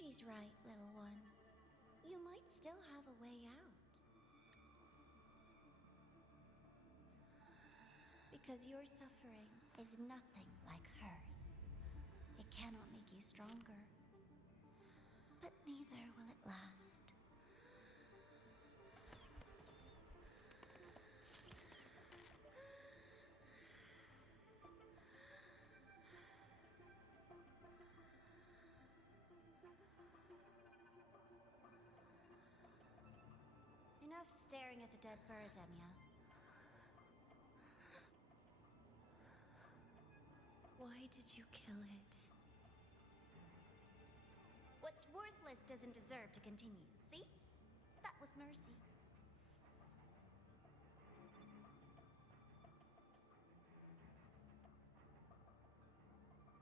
She's right, little one. You might still have a way out. Because your suffering is nothing like hers. It cannot make you stronger. But neither will it last. Enough staring at the dead bird, Enya. Why did you kill it? What's worthless doesn't deserve to continue, see? That was mercy.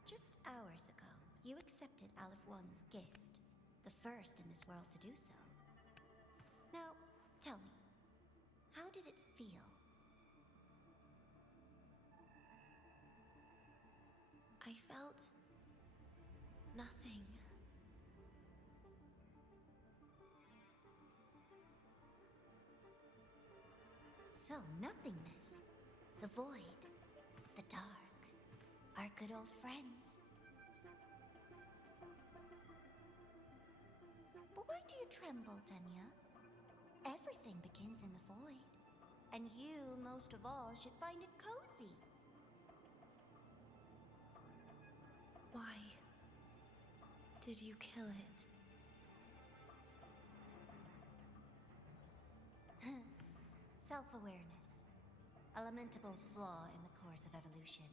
Just hours ago, you accepted Aleph One's gift, the first in this world to do so. Now, tell me, how did it feel? I felt nothing. So, nothingness, the void, the dark, our good old friends. But why do you tremble, Denya? Everything begins in the void, and you, most of all, should find it cozy. Why did you kill it? Self-awareness. A lamentable flaw in the course of evolution.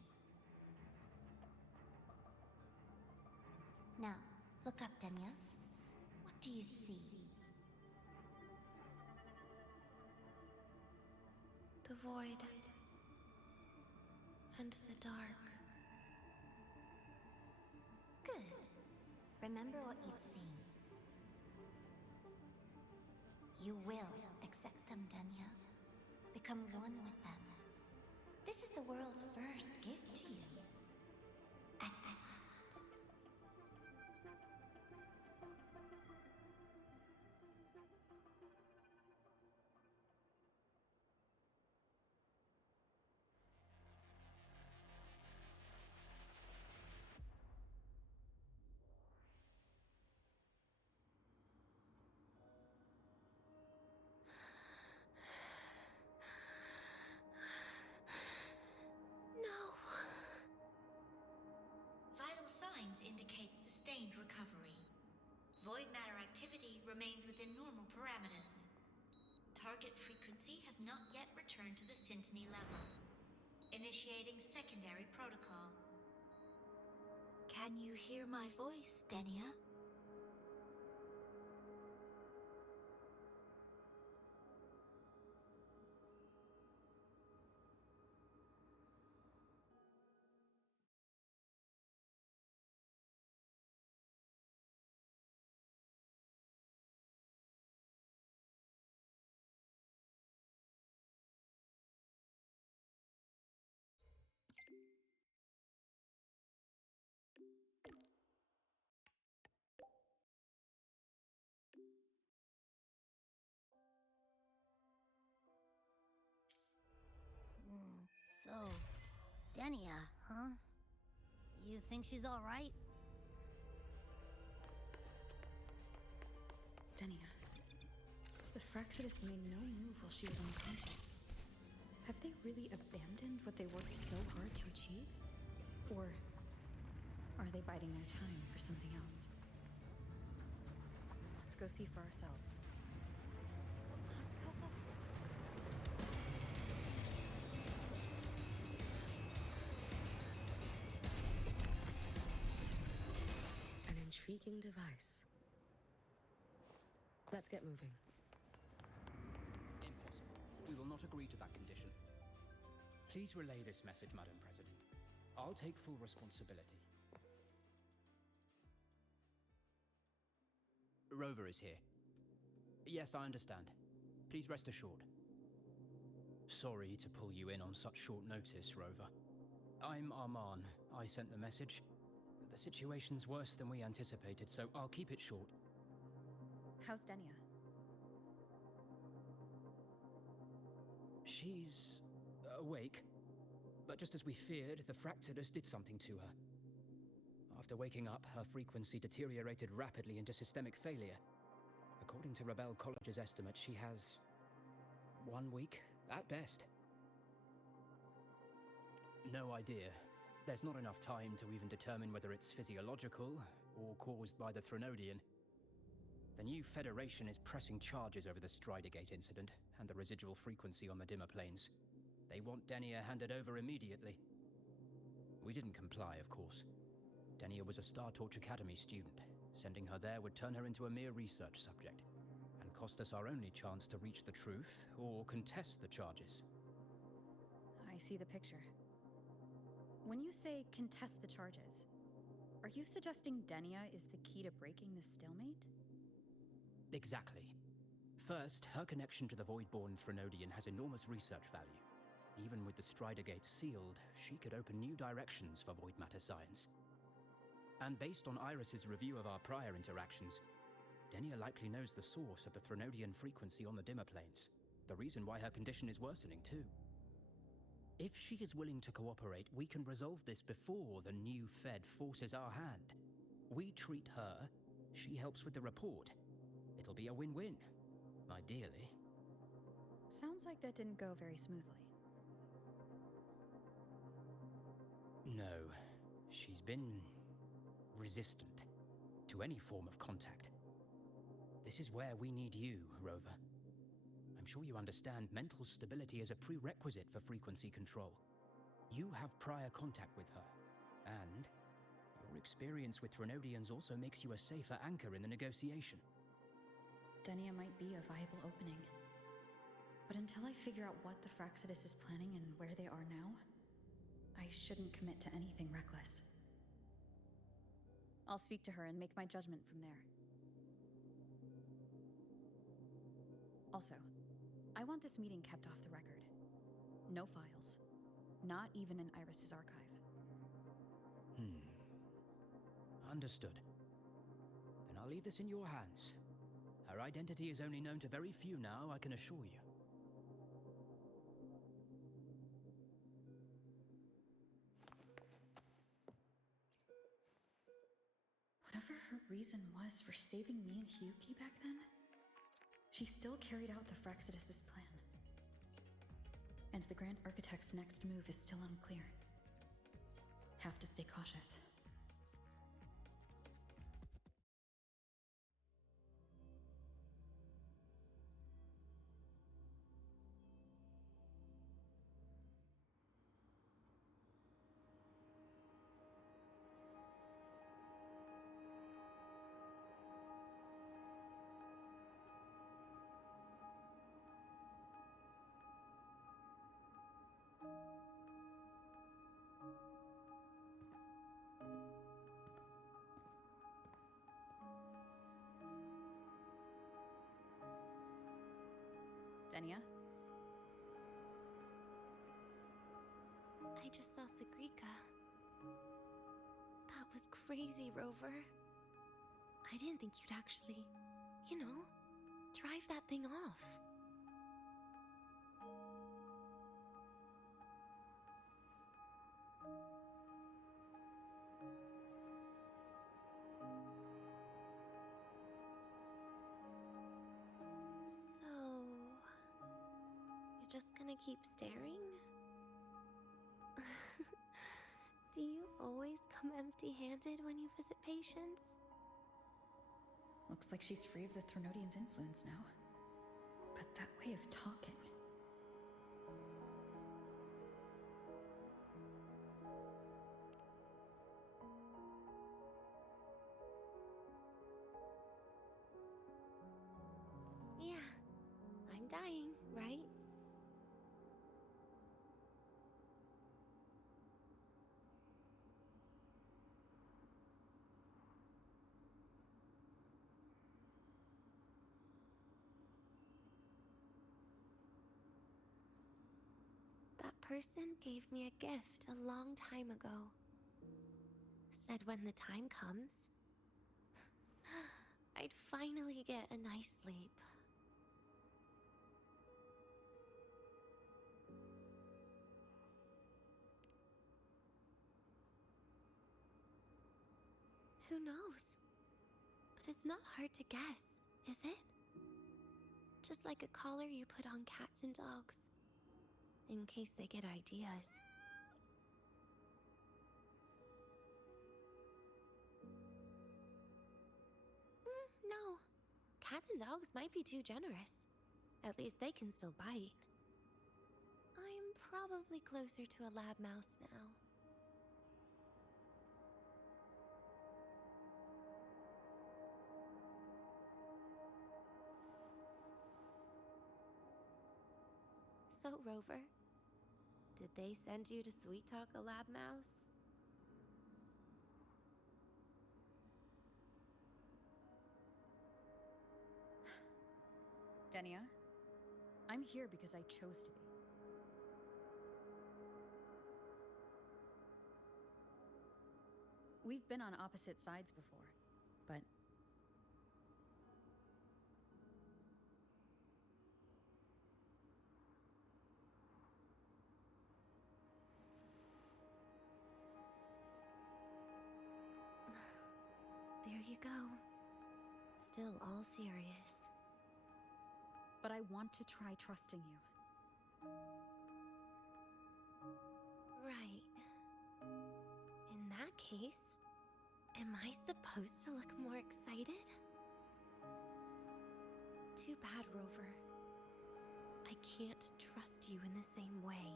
Now, look up, Denya. What do you see? The void and the dark. Good. Remember what you've seen. You will accept them, Denya. Become one with them. This is the world's first gift to you. At last. Vital signs indicate sustained recovery. Void matter activity remains within normal parameters. Target frequency has not yet returned to the Syntony level. Initiating secondary protocol. Can you hear my voice, Denya? So, Denia, huh? You think she's alright? Denia. The Fraxidus made no move while she was unconscious. Have they really abandoned what they worked so hard to achieve? Or are they biding their time for something else? Let's go see for ourselves. An intriguing device. Let's get moving. Impossible. We will not agree to that condition. Please relay this message, Madam President. I'll take full responsibility. Rover is here. Yes, I understand. Please rest assured. Sorry to pull you in on such short notice, Rover. I'm Arman. I sent the message. The situation's worse than we anticipated, so I'll keep it short. How's Denia? She's awake, but just as we feared, the Fractsidus did something to her. After waking up, her frequency deteriorated rapidly into systemic failure. According to Rebel College's estimate, she has 1 week, at best. No idea. There's not enough time to even determine whether it's physiological or caused by the Threnodian. The new Federation is pressing charges over the Stridergate incident and the residual frequency on the dimmer planes. They want Denia handed over immediately. We didn't comply, of course. Denia was a Star Torch Academy student. Sending her there would turn her into a mere research subject, and cost us our only chance to reach the truth or contest the charges. I see the picture. When you say contest the charges, are you suggesting Denia is the key to breaking this stalemate? Exactly. First, her connection to the Voidborn Threnodian has enormous research value. Even with the Stridergate sealed, she could open new directions for void matter science. And based on Iris's review of our prior interactions, Denia likely knows the source of the Threnodian frequency on the dimmer planes. The reason why her condition is worsening, too. If she is willing to cooperate, we can resolve this before the new Fed forces our hand. We treat her, she helps with the report. It'll be a win-win, ideally. Sounds like that didn't go very smoothly. No, she's been resistant to any form of contact. This is where we need you, Rover. I'm sure you understand mental stability is a prerequisite for frequency control. You have prior contact with her, and your experience with Threnodians also makes you a safer anchor in the negotiation. Denia might be a viable opening. But until I figure out what the Fractsidus is planning and where they are now, I shouldn't commit to anything reckless. I'll speak to her and make my judgment from there. Also, I want this meeting kept off the record. No files. Not even in Iris's archive. Understood. Then I'll leave this in your hands. Her identity is only known to very few now, I can assure you. Whatever her reason was for saving me and Hyuki back then, she still carried out the Fractsidus' plan. And the Grand Architect's next move is still unclear. Have to stay cautious. Denia? I just saw Sagrika. That was crazy, Rover. I didn't think you'd actually, drive that thing off. So, you're just gonna keep staring? Do you always come empty-handed when you visit patients? Looks like she's free of the Threnodian's influence now. But that way of talking... Yeah, I'm dying, right? That person gave me a gift a long time ago. Said when the time comes, I'd finally get a nice sleep. Who knows? But it's not hard to guess, is it? Just like a collar you put on cats and dogs, in case they get ideas. No. Cats and dogs might be too generous. At least they can still bite. I'm probably closer to a lab mouse now. So, Rover, did they send you to sweet talk a lab mouse? Denia, I'm here because I chose to be. We've been on opposite sides before, but... There you go. Still all serious. But I want to try trusting you. Right. In that case, am I supposed to look more excited? Too bad, Rover. I can't trust you in the same way.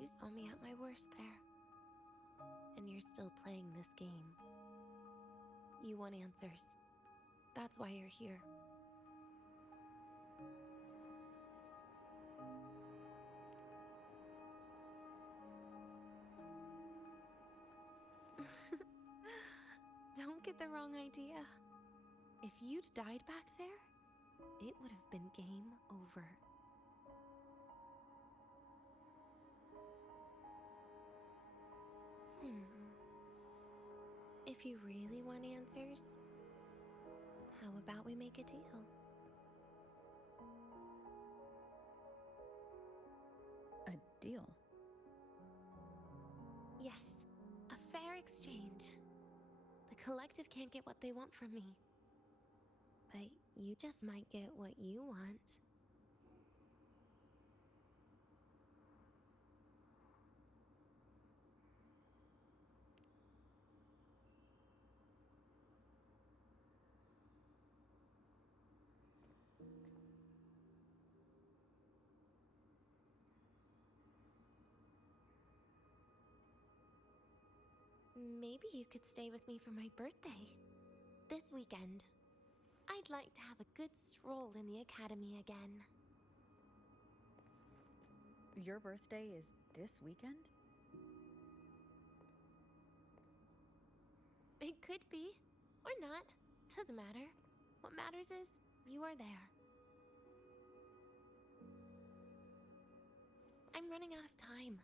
You saw me at my worst there. And you're still playing this game. You want answers. That's why you're here. Don't get the wrong idea. If you'd died back there, it would have been game over. If you really want answers, how about we make a deal? A deal? Yes, a fair exchange. The collective can't get what they want from me. But you just might get what you want. Maybe you could stay with me for my birthday. This weekend. I'd like to have a good stroll in the academy again. Your birthday is this weekend? It could be, or not. Doesn't matter. What matters is you are there. I'm running out of time.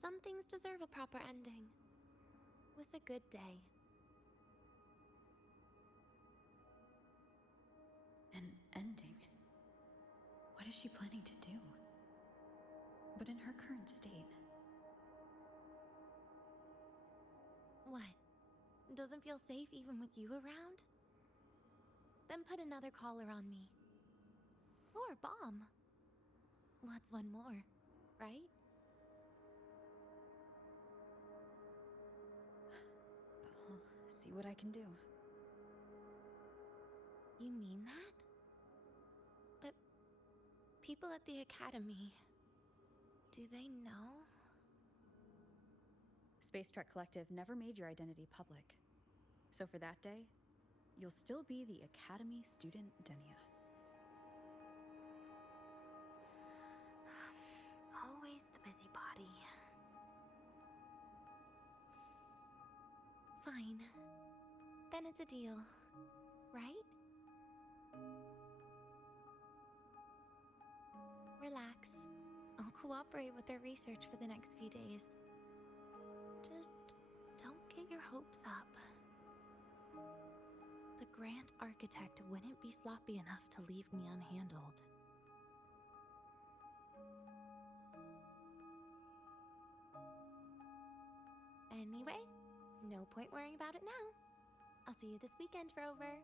Some things deserve a proper ending. With a good day. An ending? What is she planning to do? But in her current state... What? Doesn't feel safe even with you around? Then put another collar on me. Or a bomb. What's one more, right? I'll see what I can do. You mean that? But people at the academy, do they know? Space Trek Collective never made your identity public. So for that day, you'll still be the Academy student Denia. Always the busybody. Fine. Then it's a deal, right? relax. I'll cooperate with their research for the next few days. Just don't get your hopes up. The Grant architect wouldn't be sloppy enough to leave me unhandled. Anyway, no point worrying about it now. I'll see you this weekend, Rover.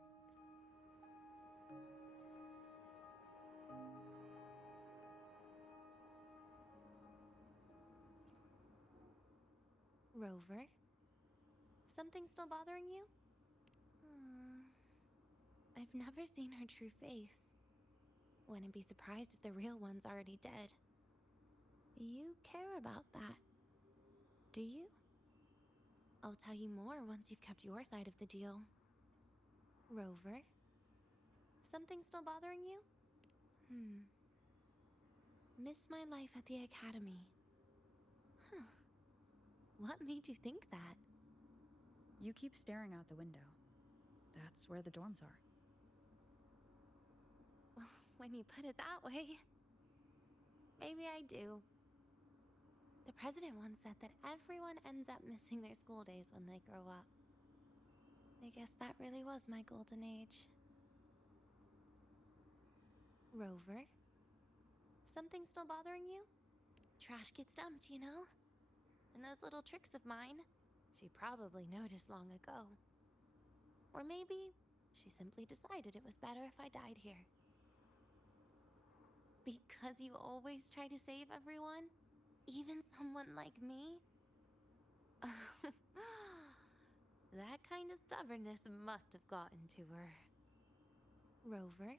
Rover? Something still bothering you? I've never seen her true face. Wouldn't be surprised if the real one's already dead. You care about that, do you? I'll tell you more once you've kept your side of the deal. Rover? Something still bothering you? Miss my life at the academy. Huh. What made you think that? You keep staring out the window. That's where the dorms are. When you put it that way, maybe I do. The president once said that everyone ends up missing their school days when they grow up. I guess that really was my golden age. Rover? Something still bothering you? Trash gets dumped, you know? And those little tricks of mine, she probably noticed long ago. Or maybe she simply decided it was better if I died here. Because you always try to save everyone? Even someone like me? That kind of stubbornness must have gotten to her. Rover?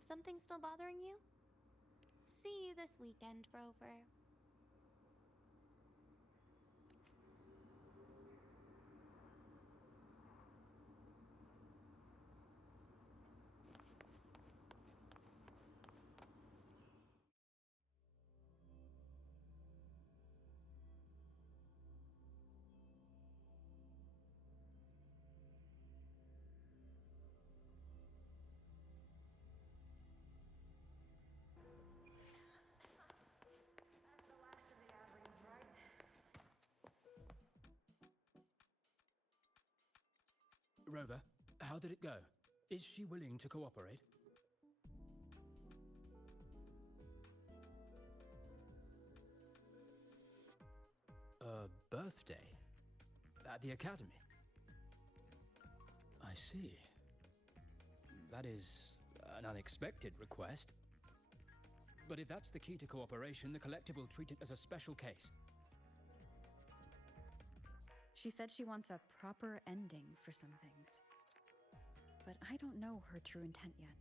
Something still bothering you? See you this weekend, Rover. Rover, how did it go? Is she willing to cooperate? A birthday? At the academy? I see. That is an unexpected request. But if that's the key to cooperation, the collective will treat it as a special case. She said she wants a proper ending for some things. But I don't know her true intent yet.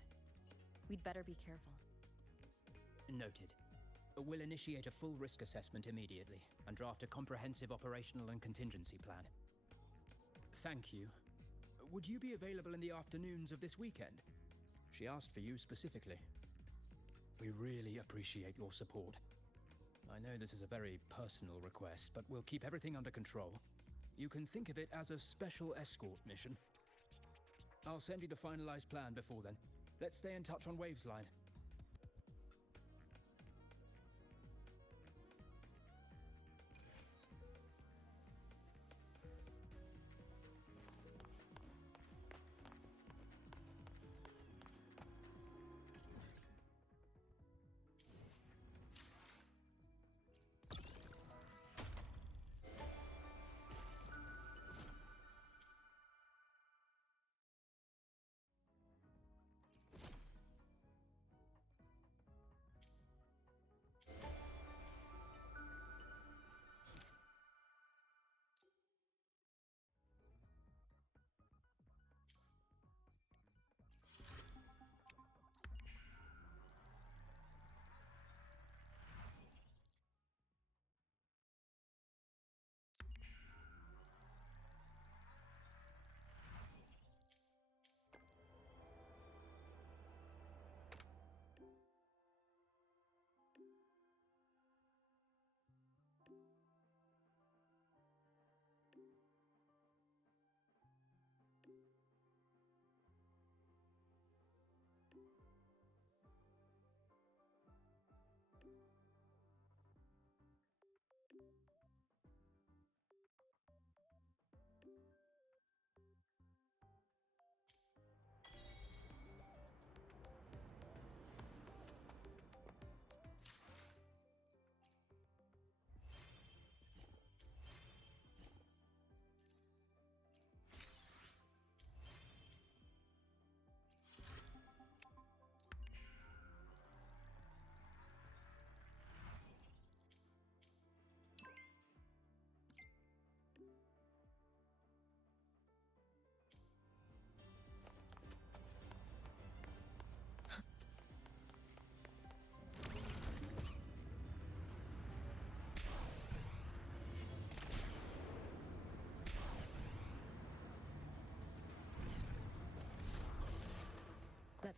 We'd better be careful. Noted. We'll initiate a full risk assessment immediately and draft a comprehensive operational and contingency plan. Thank you. Would you be available in the afternoons of this weekend? She asked for you specifically. We really appreciate your support. I know this is a very personal request, but we'll keep everything under control. You can think of it as a special escort mission. I'll send you the finalized plan before then. Let's stay in touch on Waves Line.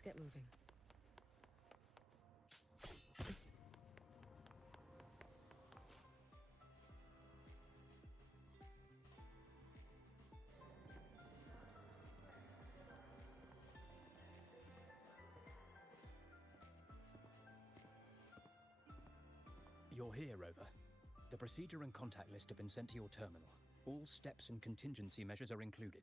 get moving. You're here, Rover. The procedure and contact list have been sent to your terminal. All steps and contingency measures are included.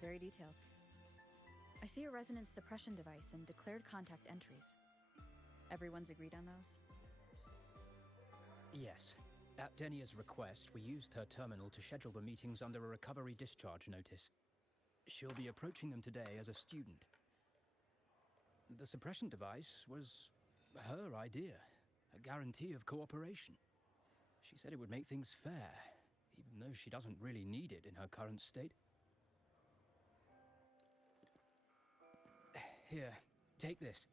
Very detailed. I see a resonance suppression device and declared contact entries. Everyone's agreed on those? Yes. At Denia's request, we used her terminal to schedule the meetings under a recovery discharge notice. She'll be approaching them today as a student. The suppression device was her idea, a guarantee of cooperation. She said it would make things fair, even though she doesn't really need it in her current state. Here, take this.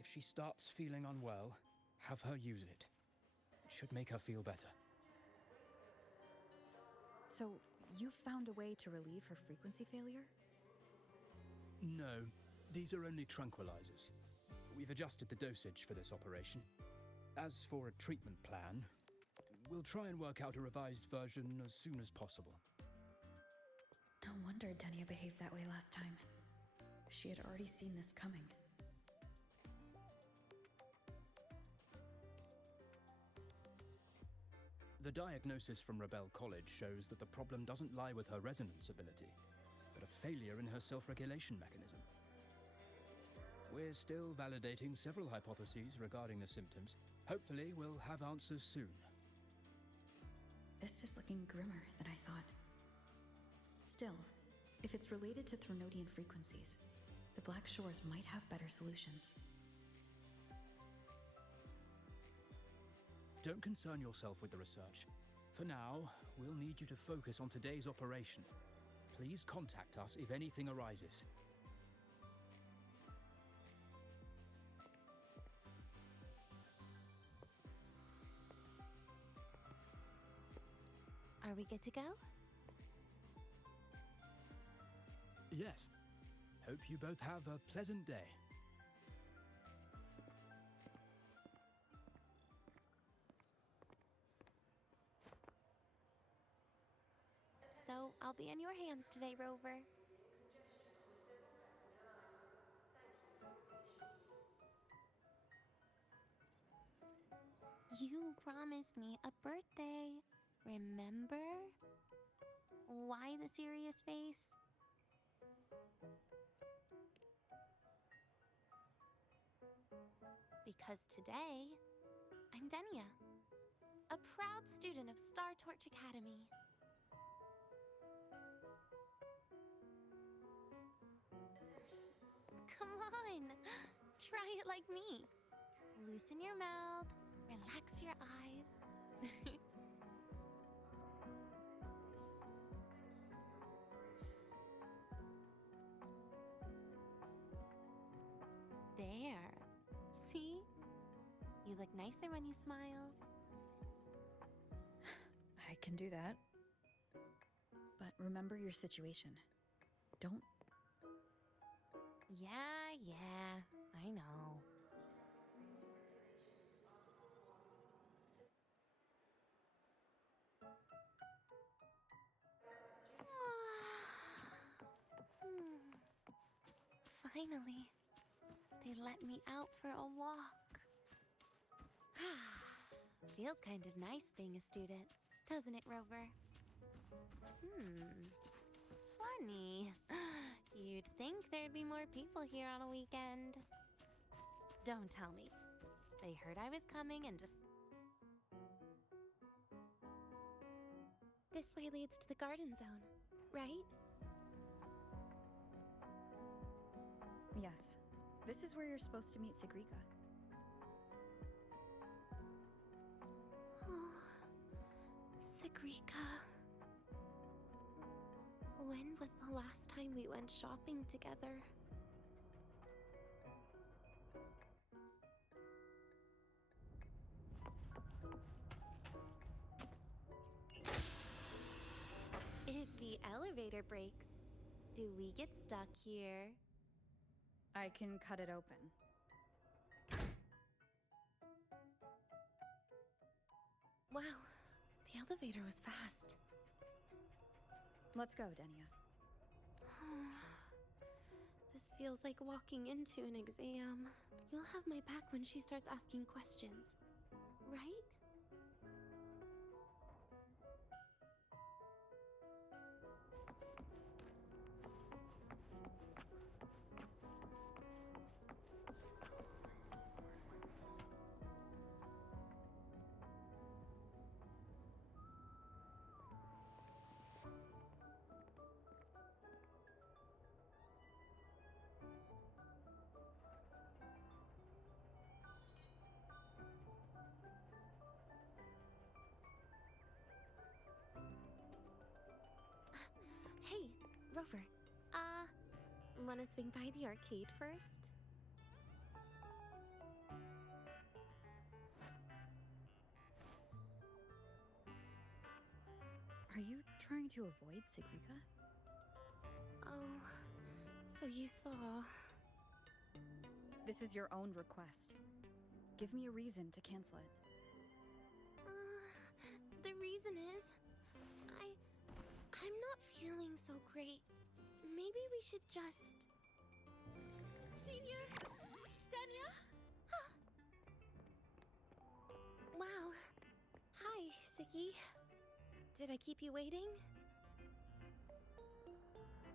If she starts feeling unwell, have her use it. It should make her feel better. So, you found a way to relieve her frequency failure? No, these are only tranquilizers. We've adjusted the dosage for this operation. As for a treatment plan, we'll try and work out a revised version as soon as possible. No wonder Denia behaved that way last time. She had already seen this coming. The diagnosis from Rebel College shows that the problem doesn't lie with her resonance ability, but a failure in her self-regulation mechanism. We're still validating several hypotheses regarding the symptoms. Hopefully, we'll have answers soon. This is looking grimmer than I thought. Still, if it's related to Threnodian frequencies, the Black Shores might have better solutions. Don't concern yourself with the research. For now, we'll need you to focus on today's operation. Please contact us if anything arises. Are we good to go? Yes. Hope you both have a pleasant day. So, I'll be in your hands today, Rover. You promised me a birthday, remember? Why the serious face? Because today, I'm Denia, a proud student of Star Torch Academy. Come on, try it like me. Loosen your mouth, relax your eyes. There. See? You look nicer when you smile. I can do that. But remember your situation. Don't... Yeah, I know. Finally, they let me out for a walk. Feels kind of nice being a student, doesn't it, Rover? Funny. You'd think there'd be more people here on a weekend. Don't tell me. They heard I was coming and just... This way leads to the garden zone, right? Yes. This is where you're supposed to meet Sigrika. Oh, Sigrika. When was the last time we went shopping together? If the elevator breaks, do we get stuck here? I can cut it open. Wow, the elevator was fast. Let's go, Denia. This feels like walking into an exam. You'll have my back when she starts asking questions, right? Hey, Rover. Wanna swing by the arcade first? Are you trying to avoid Sigrika? Oh, so you saw... This is your own request. Give me a reason to cancel it. The reason is... I'm not feeling so great. Maybe we should just... Senior? Denia? Wow. Hi, Siggy. Did I keep you waiting?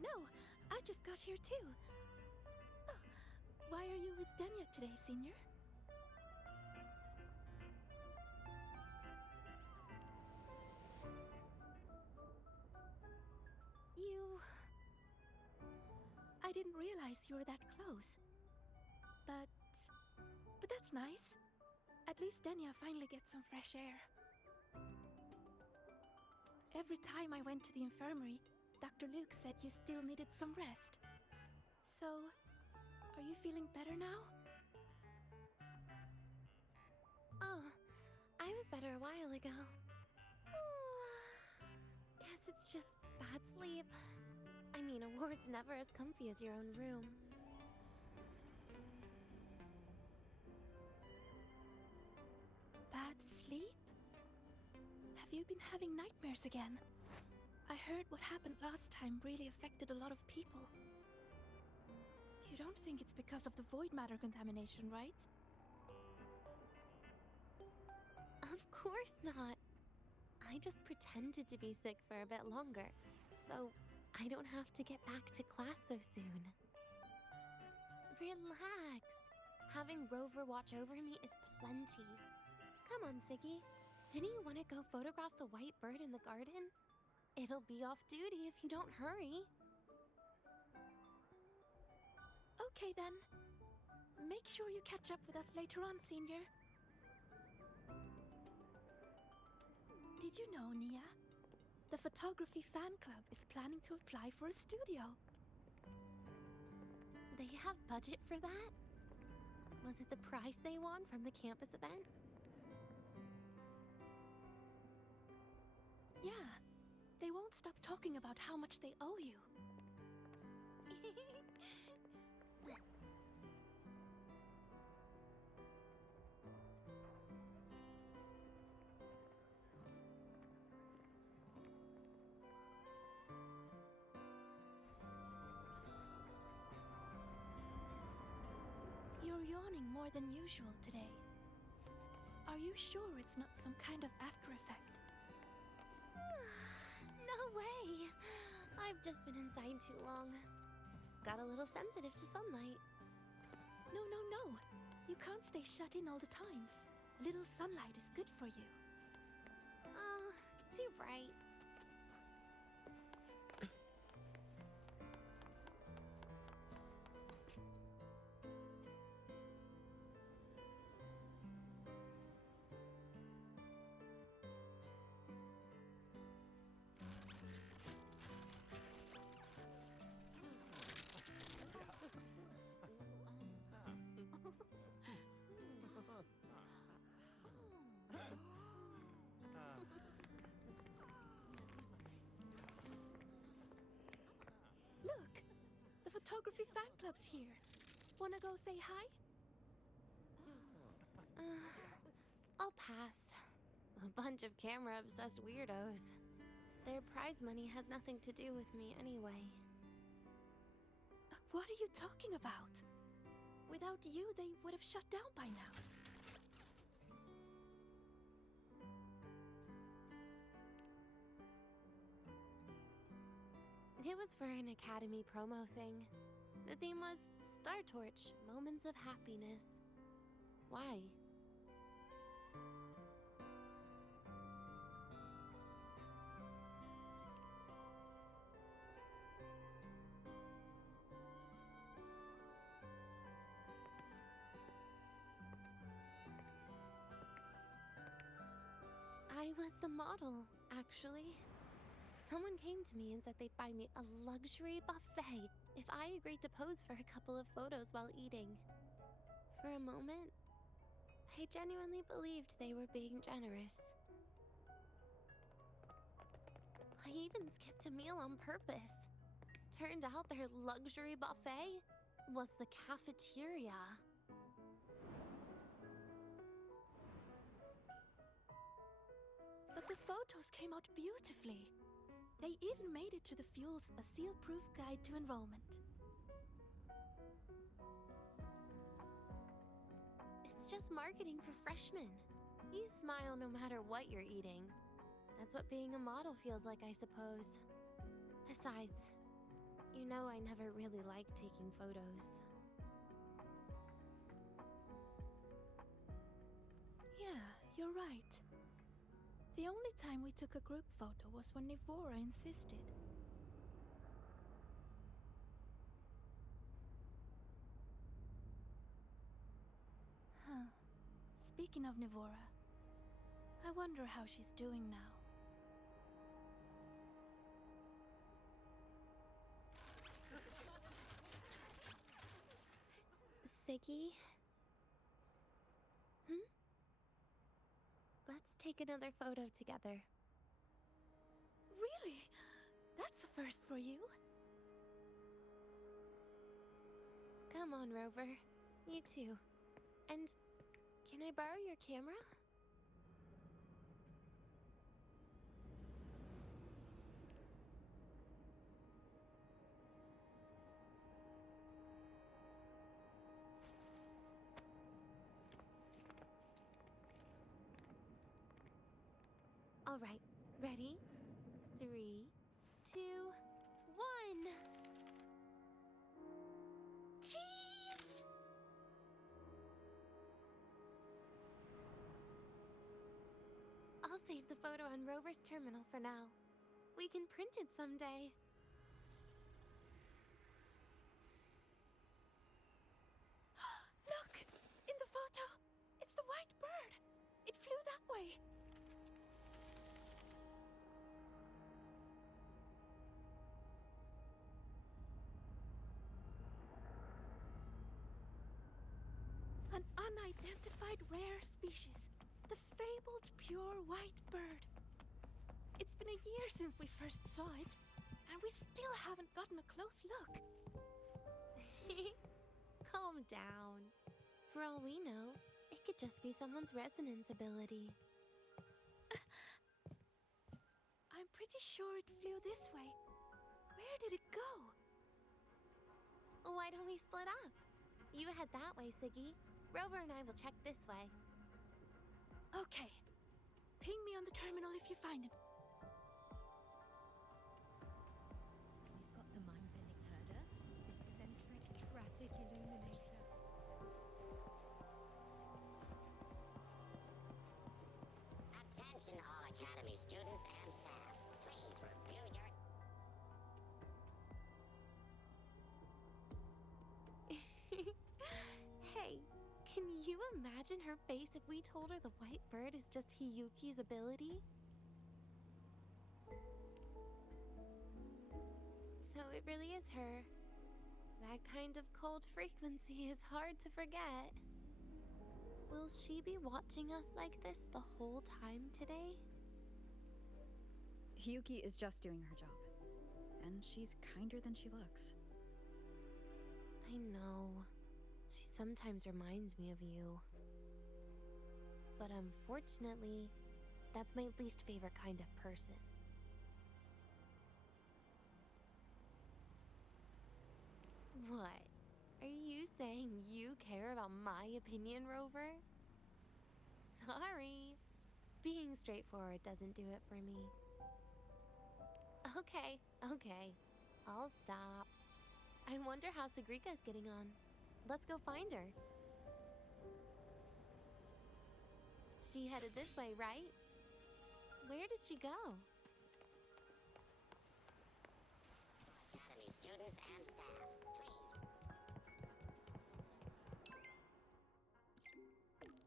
No, I just got here too. Oh, why are you with Denia today, Senior? I didn't realize you were that close. But that's nice. At least Denia finally gets some fresh air. Every time I went to the infirmary, Dr. Luke said you still needed some rest. So, are you feeling better now? Oh, I was better a while ago. Guess it's just bad sleep. I mean, a ward's never as comfy as your own room. Bad sleep? Have you been having nightmares again? I heard what happened last time really affected a lot of people. You don't think it's because of the void matter contamination, right? Of course not. I just pretended to be sick for a bit longer, so I don't have to get back to class so soon. Relax. Having Rover watch over me is plenty. Come on, Siggy. Didn't you want to go photograph the white bird in the garden? It'll be off duty if you don't hurry. Okay then. Make sure you catch up with us later on, Senior. Did you know, Nia? The photography fan club is planning to apply for a studio. They have budget for that? Was it the prize they won from the campus event? Yeah. They won't stop talking about how much they owe you. yawning more than usual today. Are you sure it's not some kind of after effect? No way! I've just been inside too long. Got a little sensitive to sunlight. No, no, no. You can't stay shut in all the time. Little sunlight is good for you. Oh, too bright. Look! The photography fan club's here. Wanna go say hi? I'll pass. A bunch of camera-obsessed weirdos. Their prize money has nothing to do with me anyway. What are you talking about? Without you, they would have shut down by now. It was for an Academy promo thing. The theme was Star Torch, Moments of Happiness. Why? I was the model, actually. Someone came to me and said they'd buy me a luxury buffet if I agreed to pose for a couple of photos while eating. For a moment, I genuinely believed they were being generous. I even skipped a meal on purpose. Turned out their luxury buffet was the cafeteria. But the photos came out beautifully. They even made it to the Fuel's A Seal-Proof Guide to Enrollment. It's just marketing for freshmen. You smile no matter what you're eating. That's what being a model feels like, I suppose. Besides, you know I never really liked taking photos. Yeah, you're right. The only time we took a group photo was when Nivora insisted. Huh. Speaking of Nivora, I wonder how she's doing now. Siggy? Let's take another photo together. Really? That's a first for you. Come on, Rover. You too. And can I borrow your camera? All right, ready? 3, 2, 1. Cheese! I'll save the photo on Rover's terminal for now. We can print it someday. Look! In the photo! It's the white bird! It flew that way! An unidentified rare species. The fabled pure white bird. It's been a year since we first saw it, and we still haven't gotten a close look. Calm down. For all we know, it could just be someone's resonance ability. I'm pretty sure it flew this way. Where did it go? Why don't we split up? You head that way, Siggy. Rover and I will check this way. Okay. Ping me on the terminal if you find it. We've got the mind-bending herder, the eccentric traffic illuminator. Attention all Academy students and staff. Please review your... Hey, can you imagine her face if we told her the white bird is just Hiyuki's ability? So it really is her. That kind of cold frequency is hard to forget. Will she be watching us like this the whole time today? Hiyuki is just doing her job. And she's kinder than she looks. I know. She sometimes reminds me of you. But unfortunately, that's my least favorite kind of person. What? Are you saying you care about my opinion, Rover? Sorry. Being straightforward doesn't do it for me. Okay. I'll stop. I wonder how Sagrika's getting on. Let's go find her. She headed this way, right? Where did she go? Academy students and staff, please.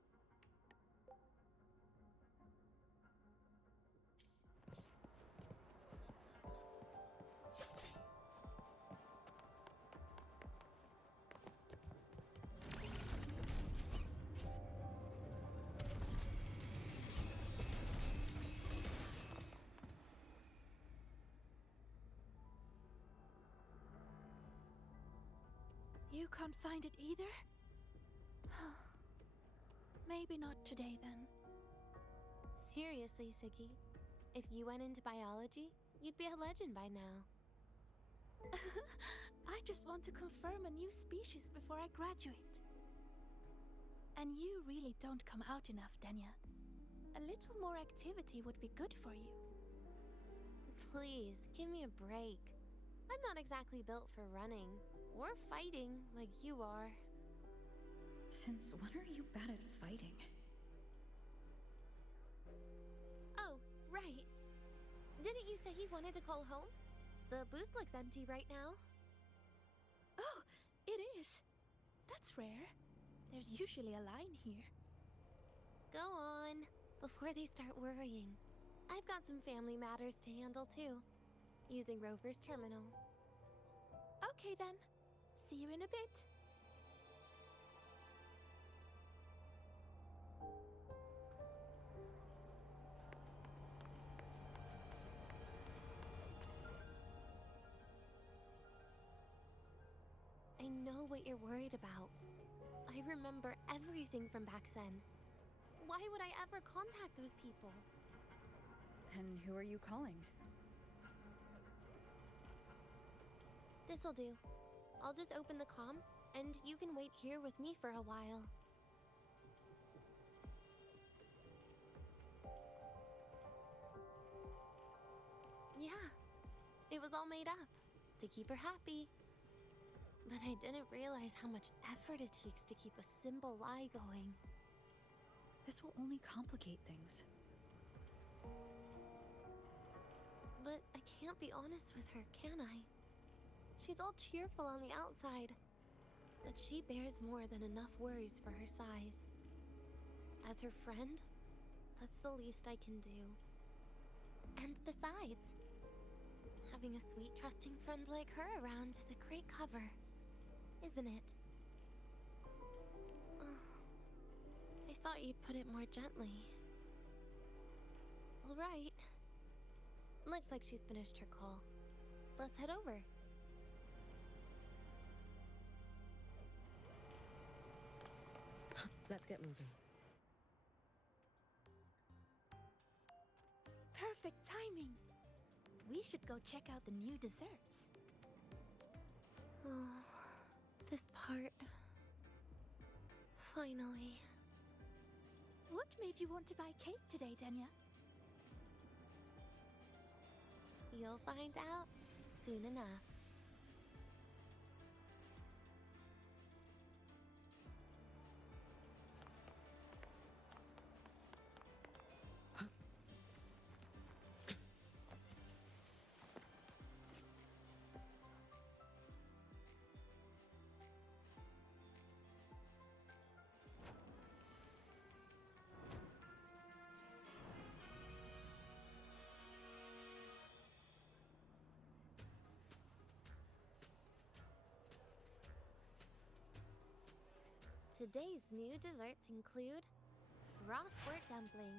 You can't find it either? Maybe not today then. Seriously, Siggy. If you went into biology, you'd be a legend by now. I just want to confirm a new species before I graduate. And you really don't come out enough, Denya. A little more activity would be good for you. Please, give me a break. I'm not exactly built for running or fighting like you are. Since when are you bad at fighting? Oh, right. Didn't you say you wanted to call home? The booth looks empty right now. Oh, it is. That's rare. There's usually a line here. Go on, before they start worrying. I've got some family matters to handle too, using Rover's terminal. Okay then. See you in a bit. I know what you're worried about. I remember everything from back then. Why would I ever contact those people? Then who are you calling? This'll do. I'll just open the comm, and you can wait here with me for a while. Yeah, it was all made up, to keep her happy. But I didn't realize how much effort it takes to keep a simple lie going. This will only complicate things. But I can't be honest with her, can I? She's all cheerful on the outside, but she bears more than enough worries for her size. As her friend, that's the least I can do. And besides, having a sweet, trusting friend like her around is a great cover, isn't it? I thought you'd put it more gently. All right. Looks like she's finished her call. Let's head over. Let's get moving. Perfect timing. We should go check out the new desserts. Oh, this part. Finally. What made you want to buy cake today, Denya? You'll find out soon enough. Today's new desserts include frostwork dumpling,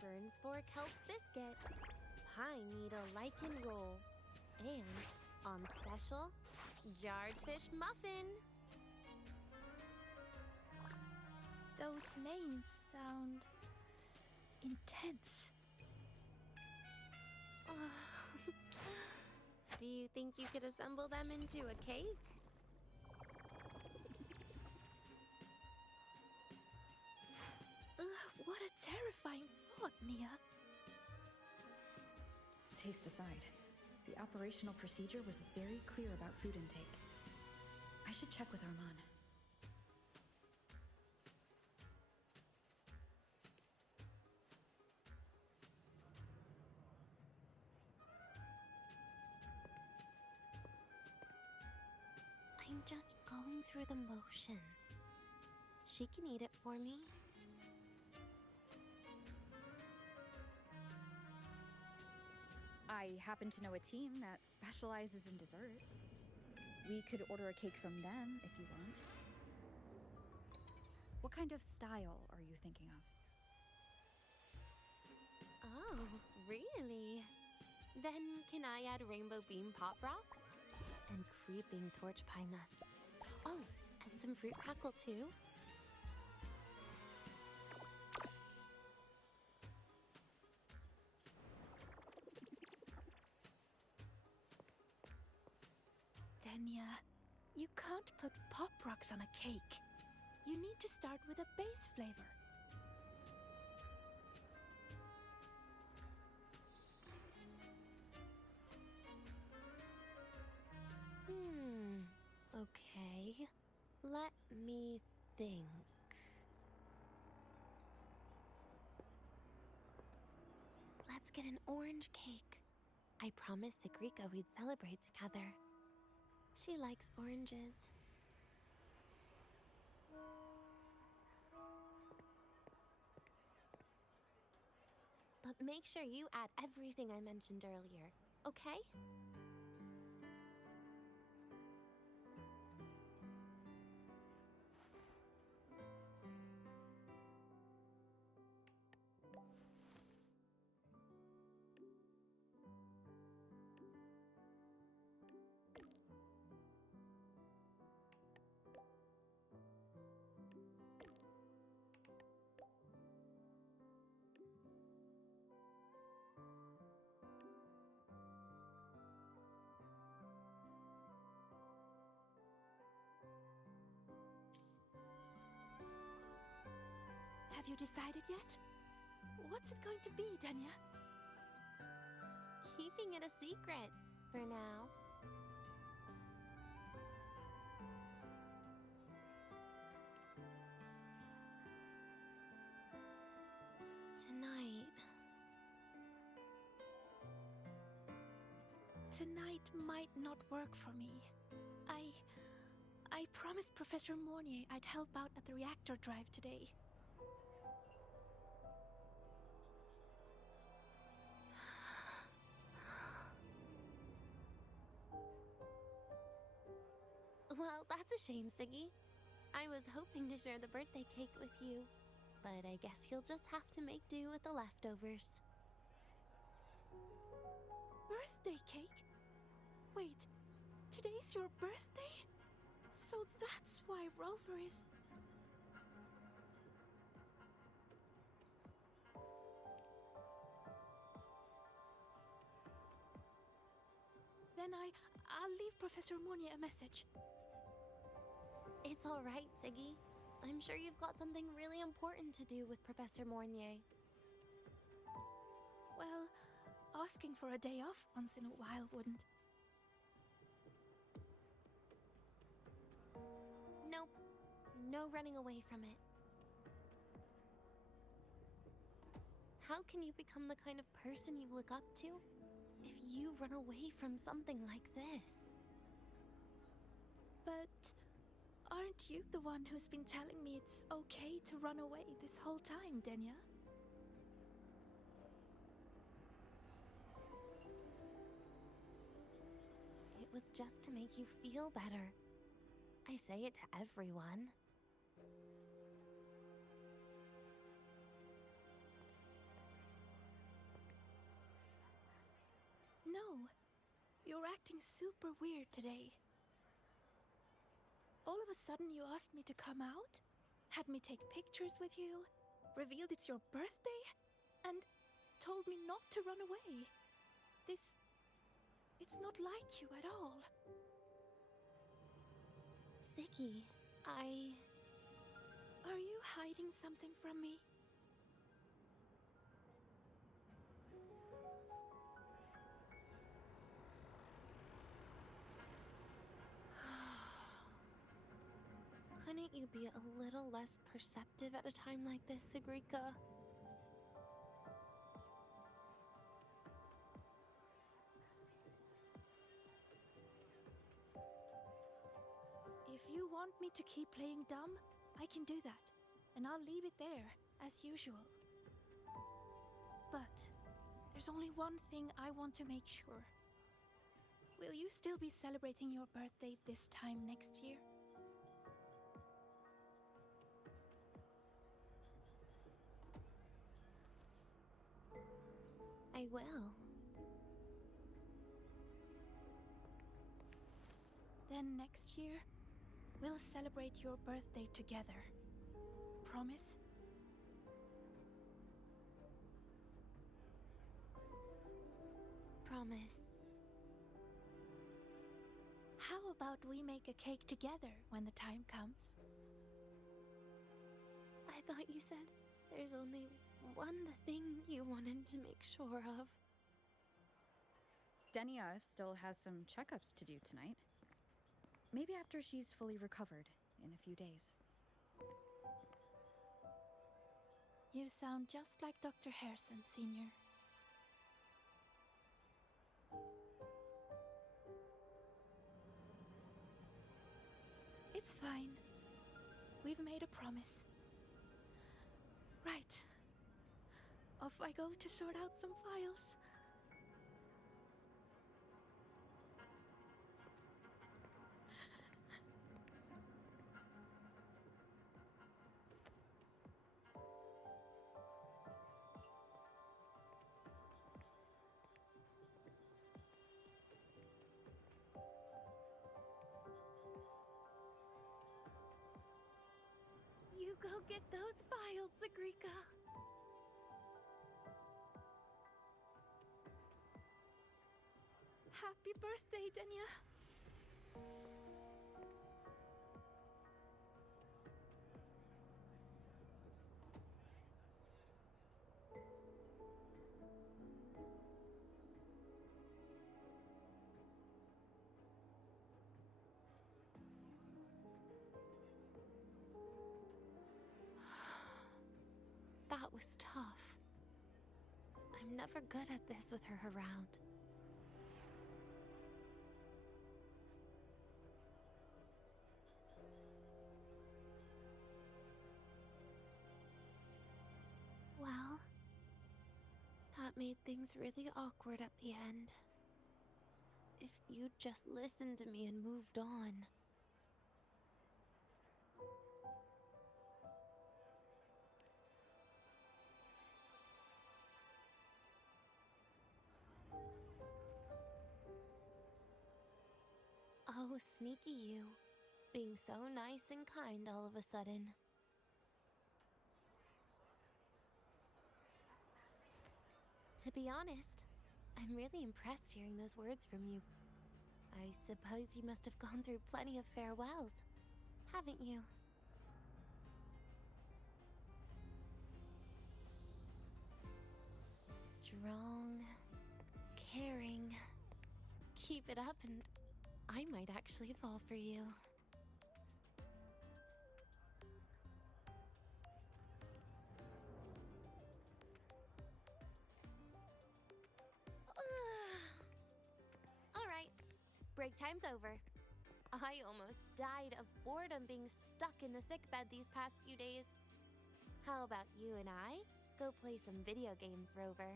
fern spore kelp biscuit, pine needle lichen roll, and, on special, jarred fish muffin. Those names sound intense. Do you think you could assemble them into a cake? What a terrifying thought, Nia. Taste aside, the operational procedure was very clear about food intake. I should check with Arman. I'm just going through the motions. She can eat it for me. I happen to know a team that specializes in desserts. We could order a cake from them if you want. What kind of style are you thinking of? Oh, really? Then can I add rainbow bean pop rocks? And creeping torch pine nuts. Oh, and some fruit crackle too? Denya, you can't put pop rocks on a cake. You need to start with a base flavor. Okay. Let me think. Let's get an orange cake. I promised Sigrika we'd celebrate together. She likes oranges. But make sure you add everything I mentioned earlier, okay? Have you decided yet? What's it going to be, Denya? Keeping it a secret for now. Tonight might not work for me. I promised Professor Mornier I'd help out at the reactor drive today. Well, that's a shame, Siggy. I was hoping to share the birthday cake with you, but I guess you'll just have to make do with the leftovers. Birthday cake? Wait, today's your birthday? So that's why Rover is... Then I'll leave Professor Mornier a message. It's all right, Siggy. I'm sure you've got something really important to do with Professor Mornier. Well, asking for a day off once in a while wouldn't. Nope. No running away from it. How can you become the kind of person you look up to if you run away from something like this? But aren't you the one who's been telling me it's okay to run away this whole time, Denya? It was just to make you feel better. I say it to everyone. No, you're acting super weird today. All of a sudden you asked me to come out, had me take pictures with you, revealed it's your birthday, and told me not to run away. It's not like you at all. Ziggy, Are you hiding something from me? Couldn't you be a little less perceptive at a time like this, Sigrika? If you want me to keep playing dumb, I can do that, and I'll leave it there, as usual. But there's only one thing I want to make sure. Will you still be celebrating your birthday this time next year? I will. Then next year, we'll celebrate your birthday together. Promise? Promise. How about we make a cake together when the time comes? I thought you said there's only one thing you wanted to make sure of. Denia still has some checkups to do tonight. Maybe after she's fully recovered in a few days. You sound just like Dr. Harrison, Senior. It's fine. We've made a promise. Right. Off I go to sort out some files. You go get those files, Sigrika. Happy birthday, Denia. That was tough. I'm never good at this with her around. Well, that made things really awkward at the end. If you'd just listened to me and moved on. Oh, sneaky you. Being so nice and kind all of a sudden. To be honest, I'm really impressed hearing those words from you. I suppose you must have gone through plenty of farewells, haven't you? strong, caring. Keep it up and I might actually fall for you. All right, break time's over. I almost died of boredom being stuck in the sickbed these past few days. How about you and I go play some video games, Rover?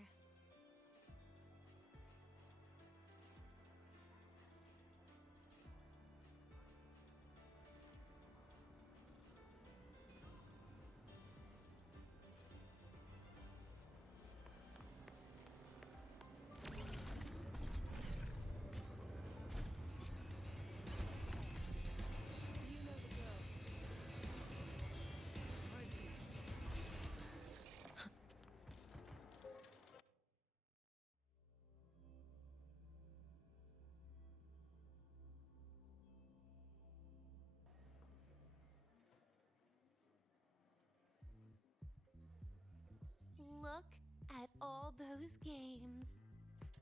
Look at all those games.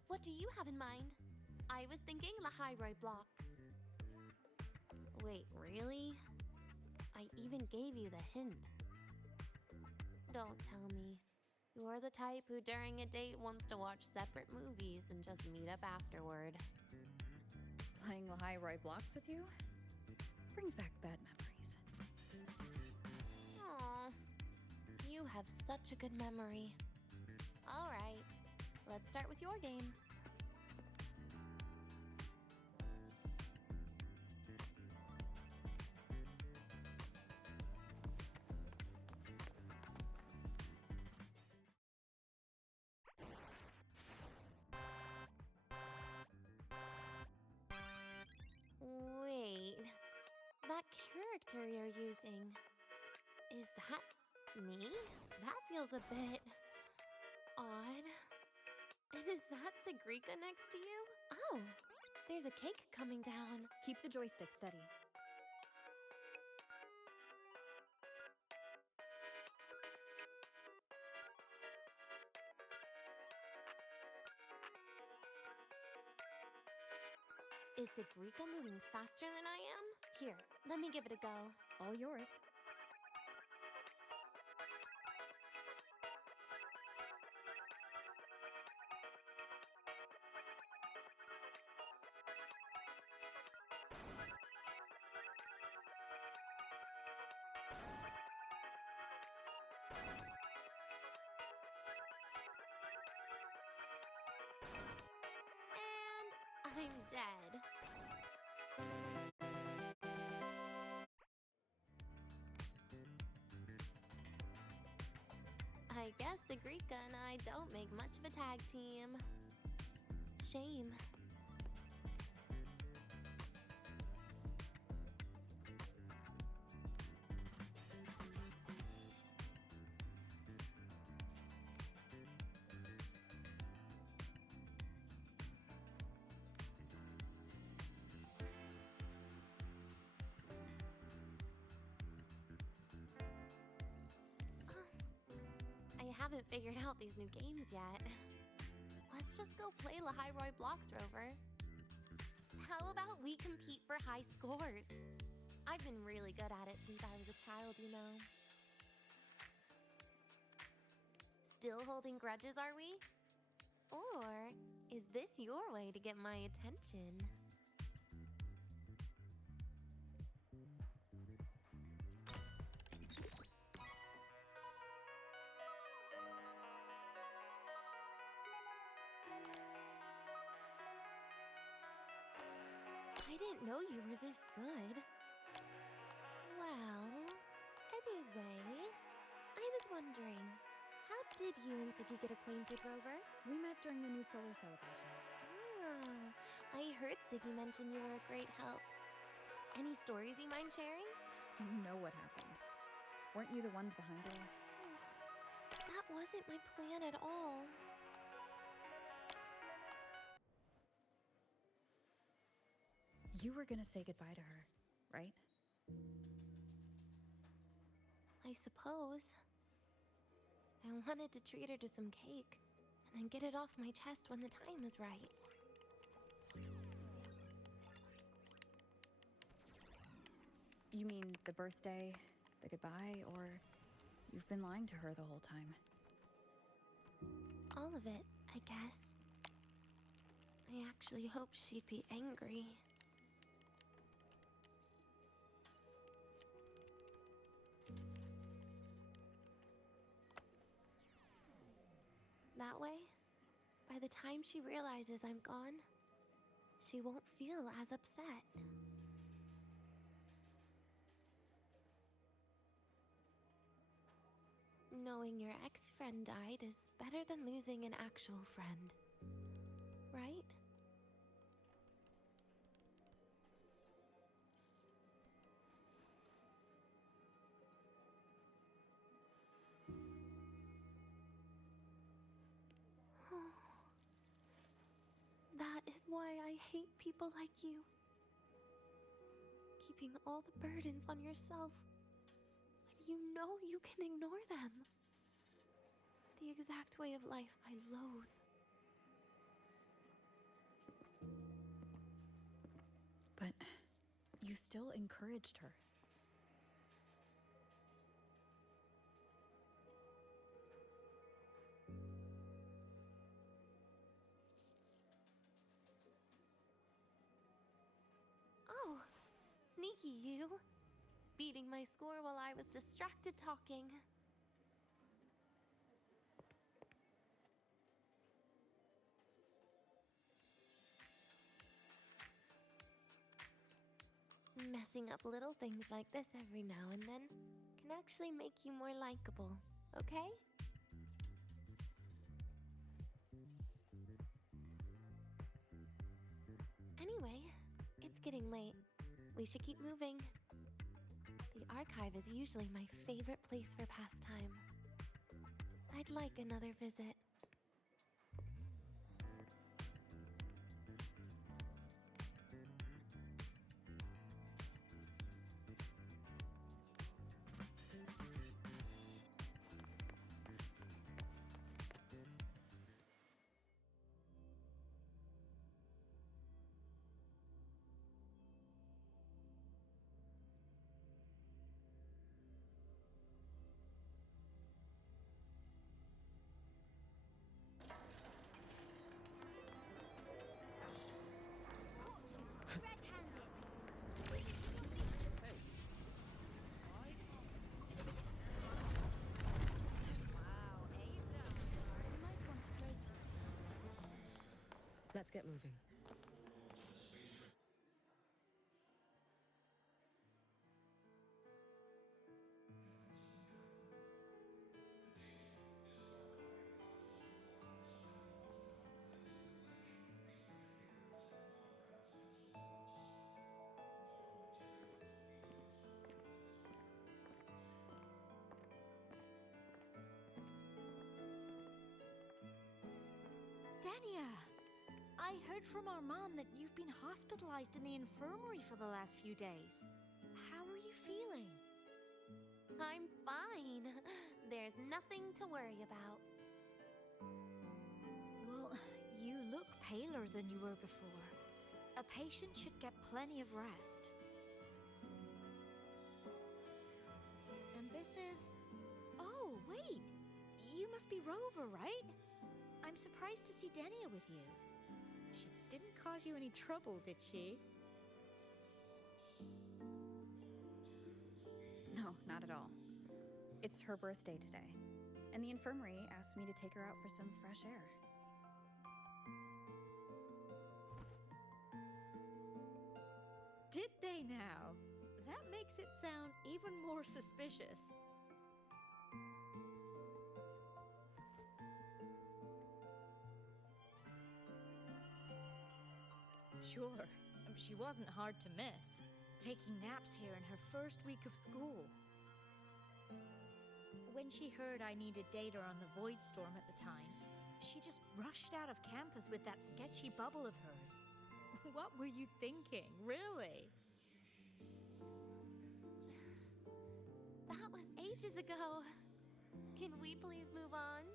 What do you have in mind? I was thinking Lahairoi blocks. Wait, really? I even gave you the hint. Don't tell me. You're the type who during a date wants to watch separate movies and just meet up afterward. Playing Lahairoi blocks with you brings back bad memories. Aw, you have such a good memory. All right, let's start with your game. Wait, that character you're using, is that me? That feels a bit odd. And is that Sigrika next to you? Oh, there's a cake coming down. Keep the joystick steady. Is Sigrika moving faster than I am? Here, let me give it a go. All yours. And I'm dead. I guess Sigrika and I don't make much of a tag team. Shame. I haven't figured out these new games yet. Let's just go play Lahairoi blocks, Rover. How about we compete for high scores? I've been really good at it since I was a child, you know. Still holding grudges, are we? Or is this your way to get my attention? I didn't know you were this good. Well, anyway, I was wondering, how did you and Siggy get acquainted, Rover? We met during the new solar celebration. Ah, I heard Siggy mention you were a great help. Any stories you mind sharing? You know what happened. Weren't you the ones behind it all? That wasn't my plan at all. You were gonna say goodbye to her, right? I suppose. I wanted to treat her to some cake, and and get it off my chest when the time is right. You mean the birthday, the goodbye, or you've been lying to her the whole time? All of it, I guess. I actually hoped she'd be angry. That way, by the time she realizes I'm gone, she won't feel as upset. Knowing your ex-friend died is better than losing an actual friend, right? That is why I hate people like you. Keeping all the burdens on yourself when you know you can ignore them. The exact way of life I loathe. But you still encouraged her. Oh, sneaky you. Beating my score while I was distracted talking. Messing up little things like this every now and then can actually make you more likable, okay? Anyway, it's getting late. We should keep moving. The archive is usually my favorite place for pastime. I'd like another visit. Let's get moving. Dania! I heard from our mom that you've been hospitalized in the infirmary for the last few days. How are you feeling? I'm fine. There's nothing to worry about. Well, you look paler than you were before. A patient should get plenty of rest. And this is... Oh, wait! You must be Rover, right? I'm surprised to see Dania with you. She didn't cause you any trouble, did she? No, not at all. It's her birthday today, and the infirmary asked me to take her out for some fresh air. Did they now? That makes it sound even more suspicious. Sure, she wasn't hard to miss, taking naps here in her first week of school. When she heard I needed data on the Void Storm at the time, she just rushed out of campus with that sketchy bubble of hers. What were you thinking, really? That was ages ago. Can we please move on?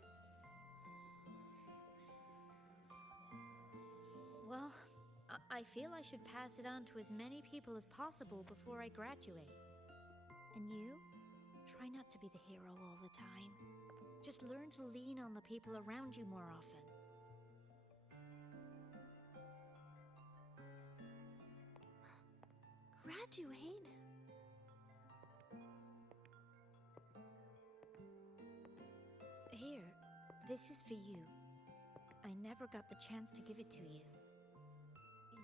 Well, I feel I should pass it on to as many people as possible before I graduate. And you? Try not to be the hero all the time. Just learn to lean on the people around you more often. Graduate? Here, this is for you. I never got the chance to give it to you.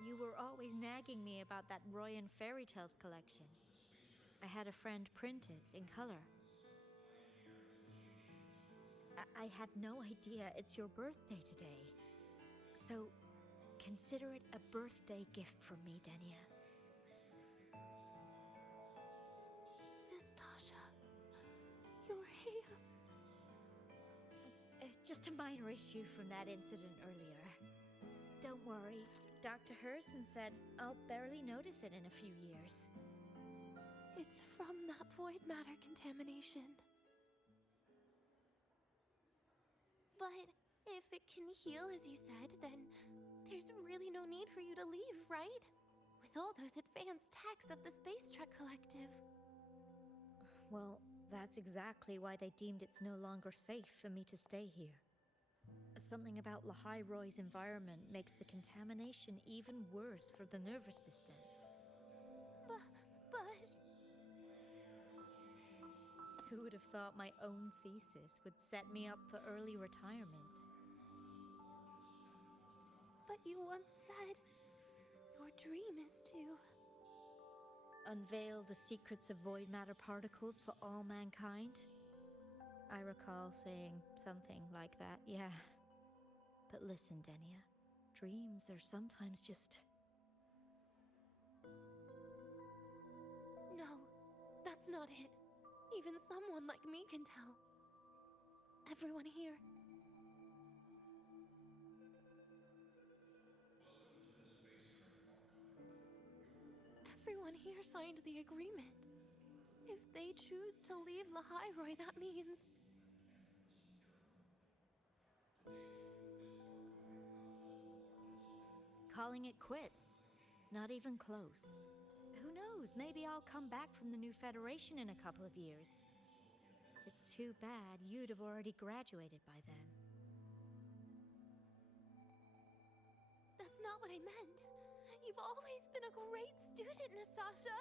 You were always nagging me about that Roy and Fairy Tales collection. I had a friend print it in color. I had no idea it's your birthday today. So, consider it a birthday gift from me, Denia. Nastasha, your hands. Just a minor issue from that incident earlier. Don't worry, Dr. Herson said I'll barely notice it in a few years. It's from that void matter contamination. But if it can heal, as you said, then there's really no need for you to leave, right? With all those advanced techs of the Space Trek Collective. Well, that's exactly why they deemed it's no longer safe for me to stay here. Something about Lahai Roy's environment makes the contamination even worse for the nervous system. But... Who would have thought my own thesis would set me up for early retirement? But you once said your dream is to... unveil the secrets of void matter particles for all mankind? I recall saying something like that, yeah. But listen, Denia, dreams are sometimes just... No, that's not it. Even someone like me can tell. Everyone here. Everyone here signed the agreement. If they choose to leave Lahai Roy, that means... calling it quits. Not even close. Who knows, maybe I'll come back from the new Federation in a couple of years. It's too bad you'd have already graduated by then. That's not what I meant. You've always been a great student, Nastasha.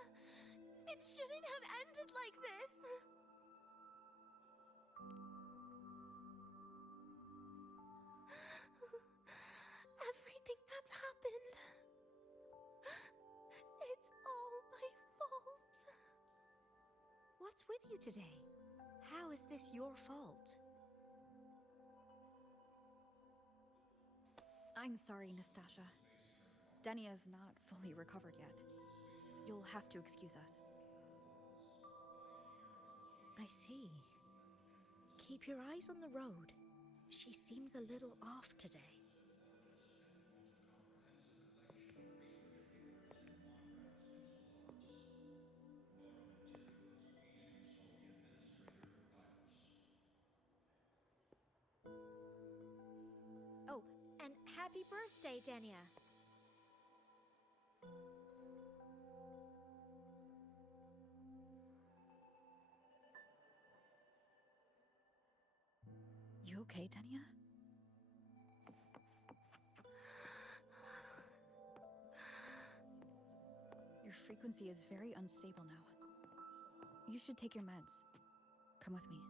It shouldn't have ended like this. Everything that's happened... it's all my fault. What's with you today? How is this your fault? I'm sorry, Nastasha. Denia's not fully recovered yet. You'll have to excuse us. I see. Keep your eyes on the road. She seems a little off today. Oh, and happy birthday, Denia. You okay, Denia? Your frequency is very unstable now. You should take your meds. Come with me.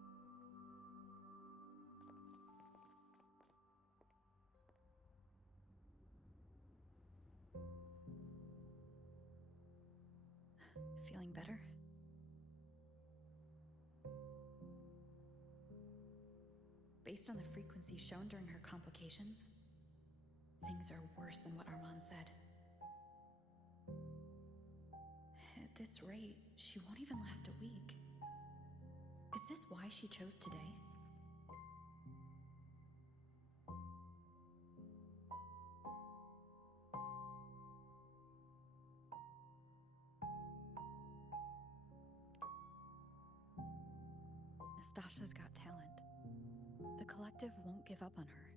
Feeling better? Based on the frequency shown during her complications, things are worse than what Armand said. At this rate, she won't even last a week. Is this why she chose today? Nastasha's got talent. The collective won't give up on her.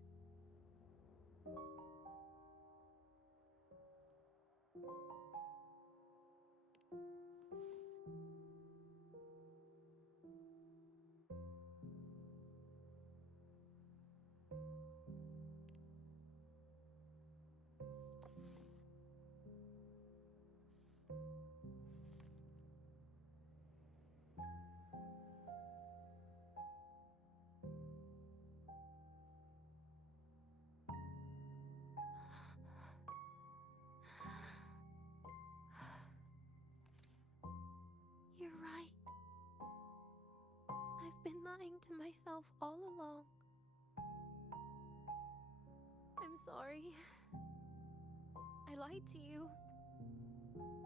lying to myself all along. I'm sorry. I lied to you.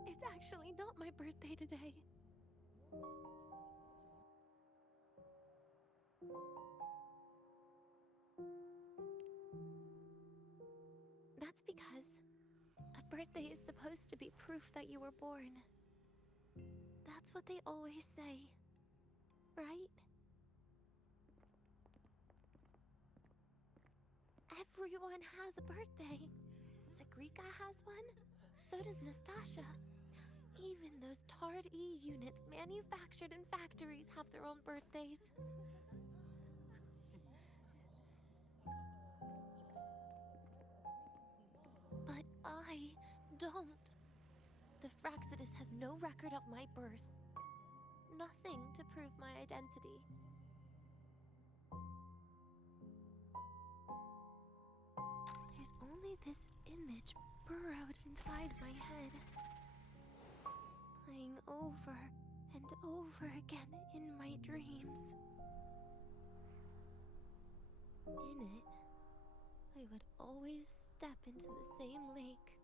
It's actually not my birthday today. That's because a birthday is supposed to be proof that you were born. That's what they always say, right? Everyone has a birthday. Zagrika has one, so does Nastasha. Even those tarred E units manufactured in factories have their own birthdays. But I don't. The Fraxidus has no record of my birth. Nothing to prove my identity. There's only this image burrowed inside my head, playing over and over again in my dreams. In it, I would always step into the same lake.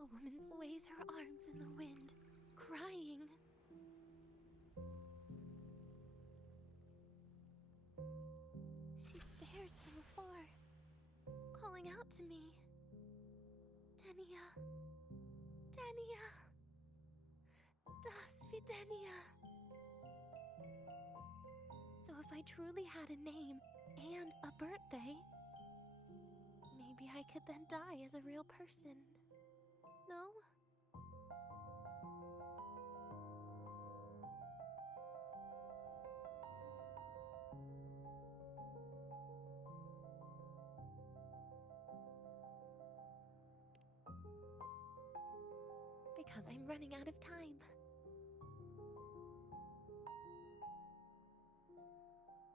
A woman sways her arms in the wind, crying. She stares from afar, calling out to me. Denia. Denia. Das Videnia. So if I truly had a name and a birthday, maybe I could then die as a real person. No? Because I'm running out of time.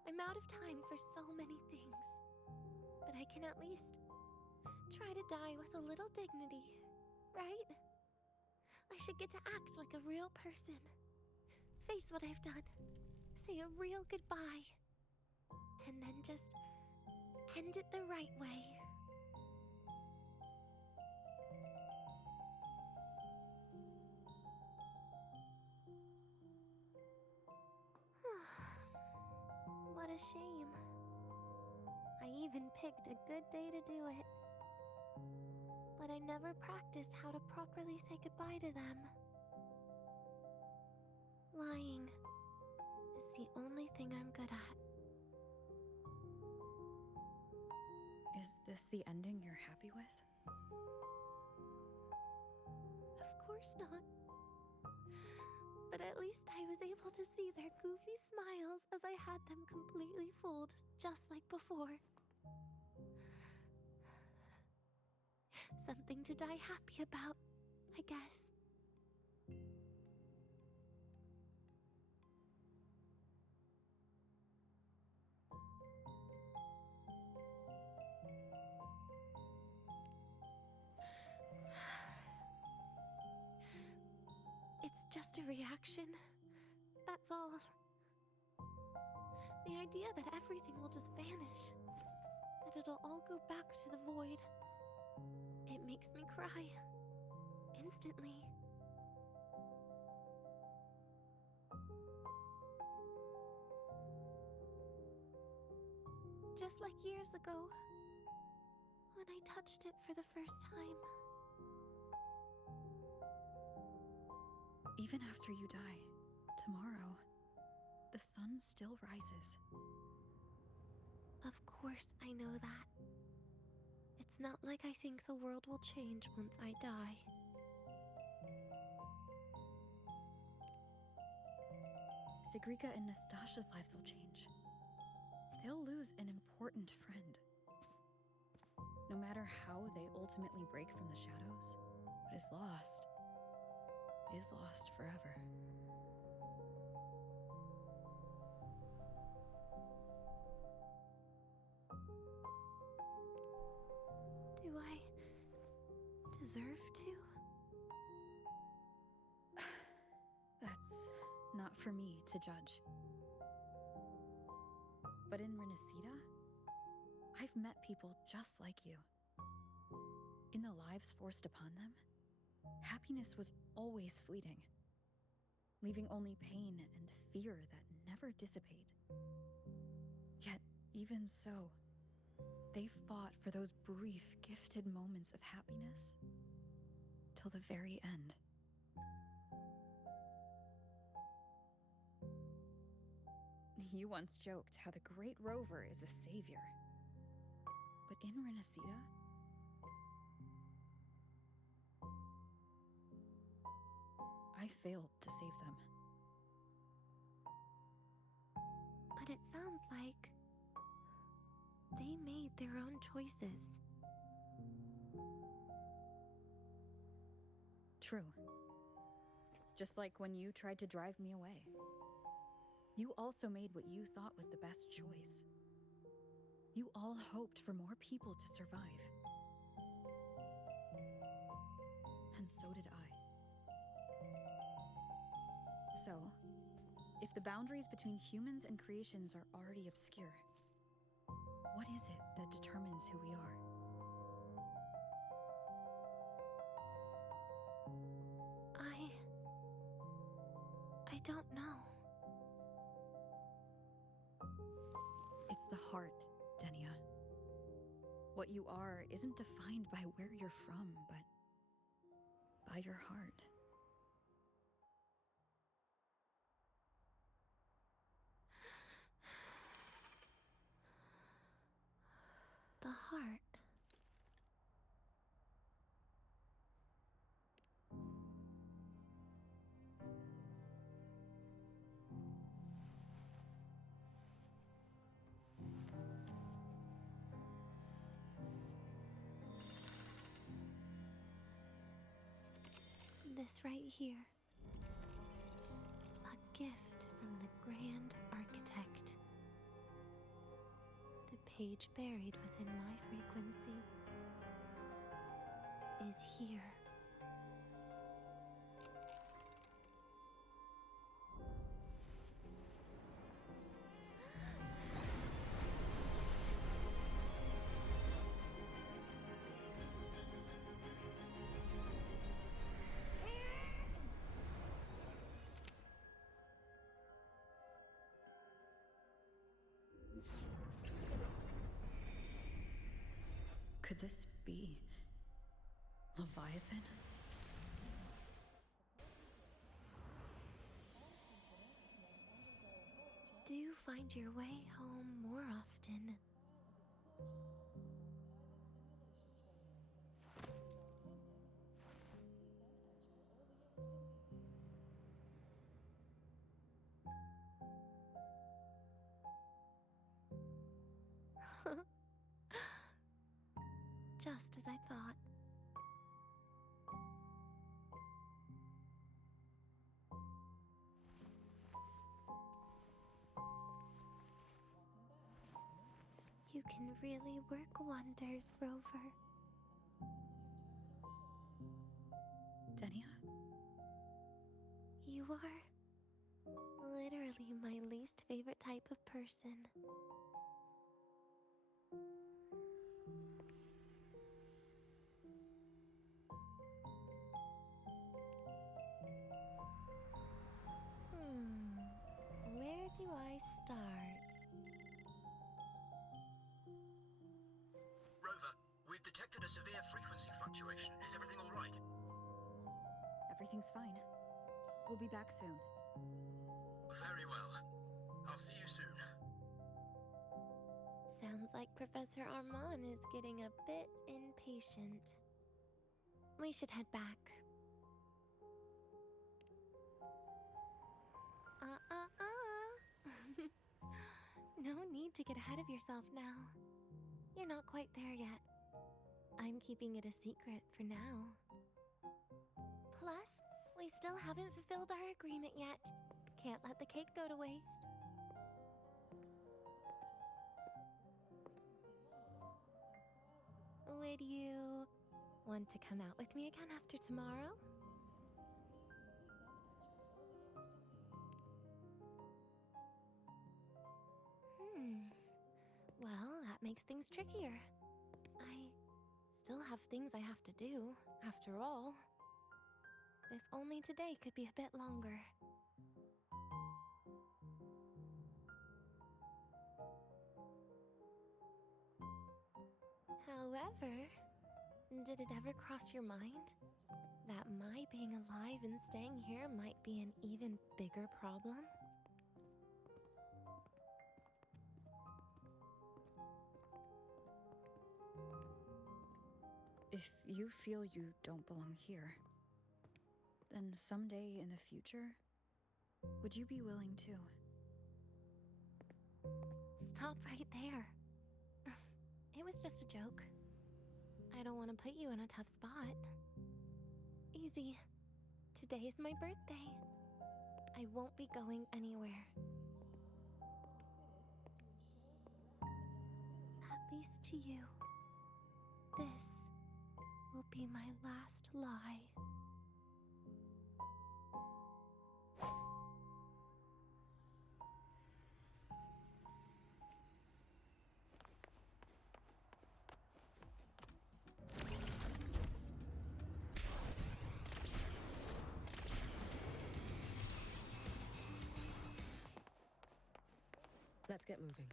I'm out of time for so many things. But I can at least try to die with a little dignity, right? I should get to act like a real person. Face what I've done. Say a real goodbye. And then just end it the right way. What a shame. I even picked a good day to do it. But I never practiced how to properly say goodbye to them. Lying is the only thing I'm good at. Is this the ending you're happy with? Of course not. But at least I was able to see their goofy smiles as I had them completely fooled, just like before. Something to die happy about, I guess. It's just a reaction. That's all. The idea that everything will just vanish, that it'll all go back to the void, it makes me cry. Instantly. Just like years ago, when I touched it for the first time. Even after you die, tomorrow, the sun still rises. Of course I know that. It's not like I think the world will change once I die. Zagrika and Nastasha's lives will change. They'll lose an important friend. No matter how they ultimately break from the shadows, what is lost forever. Do I deserve to? That's not for me to judge. But in Renacida, I've met people just like you. In the lives forced upon them, happiness was always fleeting, leaving only pain and fear that never dissipate. Yet, even so, they fought for those brief, gifted moments of happiness till the very end. You once joked how the Great Rover is a savior. But in Renacida, I failed to save them. But it sounds like they made their own choices. True. Just like when you tried to drive me away. You also made what you thought was the best choice. You all hoped for more people to survive. And so did I. So, if the boundaries between humans and creations are already obscure, what is it that determines who we are? I don't know. It's the heart, Denia. What you are isn't defined by where you're from, but by your heart. The heart. This right here. A gift from the Grand Architect. The page buried within my frequency is here. Could this be Leviathan? Do you find your way home more often? Just as I thought. You can really work wonders, Rover. Denia? You are literally my least favorite type of person. Where do I start? Rover, we've detected a severe frequency fluctuation. Is everything all right? Everything's fine. We'll be back soon. Very well. I'll see you soon. Sounds like Professor Armand is getting a bit impatient. We should head back. No need to get ahead of yourself now. You're not quite there yet. I'm keeping it a secret for now. Plus, we still haven't fulfilled our agreement yet. Can't let the cake go to waste. Would you want to come out with me again after tomorrow? makes things trickier. I still have things I have to do, after all. If only today could be a bit longer. However, did it ever cross your mind that my being alive and staying here might be an even bigger problem? If you feel you don't belong here, then someday in the future, would you be willing to? Stop right there. It was just a joke. I don't want to put you in a tough spot. Easy. Today is my birthday. I won't be going anywhere. At least to you. This will be my last lie. Let's get moving.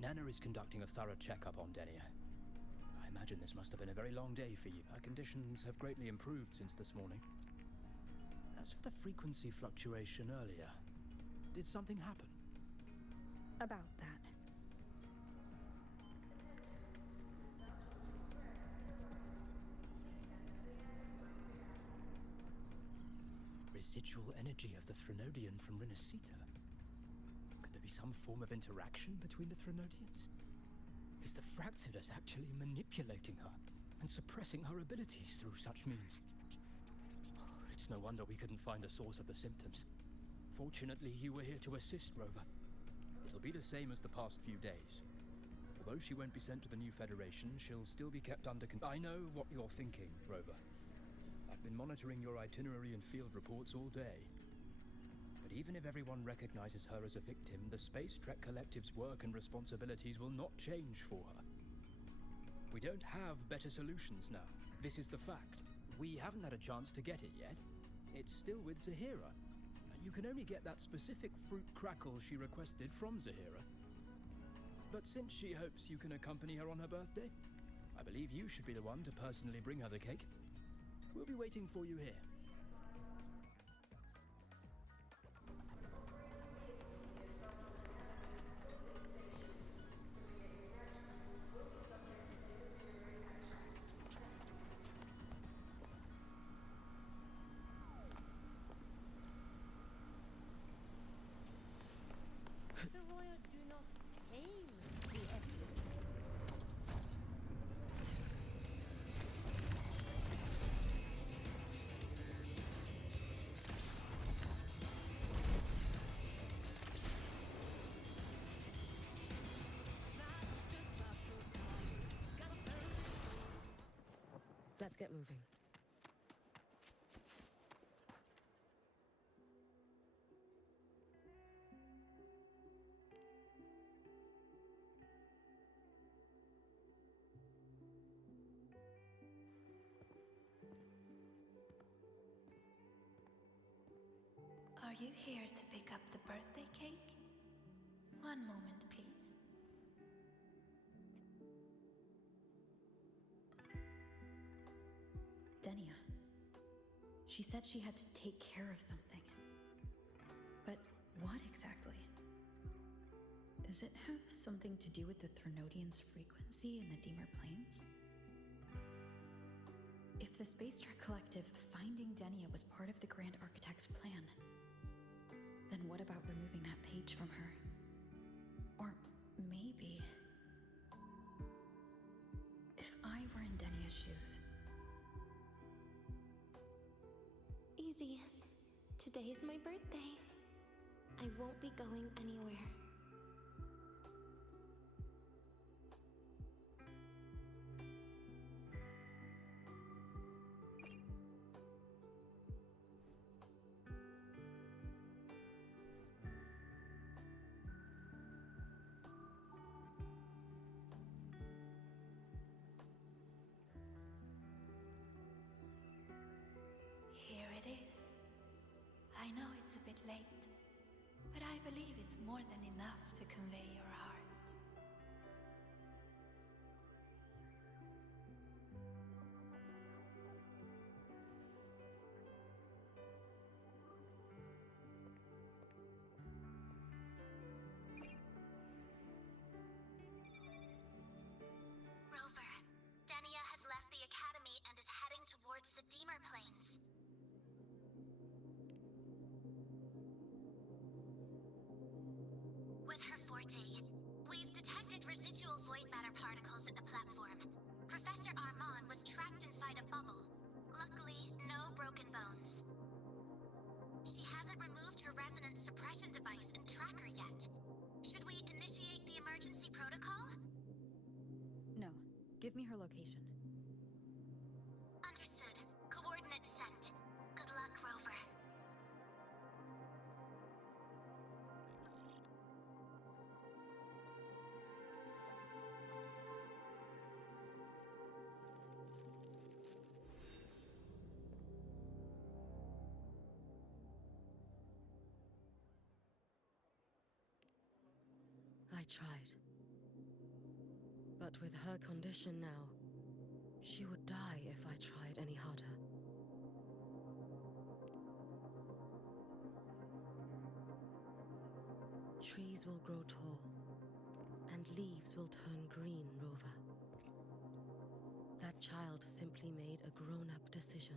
Nana is conducting a thorough checkup on Denia. I imagine this must have been a very long day for you. Her conditions have greatly improved since this morning. As for the frequency fluctuation earlier, did something happen? About that. Residual energy of the Threnodian from Renacita? Could there be some form of interaction between the Threnodians? Is the Fractsidus actually manipulating her and suppressing her abilities through such means? Oh, it's no wonder we couldn't find the source of the symptoms. Fortunately, you were here to assist, Rover. It'll be the same as the past few days. Although she won't be sent to the new Federation, she'll still be kept under control. I know what you're thinking, Rover. I've been monitoring your itinerary and field reports all day. But even if everyone recognizes her as a victim, the Space Trek Collective's work and responsibilities will not change for her. We don't have better solutions now. This is the fact. We haven't had a chance to get it yet. It's still with Zahira. You can only get that specific fruit crackle she requested from Zahira. But since she hopes you can accompany her on her birthday, I believe you should be the one to personally bring her the cake. We'll be waiting for you here. The Royal do not tame the excellent. Let's get moving. Are you here to pick up the birthday cake? One moment, please. Denia. She said she had to take care of something. But what exactly? Does it have something to do with the Threnodian's frequency in the Deemer Plains? If the Space Trek Collective finding Denia was part of the Grand Architect's plan, then what about removing that page from her? Or maybe... if I were in Denia's shoes... Easy. Today is my birthday. I won't be going anywhere. late. But I believe it's more than enough to convey your heart. Rover, Denia has left the academy and is heading towards the Deemer Plains. With her forte, we've detected residual void matter particles at the platform. Professor Armand was trapped inside a bubble. Luckily, no broken bones. She hasn't removed her resonance suppression device and tracker yet. Should we initiate the emergency protocol? No. Give me her location. Understood. Coordinates sent. Good luck, Rover. I tried. But with her condition now, she would die if I tried any harder. Trees will grow tall, and leaves will turn green, Rover. That child simply made a grown-up decision.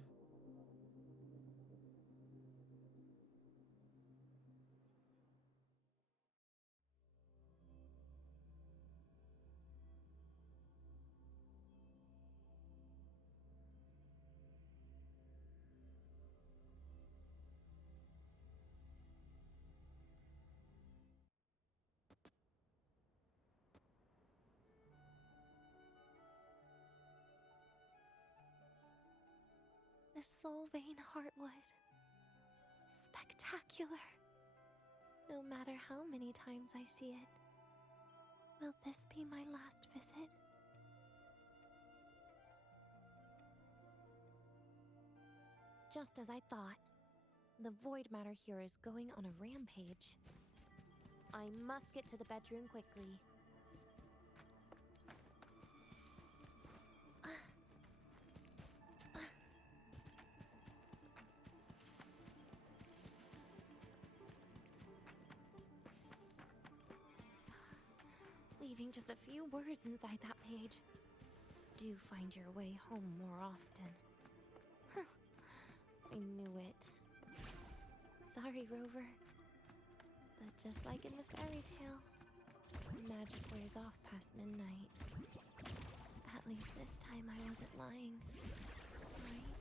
The Soul Vein Heartwood. Spectacular. No matter how many times I see it, will this be my last visit? Just as I thought, the void matter here is going on a rampage. I must get to the bedroom quickly. Leaving just a few words inside that page. Do find your way home more often. I knew it. Sorry, Rover. But just like in the fairy tale, magic wears off past midnight. At least this time I wasn't lying, right?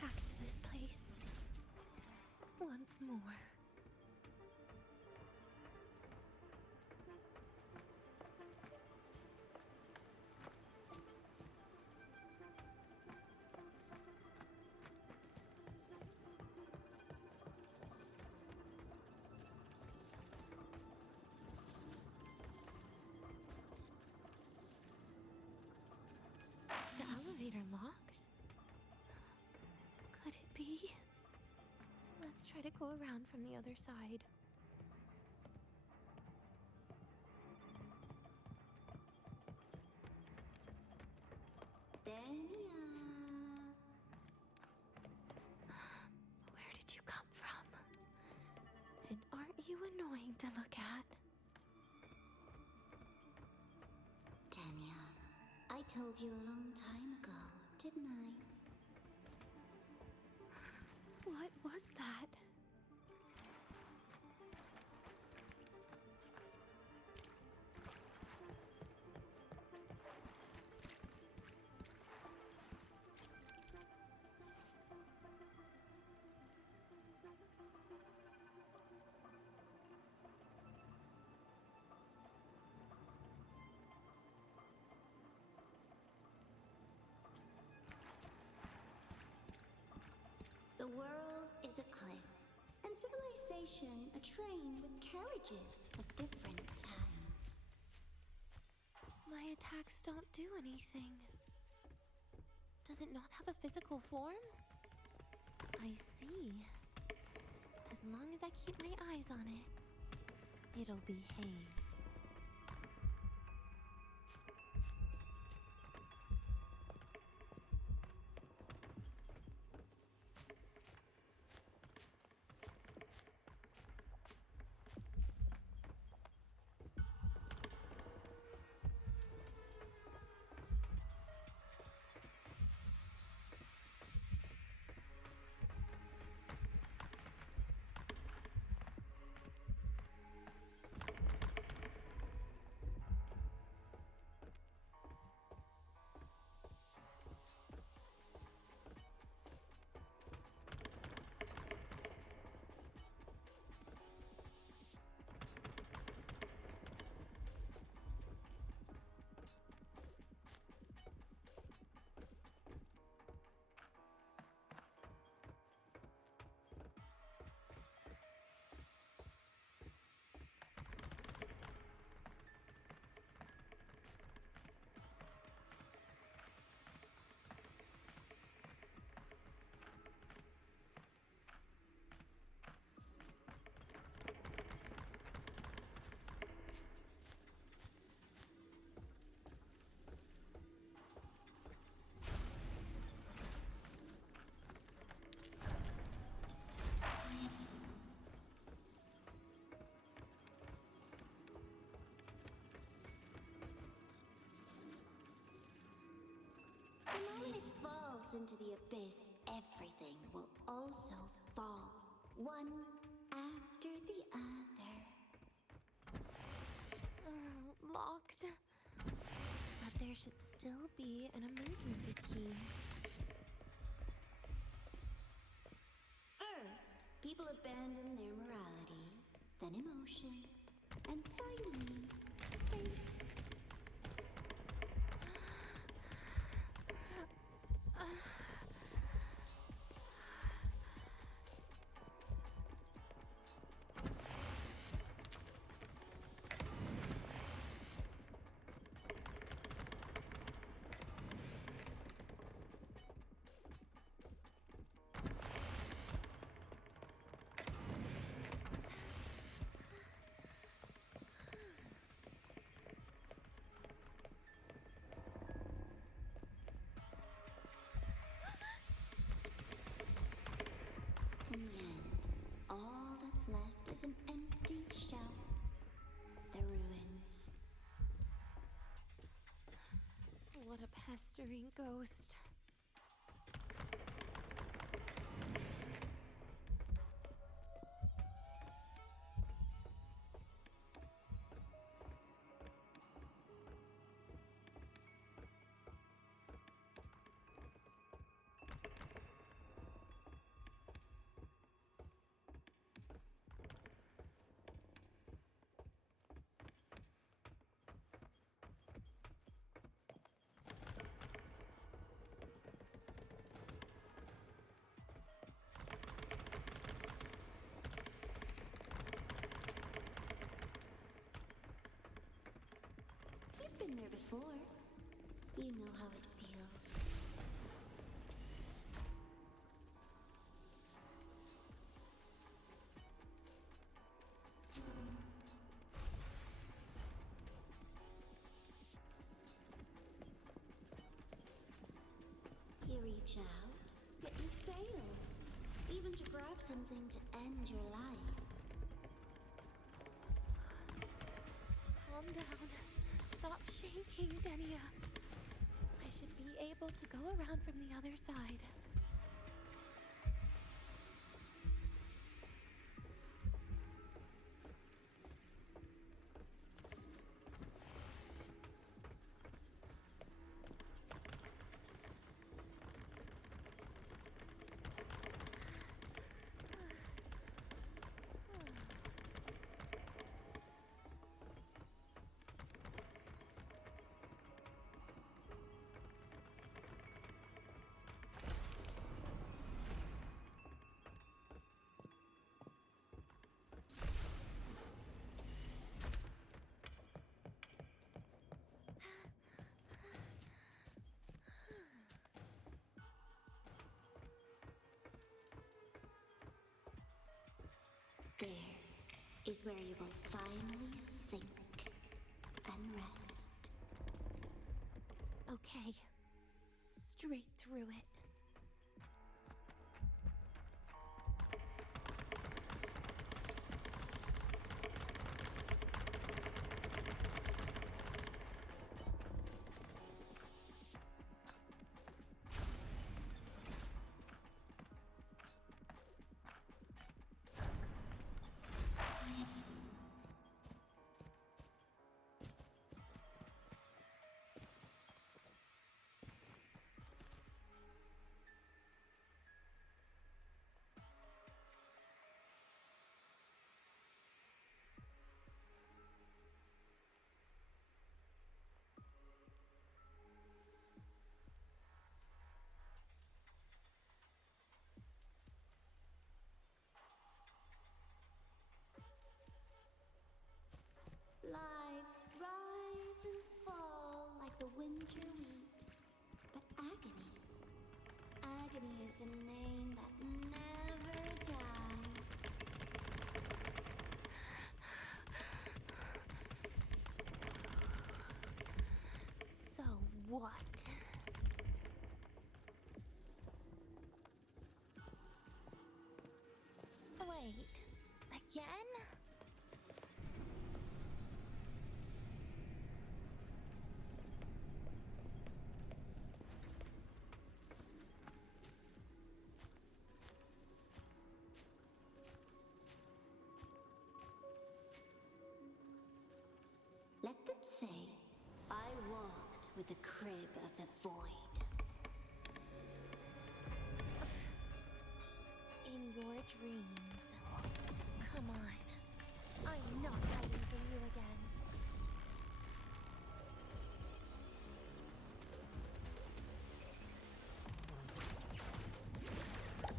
Back to this place. Once more. Is the elevator locked? Could it be? Let's try to go around from the other side. Where did you come from? And aren't you annoying to look at? Dania, I told you a long time ago, didn't I? What was that? The world is a cliff, and civilization a train with carriages of different times. My attacks don't do anything. Does it not have a physical form? I see. As long as I keep my eyes on it, it'll behave. The moment it falls into the abyss, everything will also fall, one after the other. Locked. But there should still be an emergency key. First, people abandon their morality, then emotions, and finally, faith. In the end, all that's left is an empty shell. The ruins. What a pestering ghost. You've been there before. You know how it feels. You reach out, yet you fail. Even to grab something to end your life. Calm down. Stop shaking, Denia. I should be able to go around from the other side. is where you will finally sink and rest. Okay. Straight through it. Lives rise and fall like the winter wheat. But agony, agony is the name that never dies. So what? Wait, again? Let them say, I walked with the crib of the void. In your dreams. Come on. I'm not hiding from you again.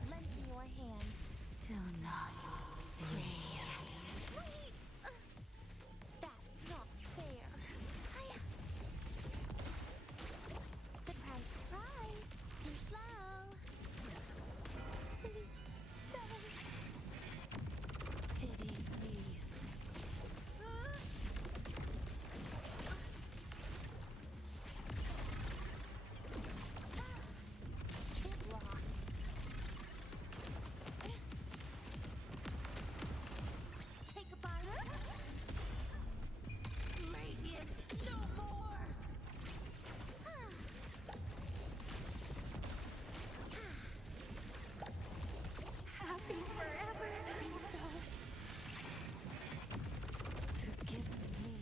Lend me your hand. Do not stay. Wait! That's not fair. Surprise, surprise! Too slow. Please, don't. Pity me. Get lost. Take a bite. Radiance, no more. Happy forever. Please don't. Forgive me.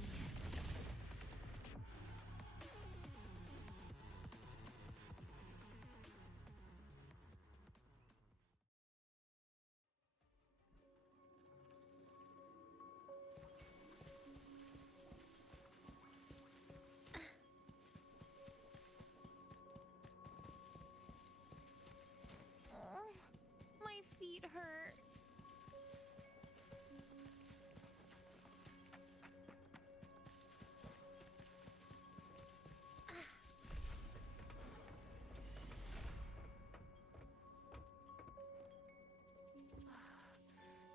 My feet hurt.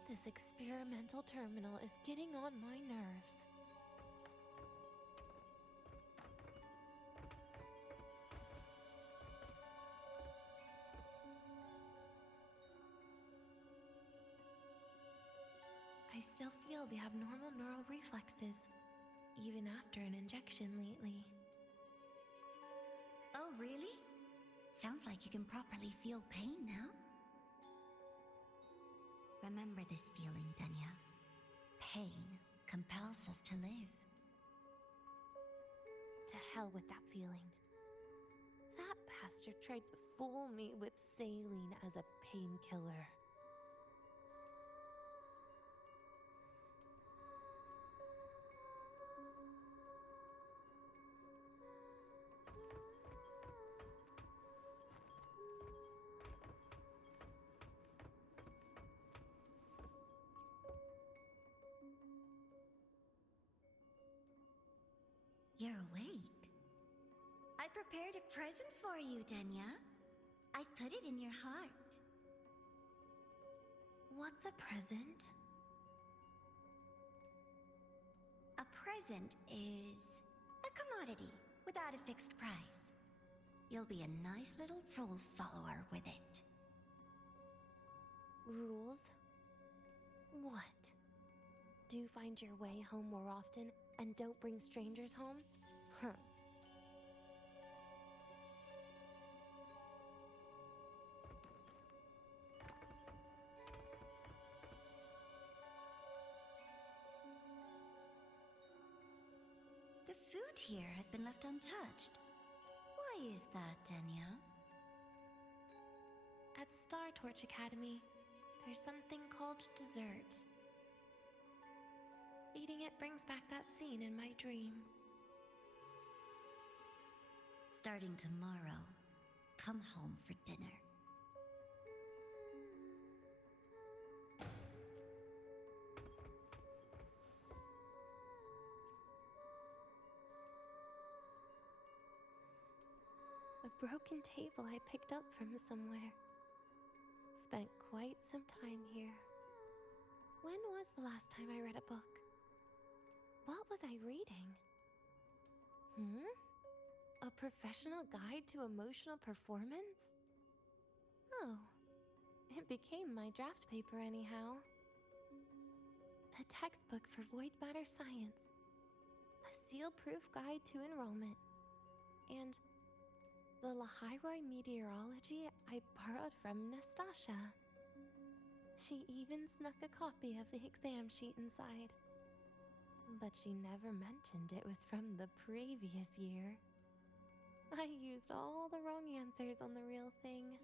This experimental terminal is getting on my nerves. I still feel the abnormal neural reflexes, even after an injection lately. Oh, really? Sounds like you can properly feel pain now. Remember this feeling, Danya. Pain compels us to live. To hell with that feeling. That bastard tried to fool me with saline as a painkiller. You're awake. I prepared a present for you, Danya. I put it in your heart. What's a present? present is a commodity without a fixed price. You'll be a nice little rule follower with it. Rules? What? Do find your way home more often and don't bring strangers home? Huh. The food here has been left untouched. Why is that, Denya? At Star Torch Academy, there's something called dessert. Eating it brings back that scene in my dream. Starting tomorrow, come home for dinner. A broken table I picked up from somewhere. Spent quite some time here. When was the last time I read a book? What was I reading? A professional guide to emotional performance? Oh, it became my draft paper anyhow. A textbook for void matter science. A seal-proof guide to enrollment. And the Lahiroi meteorology I borrowed from Nastasha. She even snuck a copy of the exam sheet inside. But she never mentioned it was from the previous year. I used all the wrong answers on the real thing.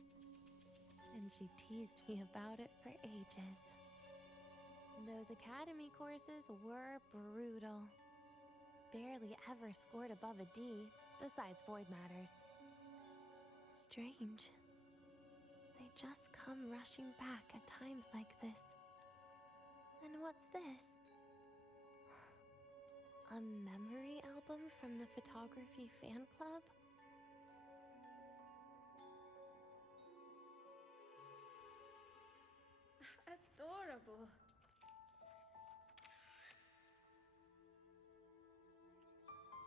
And she teased me about it for ages. Those academy courses were brutal. Barely ever scored above a D, besides void matters. Strange. They just come rushing back at times like this. And what's this? A memory album from the photography fan club? Adorable.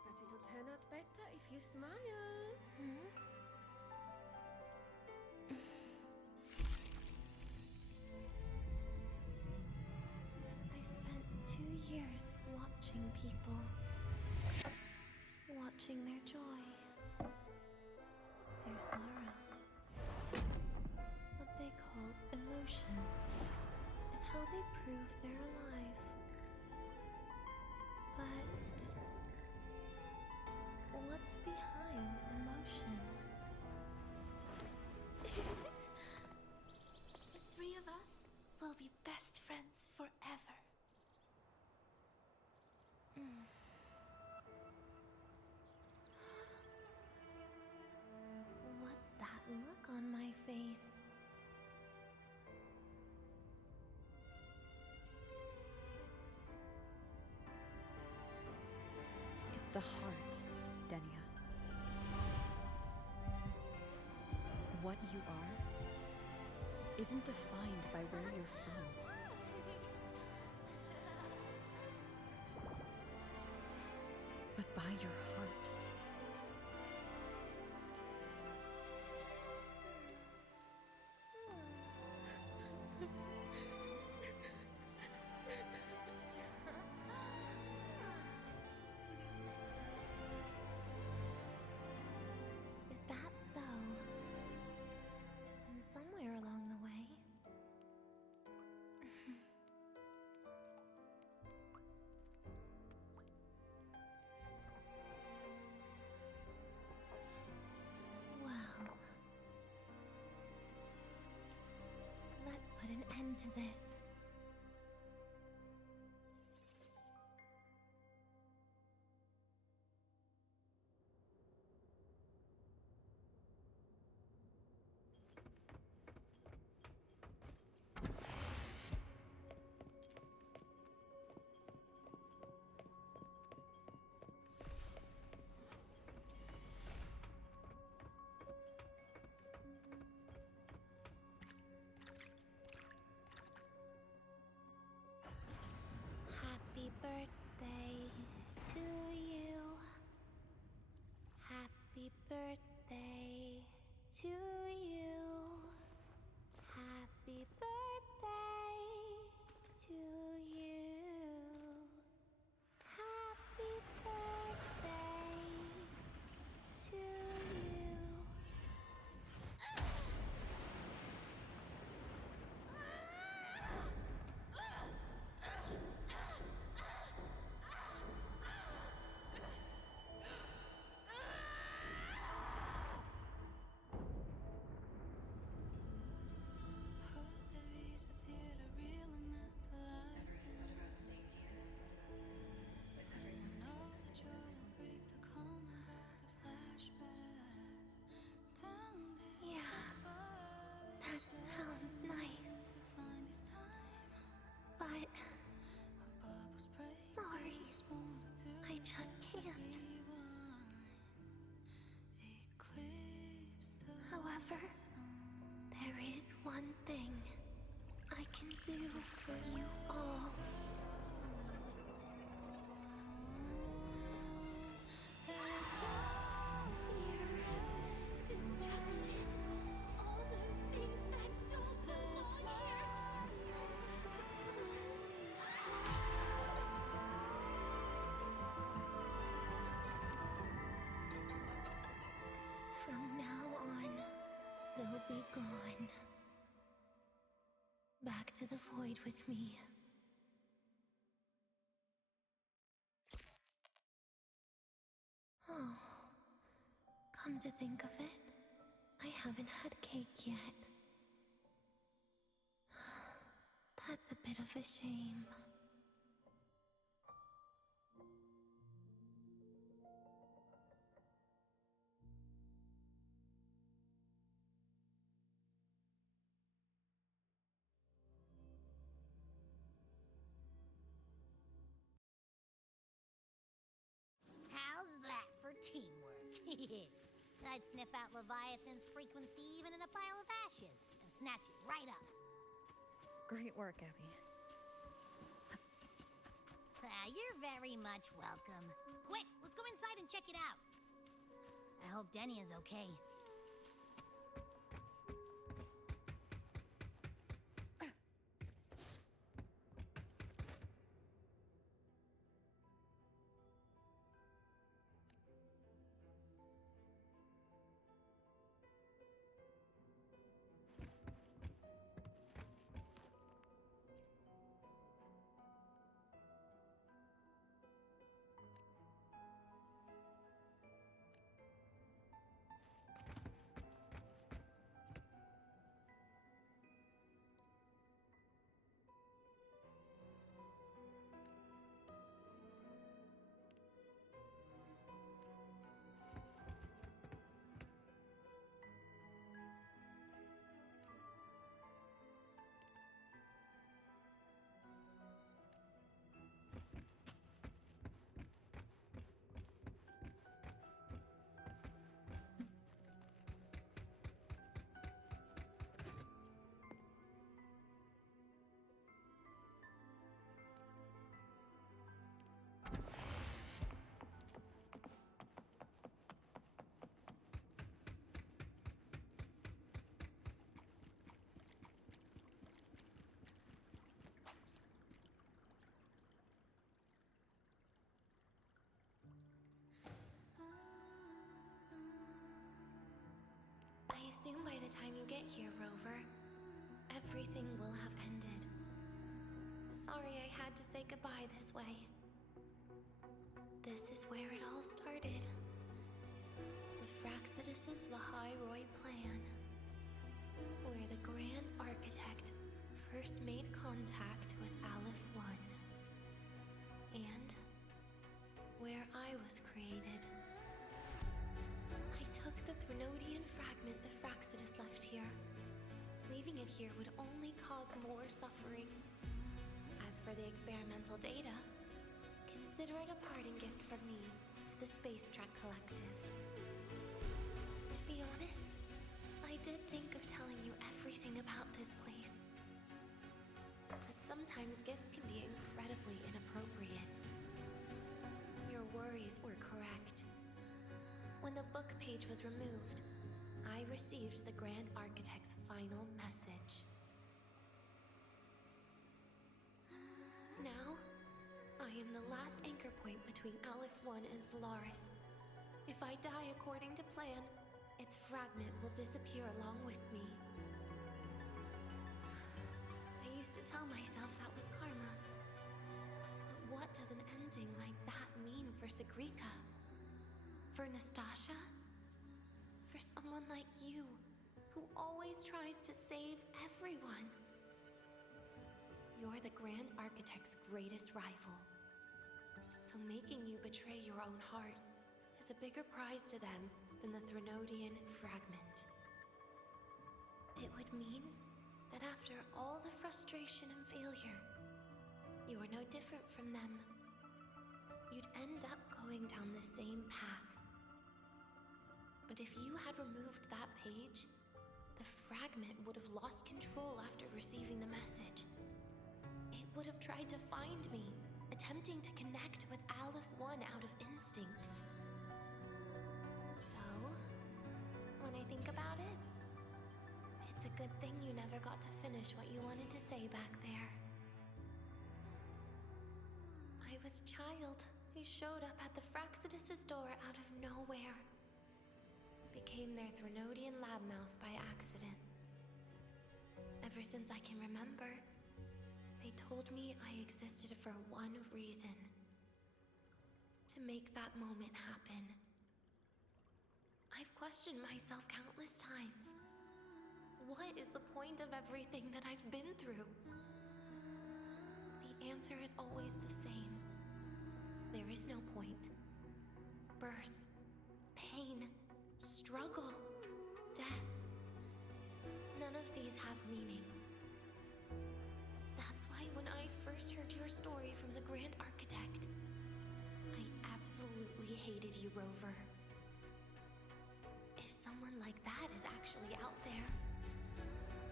But it'll turn out better if you smile. I spent 2 years watching people. Watching their joy. Their sorrow. What they call emotion is how they prove they're alive. But what's behind emotion? The three of us will be best friends forever. What's that look on my face? It's the heart, Denya. What you are isn't defined by where you're from. But by your heart. Is that so? Then somewhere along the way... Well... Let's put an end to this. do for you all. There's no fear, destruction, all those things that don't belong here. From now on, they'll be gone. Back to the void with me. Oh, come to think of it, I haven't had cake yet. That's a bit of a shame. How's that for teamwork? I'd sniff out Leviathan's frequency even in a pile of ashes and snatch it right up. Great work, Abby. You're very much welcome. Quick, let's go inside and check it out. I hope Denny is okay. I assume by the time you get here, Rover, everything will have ended. Sorry I had to say goodbye this way. This is where it all started. The Fraxidus' Lahairoi plan. Where the Grand Architect first made contact with Aleph One. And where I was created. I took the Threnodian fragment the Fraxidus left here. Leaving it here would only cause more suffering. As for the experimental data, consider it a parting gift from me to the Space Trek Collective. To be honest, I did think of telling you everything about this place. But sometimes gifts can be incredibly inappropriate. Your worries were correct. When the book page was removed, I received the Grand Architect's final message. Now, I am the last anchor point between Aleph One and Solaris. If I die according to plan, its fragment will disappear along with me. I used to tell myself that was karma. But what does an ending like that mean for Sagrika? For Nastasha? For someone like you, who always tries to save everyone? You're the Grand Architect's greatest rival. So making you betray your own heart is a bigger prize to them than the Threnodian fragment. It would mean that after all the frustration and failure, you are no different from them. You'd end up going down the same path. But if you had removed that page, the fragment would have lost control after receiving the message. would have tried to find me, attempting to connect with Aleph 1 out of instinct. So, when I think about it, it's a good thing you never got to finish what you wanted to say back there. I was a child who showed up at the Fraxidus' door out of nowhere. Became their Threnodian lab mouse by accident. Ever since I can remember, they told me I existed for one reason. To make that moment happen. I've questioned myself countless times. What is the point of everything that I've been through? The answer is always the same. There is no point. Birth, pain, struggle, death. None of these have meaning. That's why when I first heard your story from the Grand Architect, I absolutely hated you, Rover. If someone like that is actually out there,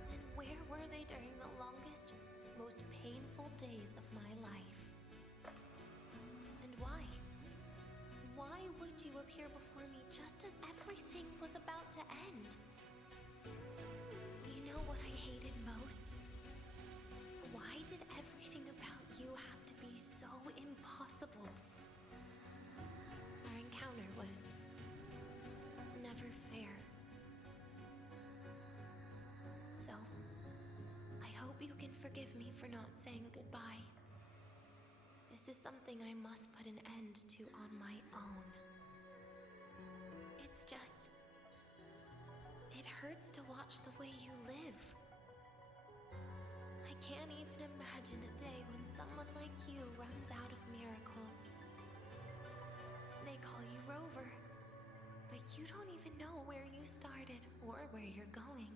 then where were they during the longest, most painful days of my life? And why? Why would you appear before me just as everything was about to end? You know what I hated most? Why did everything about you have to be so impossible? Our encounter was never fair. So, I hope you can forgive me for not saying goodbye. This is something I must put an end to on my own. It's just... it hurts to watch the way you live. I can't even imagine a day when someone like you runs out of miracles. They call you Rover, but you don't even know where you started or where you're going.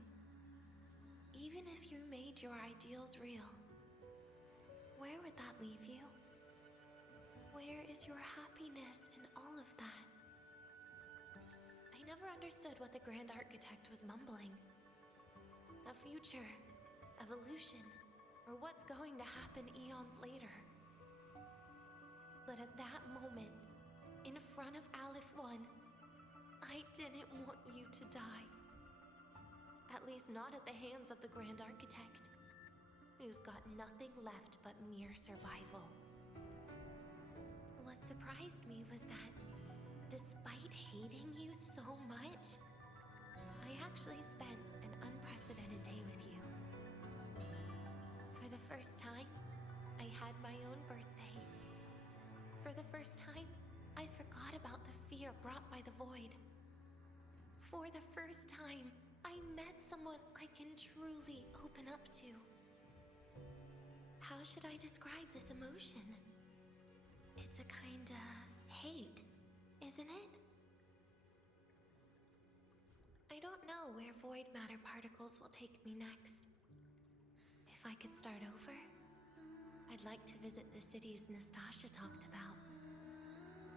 Even if you made your ideals real, where would that leave you? Where is your happiness in all of that? I never understood what the Grand Architect was mumbling. The future, evolution, or what's going to happen eons later. But at that moment, in front of Aleph 1, I didn't want you to die. At least not at the hands of the Grand Architect, who's got nothing left but mere survival. What surprised me was that, despite hating you so much, I actually spent an unprecedented day with you. For the first time, I had my own birthday. For the first time, I forgot about the fear brought by the void. For the first time, I met someone I can truly open up to. How should I describe this emotion? It's a kinda hate, isn't it? I don't know where void matter particles will take me next. If I could start over, I'd like to visit the cities Nastasha talked about.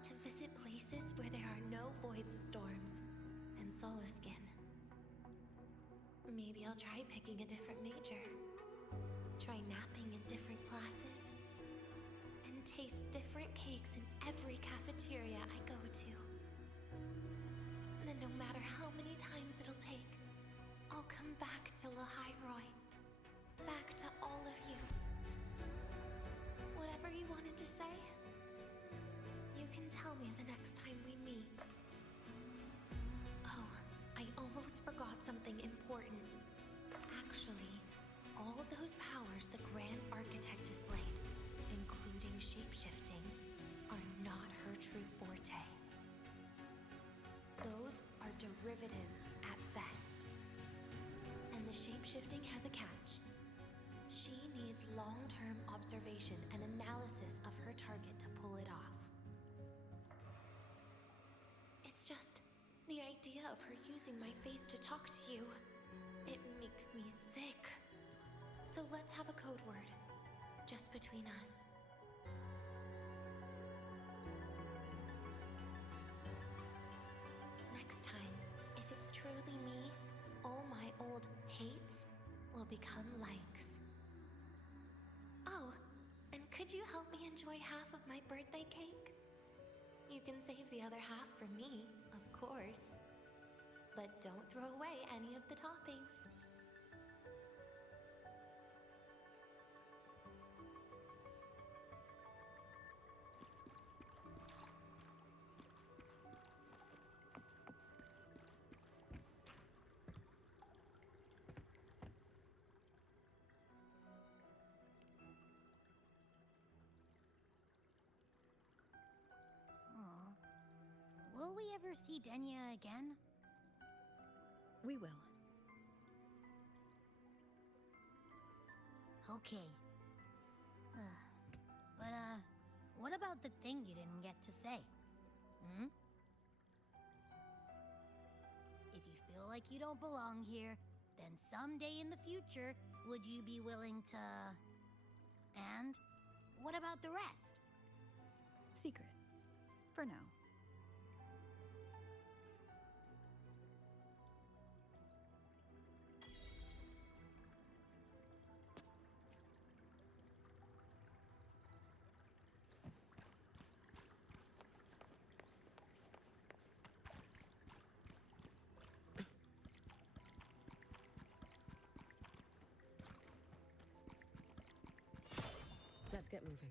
To visit places where there are no void storms and Solaskin. Maybe I'll try picking a different major. Try napping in different classes. And taste different cakes in every cafeteria I go to. Then no matter how many times it'll take, I'll come back to Lahairoi. Back to all of you. Whatever you wanted to say, you can tell me the next time we meet. Oh, I almost forgot something important. Actually, all those powers the Grand Architect displayed, including shapeshifting, are not her true forte. Those are derivatives at best. And the shapeshifting has a catch. She needs long-term observation and analysis of her target to pull it off. It's just the idea of her using my face to talk to you. It makes me sick. So let's have a code word, just between us. Next time, if it's truly me, all my old hates will become likes. Oh, you help me enjoy half of my birthday cake? You can save the other half for me, of course. But don't throw away any of the toppings. Will we ever see Denya again? We will. Okay. But, what about the thing you didn't get to say? Hmm? If you feel like you don't belong here, then someday in the future, would you be willing to... And what about the rest? Secret. For now. Let's get moving.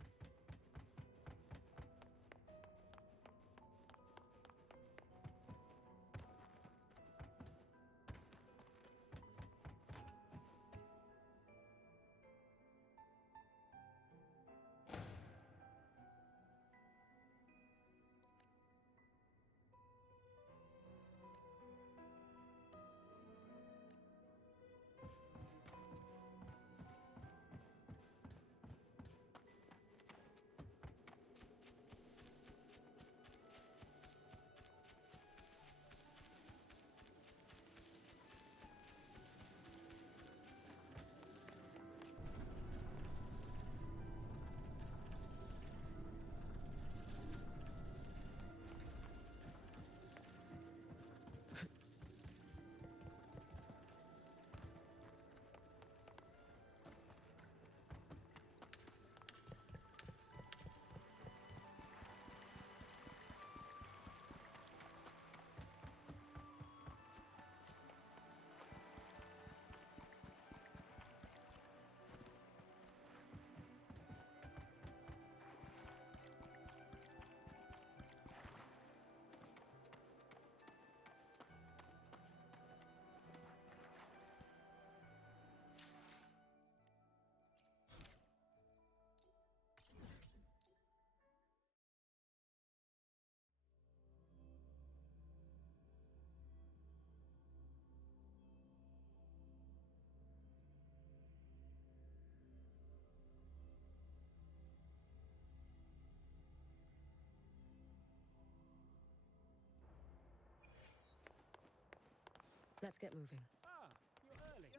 Let's get moving. Ah, you're early.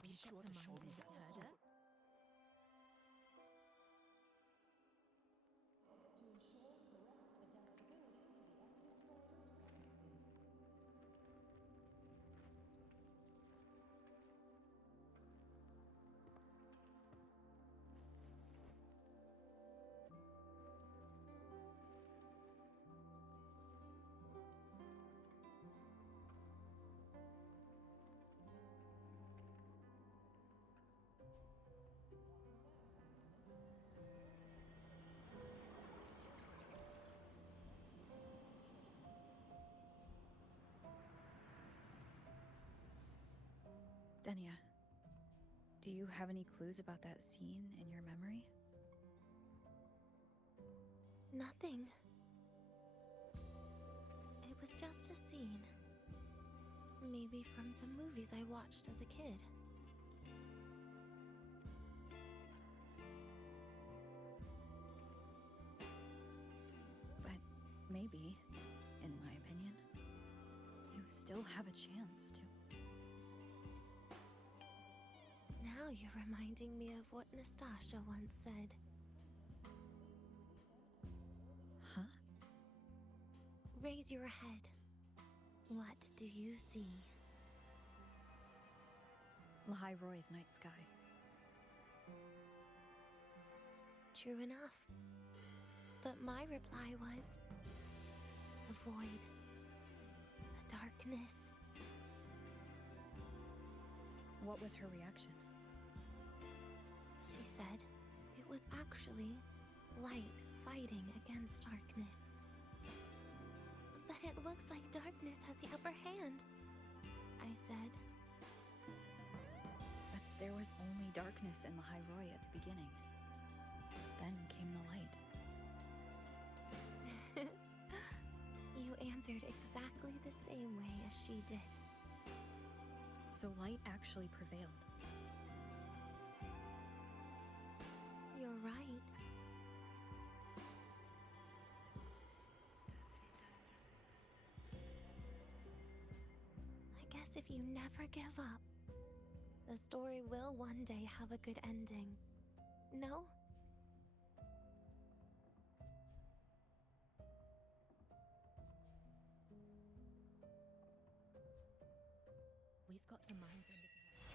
Be sure to show me that herder. Denia, do you have any clues about that scene in your memory? Nothing. It was just a scene. Maybe from some movies I watched as a kid. But maybe, in my opinion, you still have a chance to. Now you're reminding me of what Nastasha once said. Huh? Raise your head. What do you see? Lahai Roy's night sky. True enough. But my reply was the void, the darkness. What was her reaction? She said it was actually light fighting against darkness. But it looks like darkness has the upper hand, I said. But there was only darkness in the Hyroi at the beginning. Then came the light. You answered exactly the same way as she did. So light actually prevailed. You're right. I guess if you never give up, the story will one day have a good ending. No? We've got the mind-bending herder.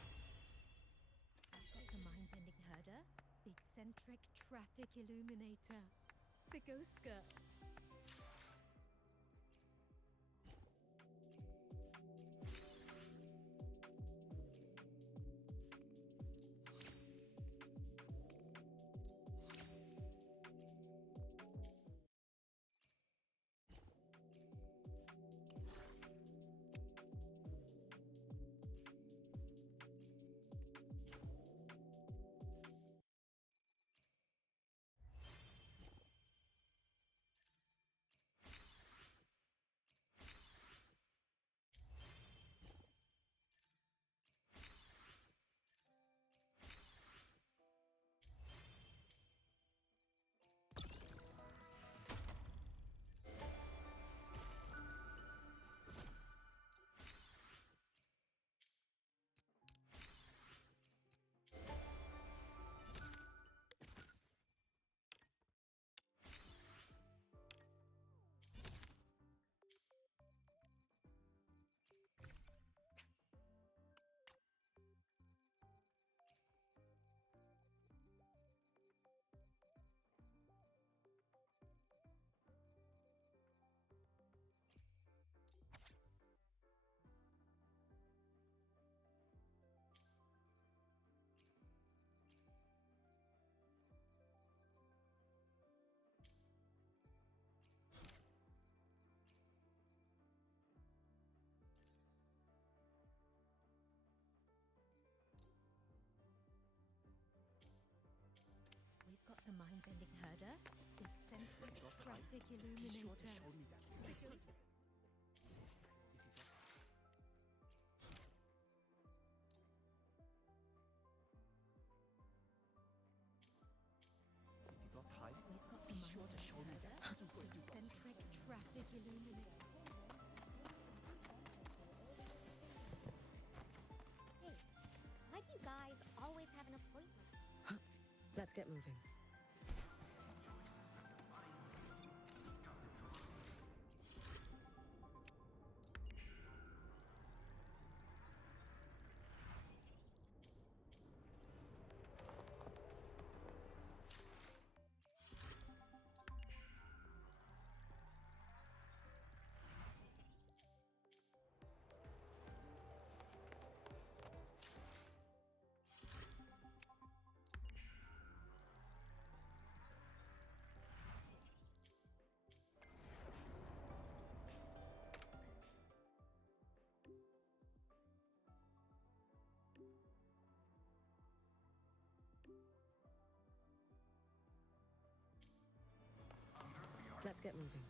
I've got the mind-bending herder, the eccentric traffic illuminator, the ghost girl. We've got the mind-bending herder, the eccentric traffic illuminator. The ghost. We've got the mind-bending herder, the eccentric traffic illuminator. Hey, why do you guys always have an appointment? Let's get moving. Let's get moving.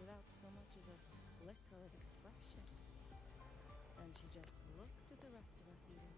without so much as a flicker of expression. And she just looked at the rest of us eating.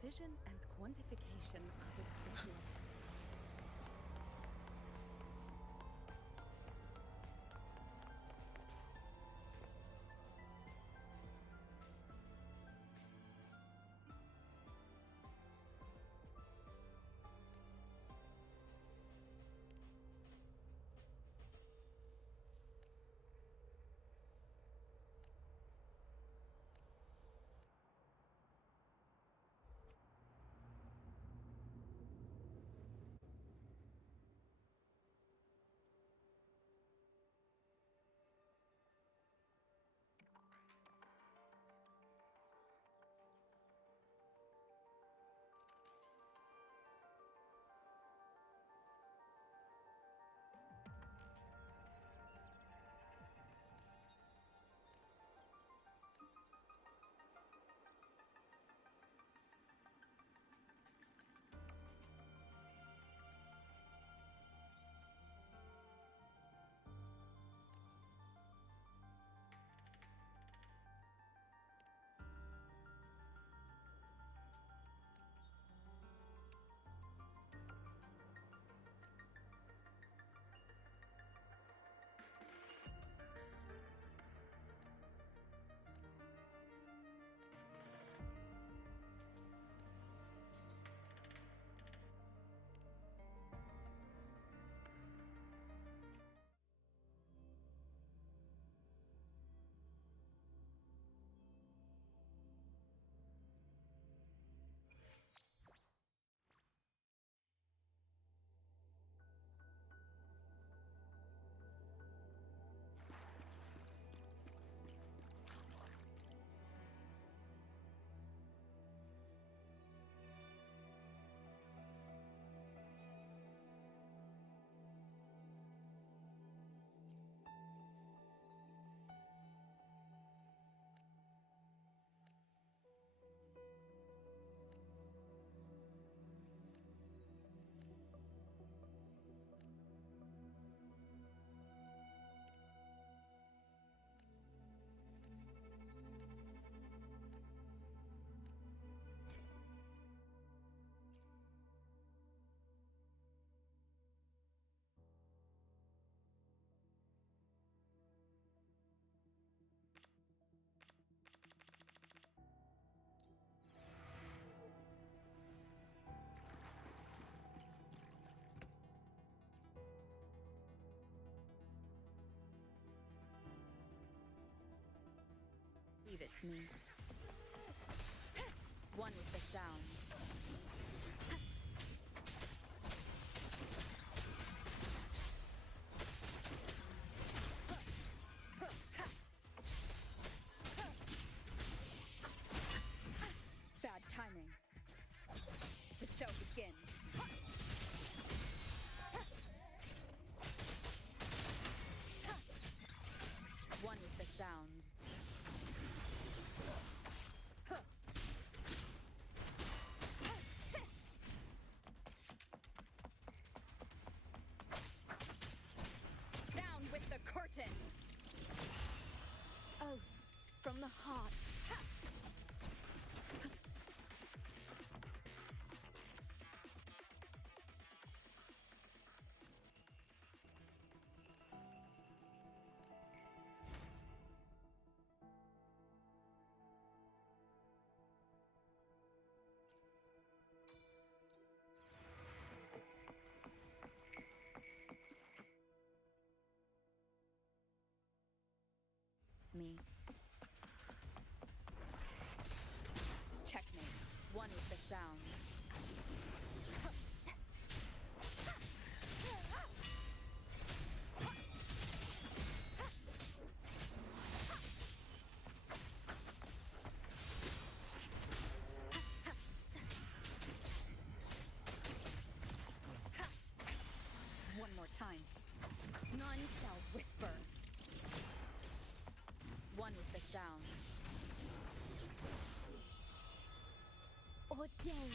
Precision and quantification are the bedrock of science. Leave it to me. One with the sound. Bad timing. The show begins. One with the sounds. the heart. Me. Checkmate. One with the sounds. One more time. None shall whisper. One with the sounds. Ordained.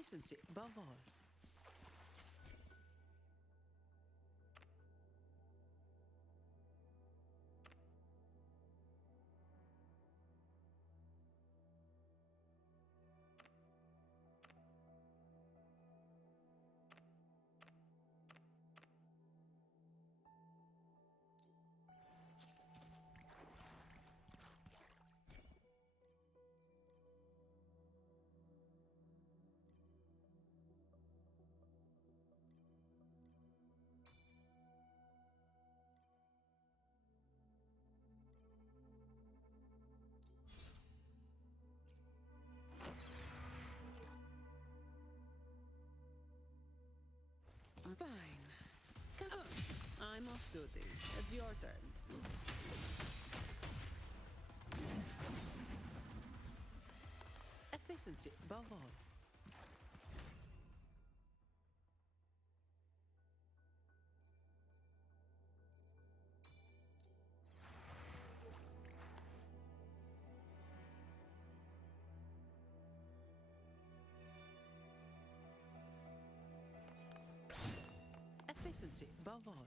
Efficiency above all. Fine. Come on. I'm off duty. It's your turn. Efficiency above all. Efficiency above all.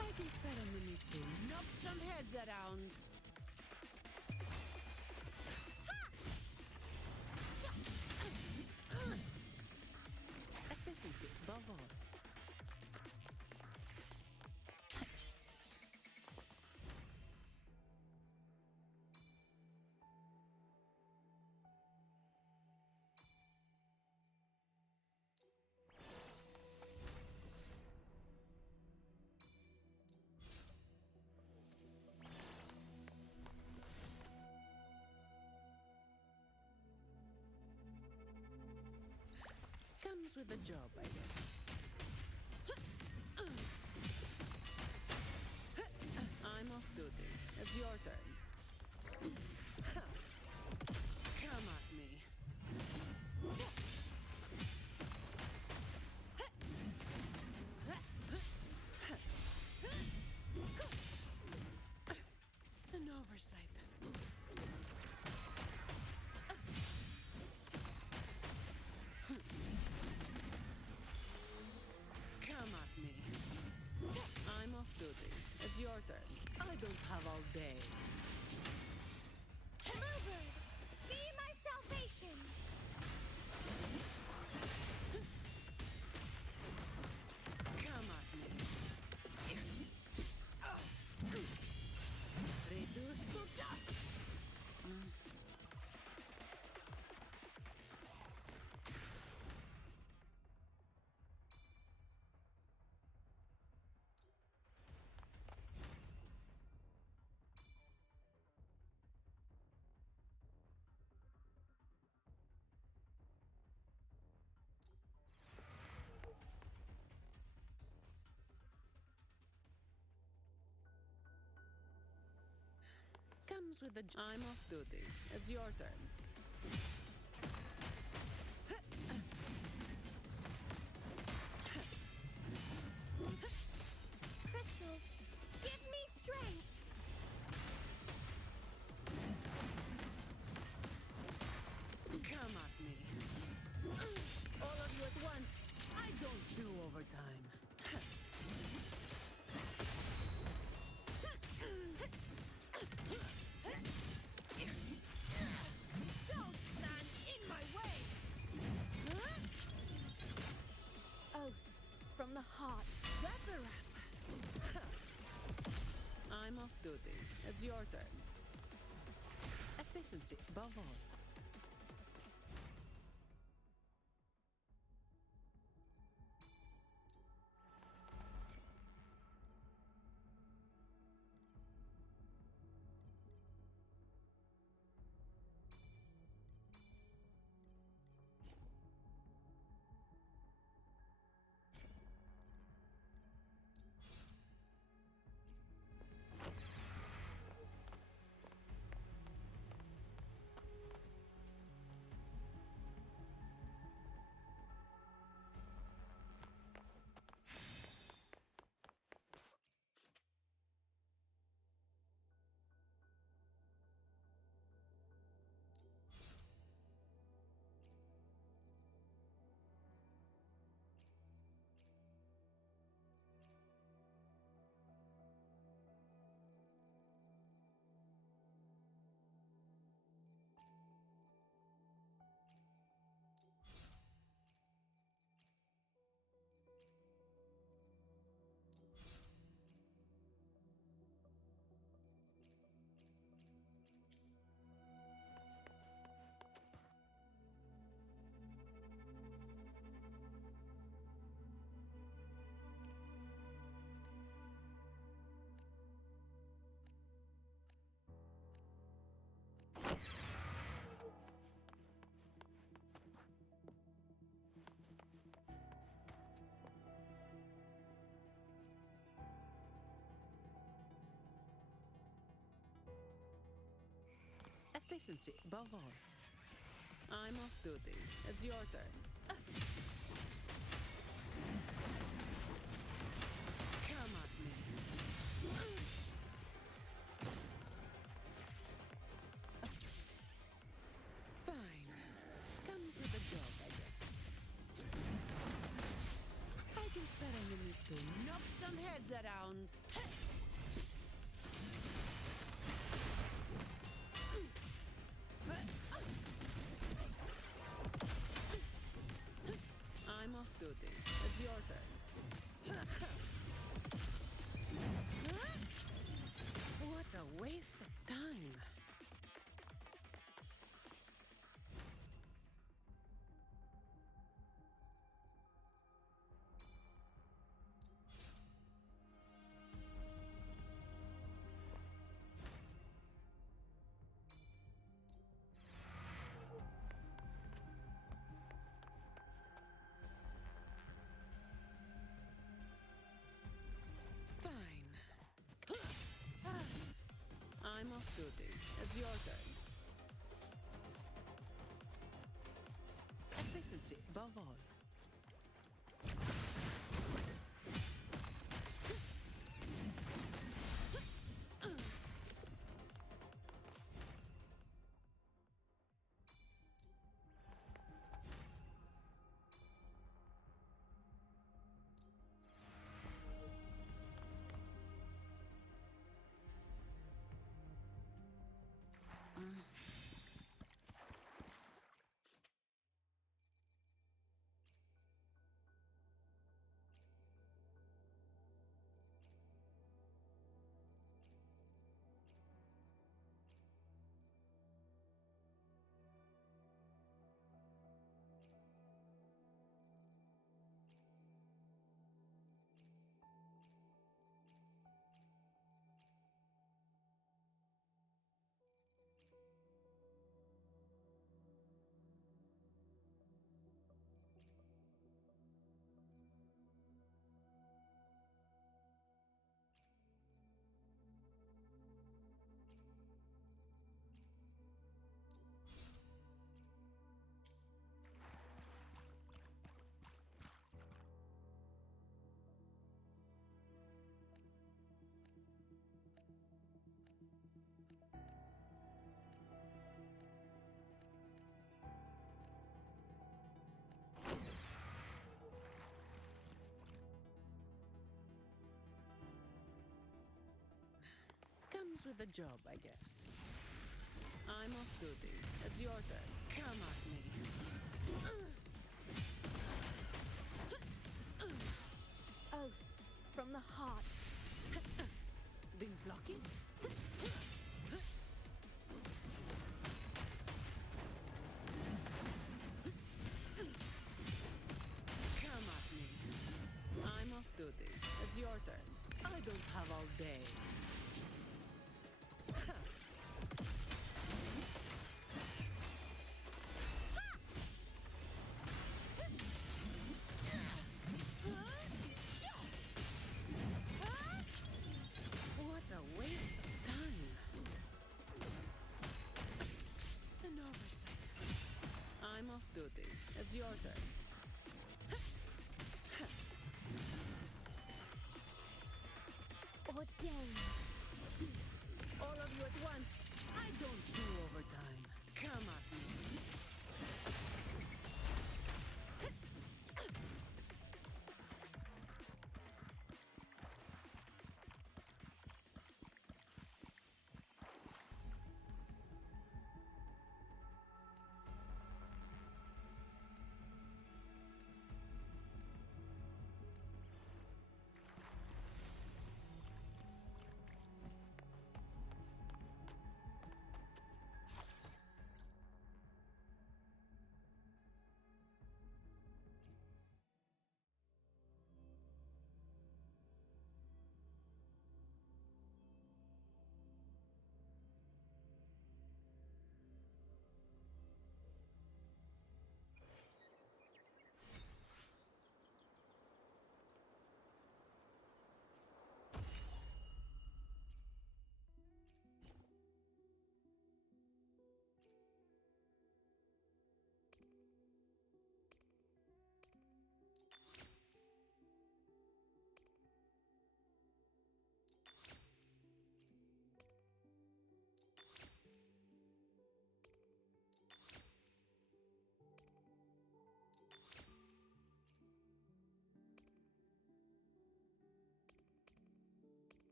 I can spare a minute to knock some heads around. Efficiency above all. Comes with the job, I guess. I'm off duty. It's your turn. Come at me. An oversight. Come at me. I'm off duty. It's your turn. I don't have all day. Mover, be my salvation. Come at me. Reduced to dust. Comes with the I'm off duty. It's your turn. Crystals, give me strength. Come at me. All of you at once. I don't do overtime. Don't stand in my way. Oath from the heart. That's a wrap. I'm off duty. It's your turn. Efficiency above all. Efficiency above all. I'm off duty. It's your turn. Come at me. Fine. Comes with the job, I guess. I can spare a minute to knock some heads around. I'm off duty. It's your turn. What a waste of time. Fine. I'm off duty. It's your turn. Efficiency above all. Comes with the job, I guess. I'm off duty. It's your turn. Come at me. Oh, from the heart. Been blocking? Come at me. I'm off duty. It's your turn. I don't have all day. What a waste of time.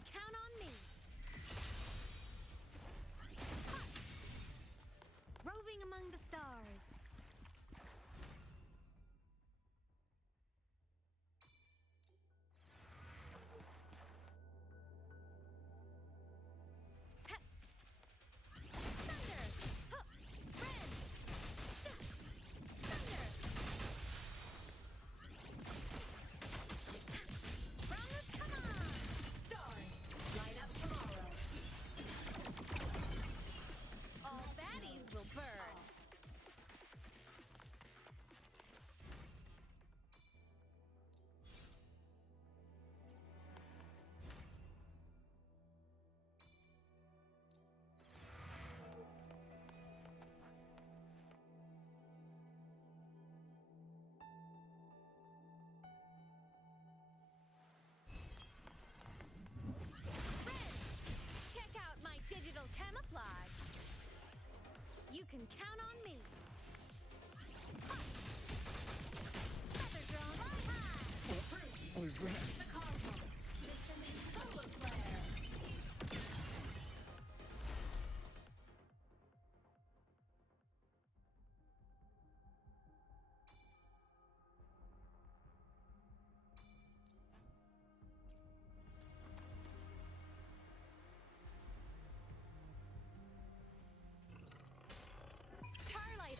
can count on me. Roving among the stars. You can count on me. Feather drone, fly high. What is that? The cosmos. System in solar flare.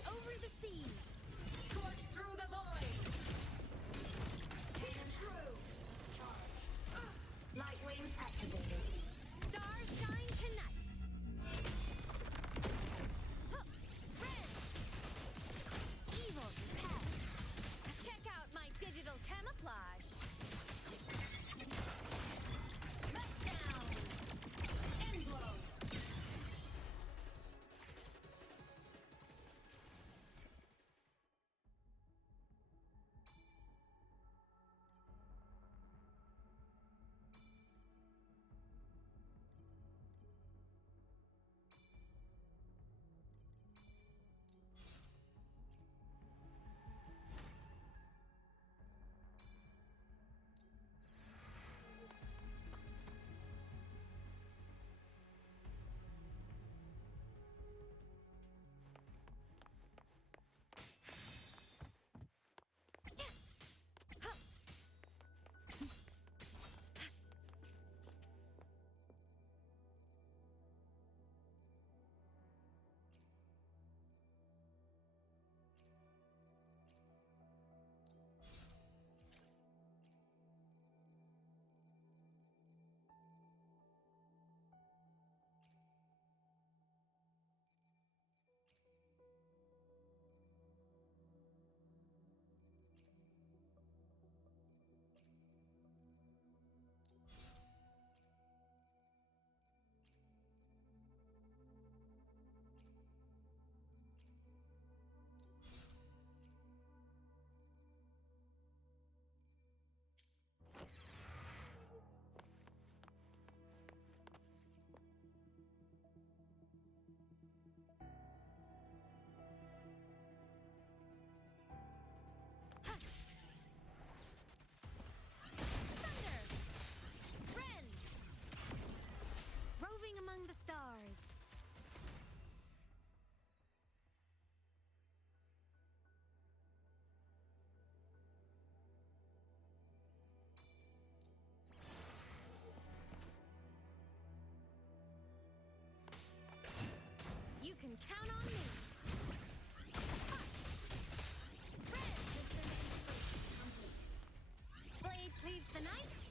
Over the seas. Scorch through the void. Hidden through. Charge. Light wings activated. Stars shine tonight. Red. Evil repelled. Check out my digital camouflage. Smackdown. Endblow. Among the stars. You can count on me. Red system complete. Blade cleaves the night.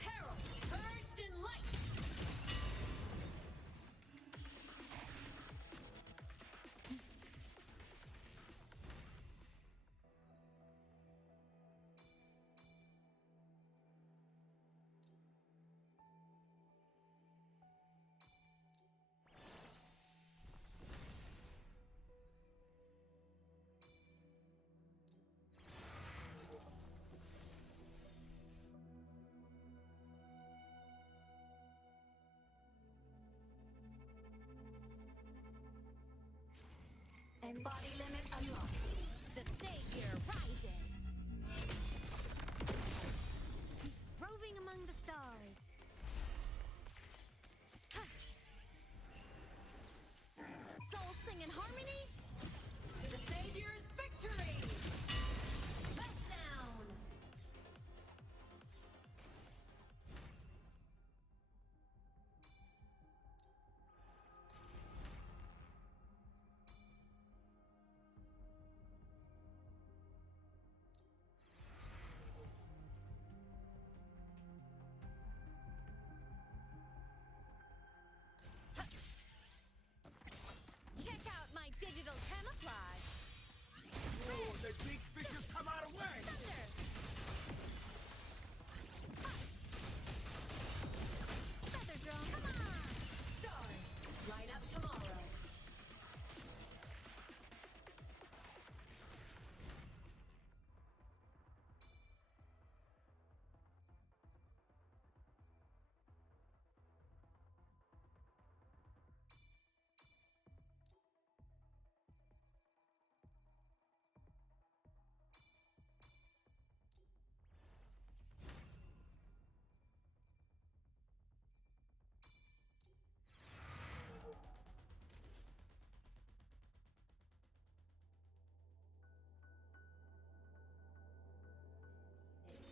Peril. Burst in light. And Body limit unlocked. the savior rises. Roving among the stars.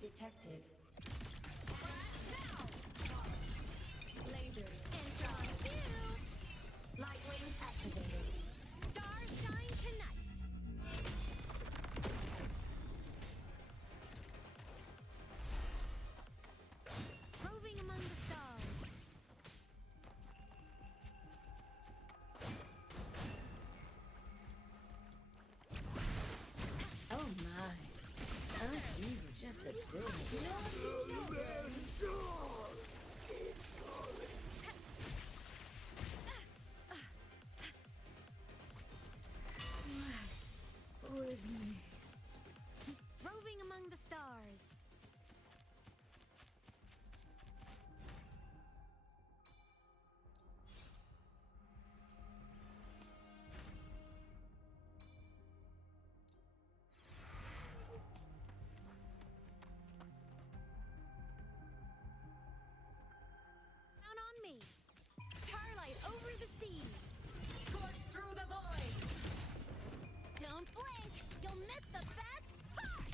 detected. Lasers. And on you! Light wings activated. Stars shine tonight! Roving among the stars. Oh my. Aren't you just adorable? Rest with me. Roving among the stars. Down on me. Starlight over the seas. Scorch through the void! Don't blink! You'll miss the best part!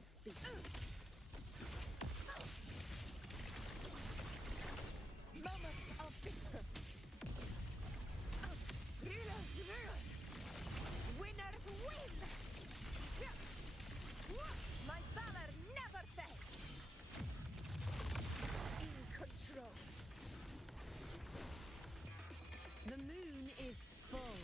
Speak. Moment of victory. Winners win! My valor never fails! In control. The moon is full.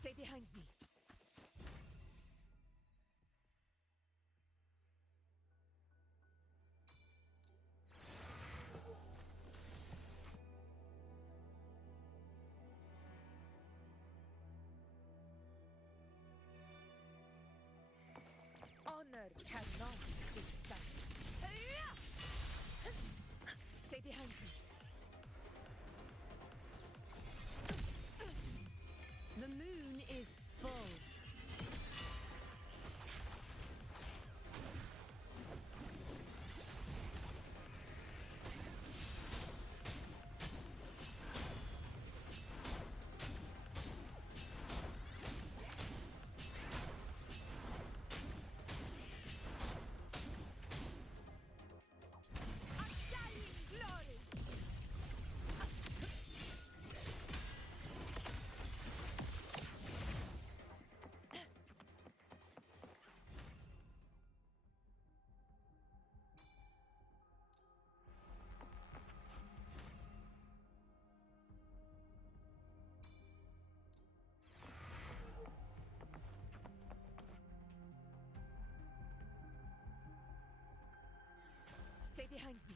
Stay behind me. Honor cannot be silenced. Stay behind me. The moon is full. Undying glory! Stay behind me.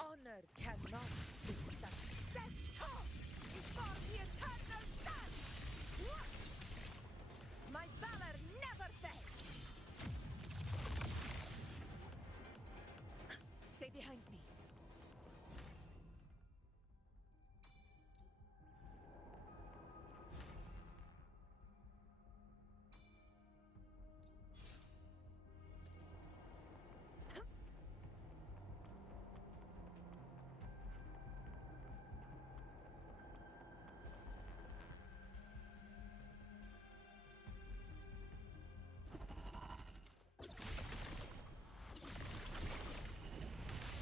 Honor cannot be silenced. Stand tall before the eternal sun! My valor never fails! Stay behind me.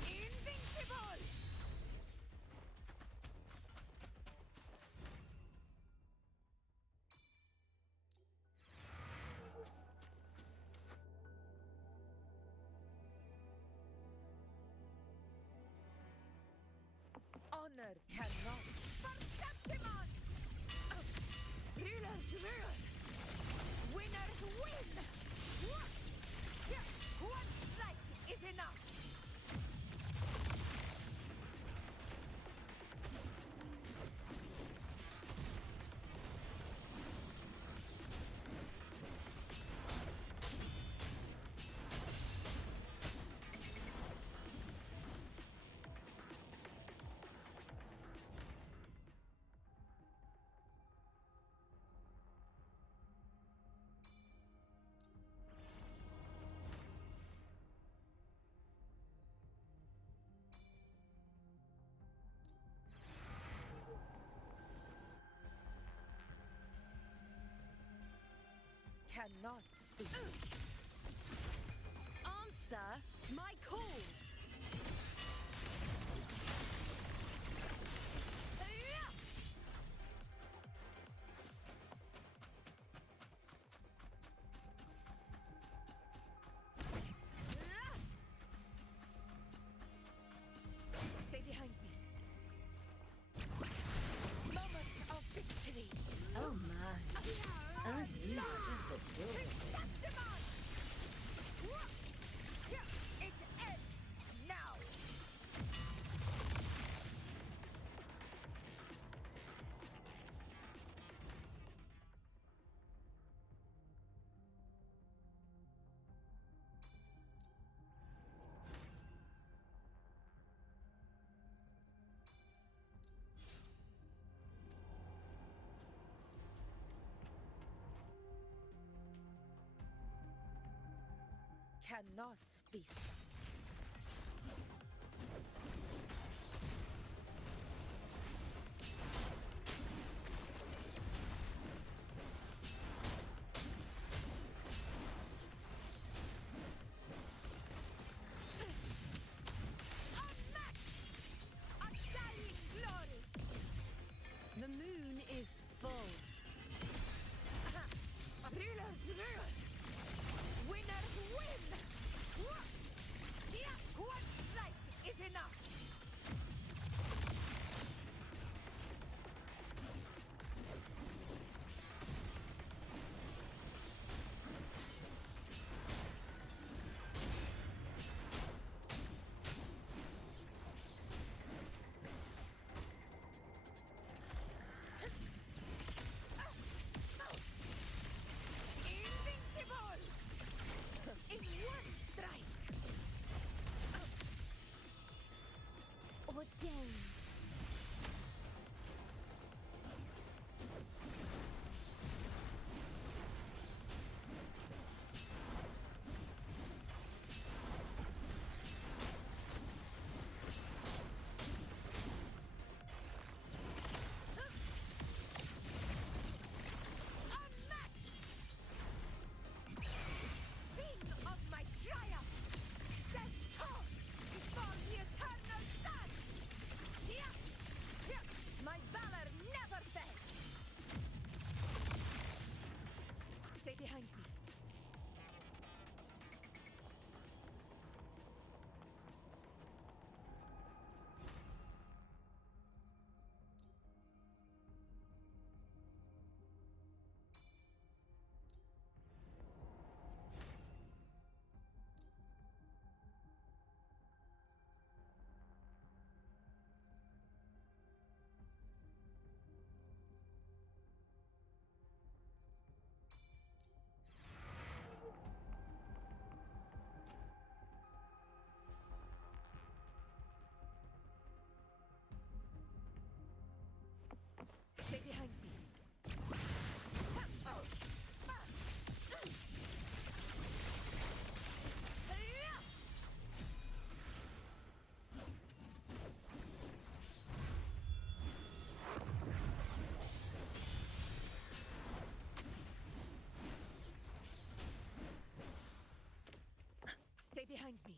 In Honor cannot. Perceptimons! Rulers rule! Winners win! One strike is enough! Cannot be. Answer my call. Stay behind me. Moment of victory. Oh my. Aren't you just adorable? It ends now. Cannot be stopped. The moon is full. Rulers rule. Winners win. One strike is enough. Invincible! In one strike! Ordained. Sing of my triumph! Stand tall before the eternal sun! My valor never fails! Stay behind me. Stay behind me. Stay behind me.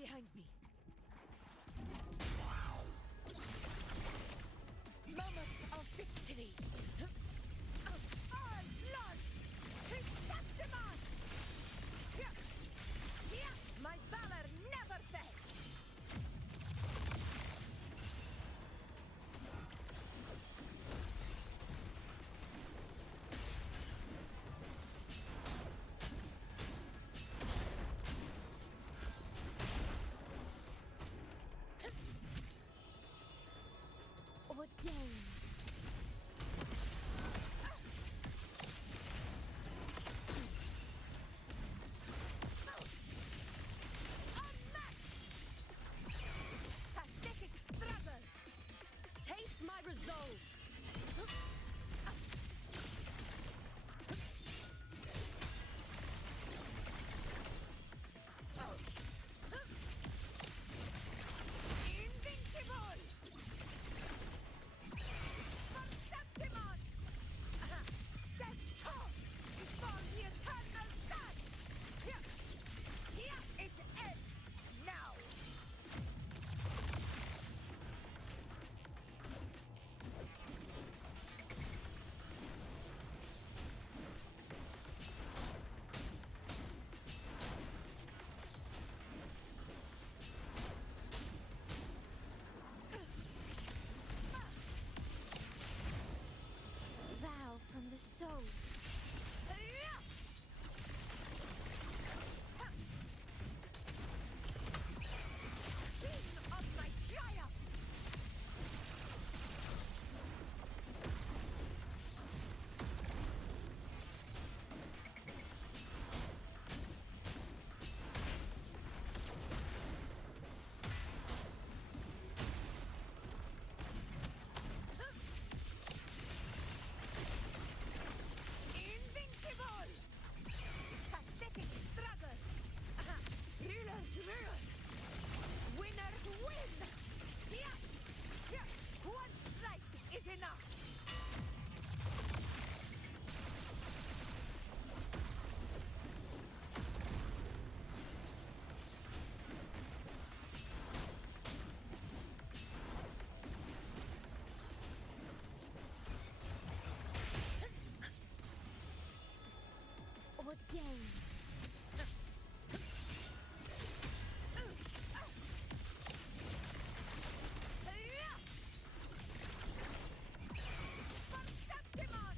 behind me. Moments of victory. All blood! Chrysanthemum! Here! Here! My valor never fails! Ordain. Pathetic struggle! Taste my resolve! Invincible! Perceptimon! Step up before the eternal sun! Here! Here it ends! Now! Vow from the soul. Sing of my triumph! Invincible! Pathetic struggle! Rulers rule! Winners win! Here! Here! One strike is enough! Ordain. Perceptimon!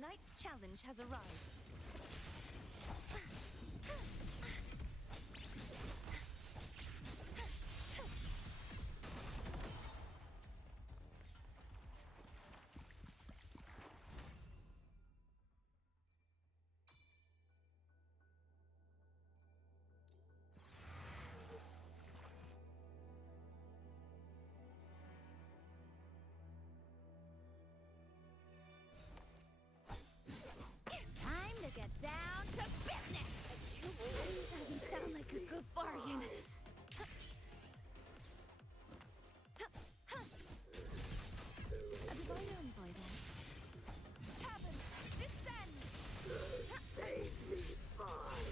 Tonight's challenge has arrived. Time to get down to business! Doesn't sound like a good bargain. A divine envoy then. Heavens, descend! Save me, fine.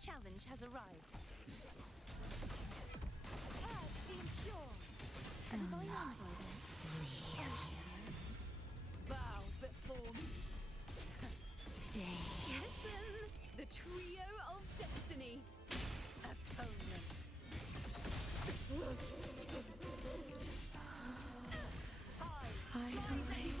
Challenge has arrived. Purge the impure. A divine envoy then. Oceans. Bow before me. Stay. Listen, the trio of destiny. Atonement. Finally.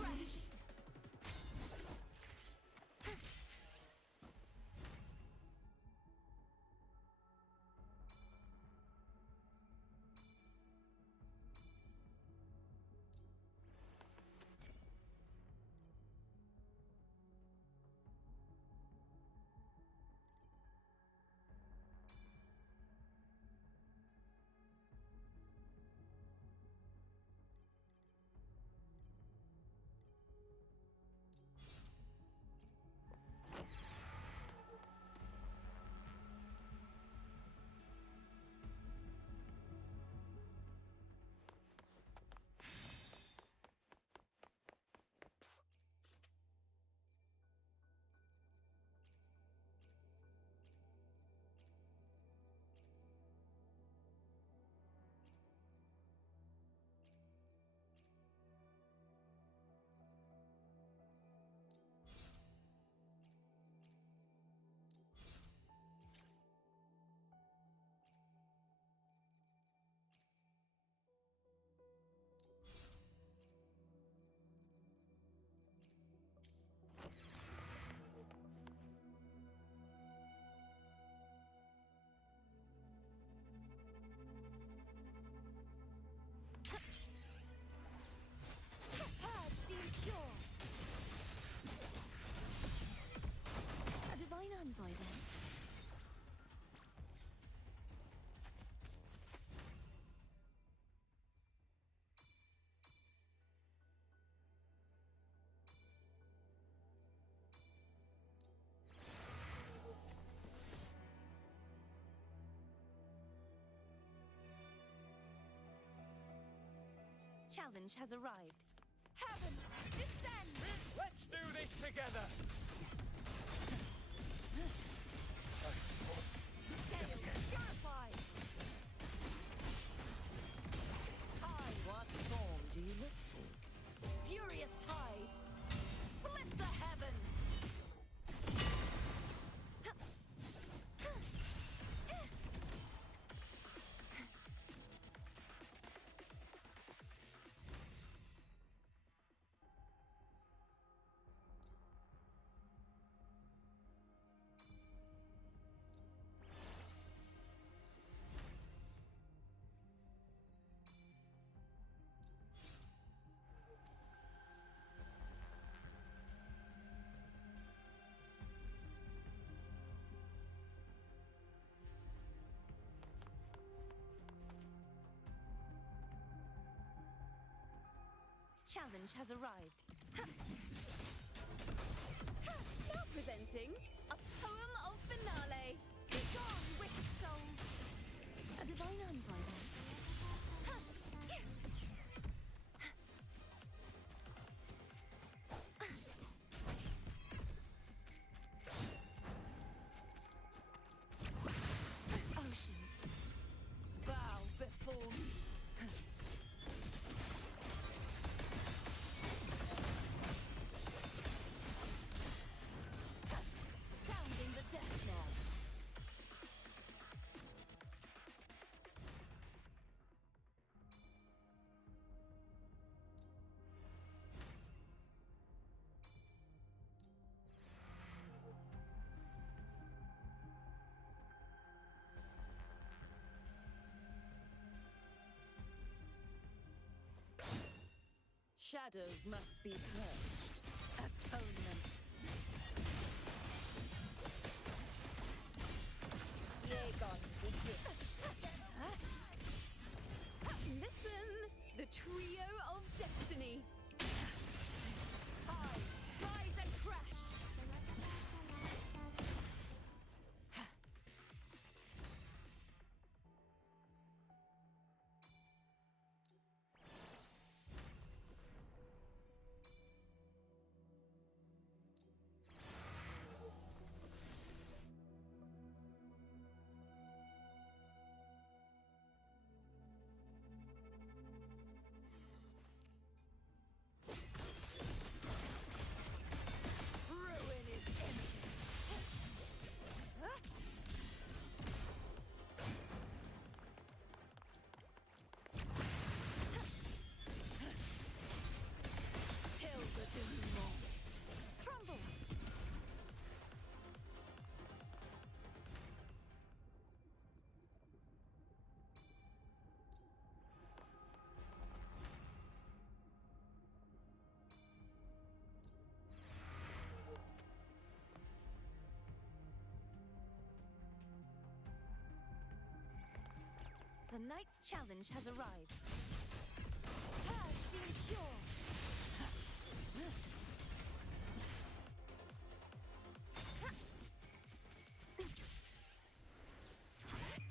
Purge the impure. A divine envoy then. Challenge has arrived. Heavens, descend! Let's do this together! Gales, purify! Tide, What form do you look for? furious tides! Split the heavens! Challenge has arrived. Now presenting a poem of finale. Be gone, wicked souls! A divine envoy then. Oceans, bow before me. Shadows must be purged. Atonement. Listen! The trio of destiny! Tide, rise and crash! Ruin is imminent! Till the denouement! Crumble! The knight's challenge has arrived. Purge the impure!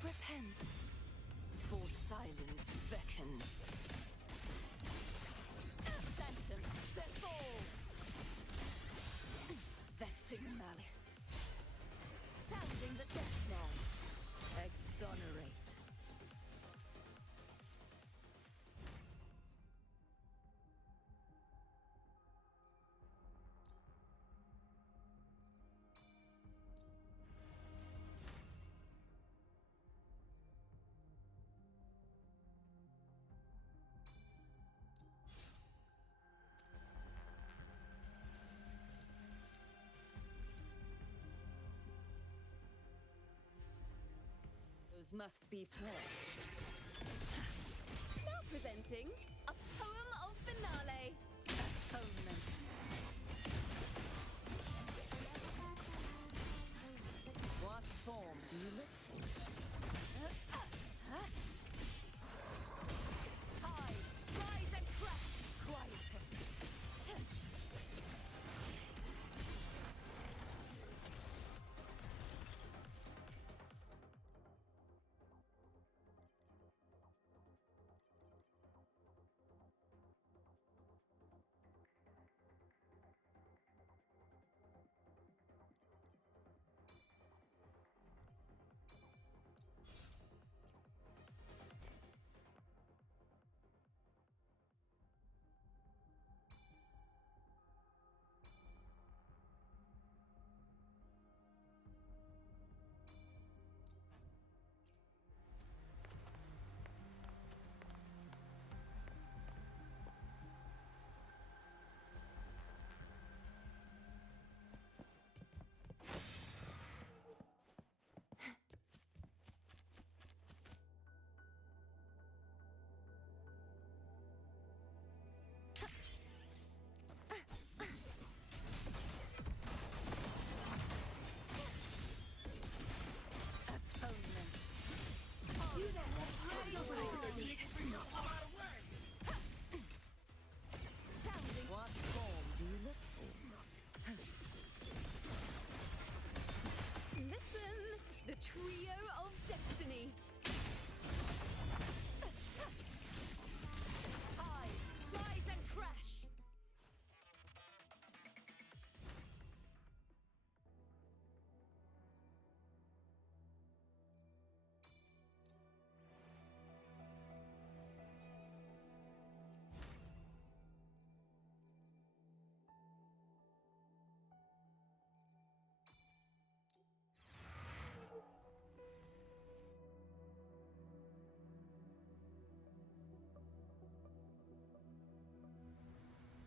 Repent, for silence beckons. Sentence before! Vexing malice. Sounding the death knell. Exonerate. Those must be purged. Now presenting a poem of finale. Atonement. What form do you look for? Tide, rise and crash, quietus. What form do you look for? Listen, the trio of destiny. Tide, rise and crash.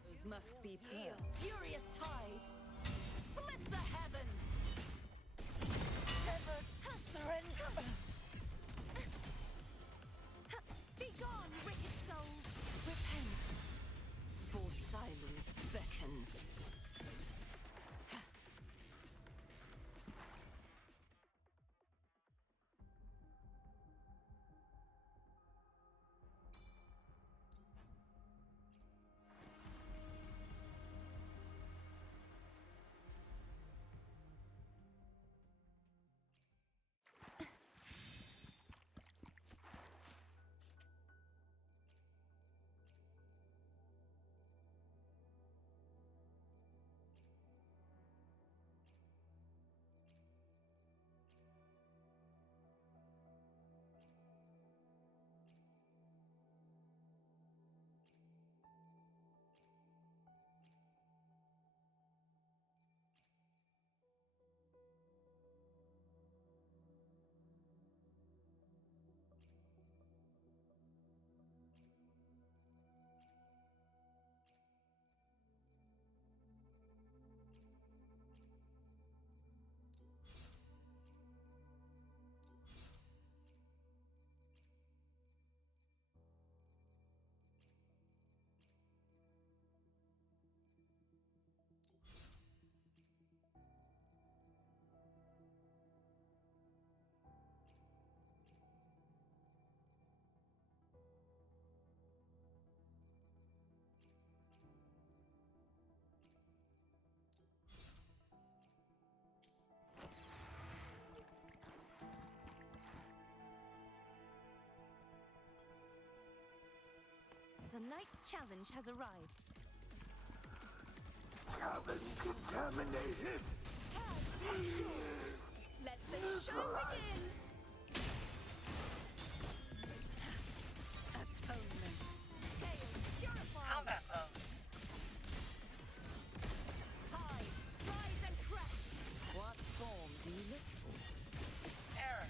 Those must be purged. Furious tides! Split the heavens! Never surrender. Begone, wicked souls! Repent, for Tonight's challenge has arrived. Cabin contaminated. Let the show begin! Atonement. Chaos purified! Combat mode. Tides, rise and crack! What form do you look for? Error.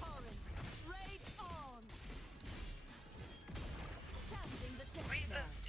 Torrents, rage on! Sounding the death knell. Reboot.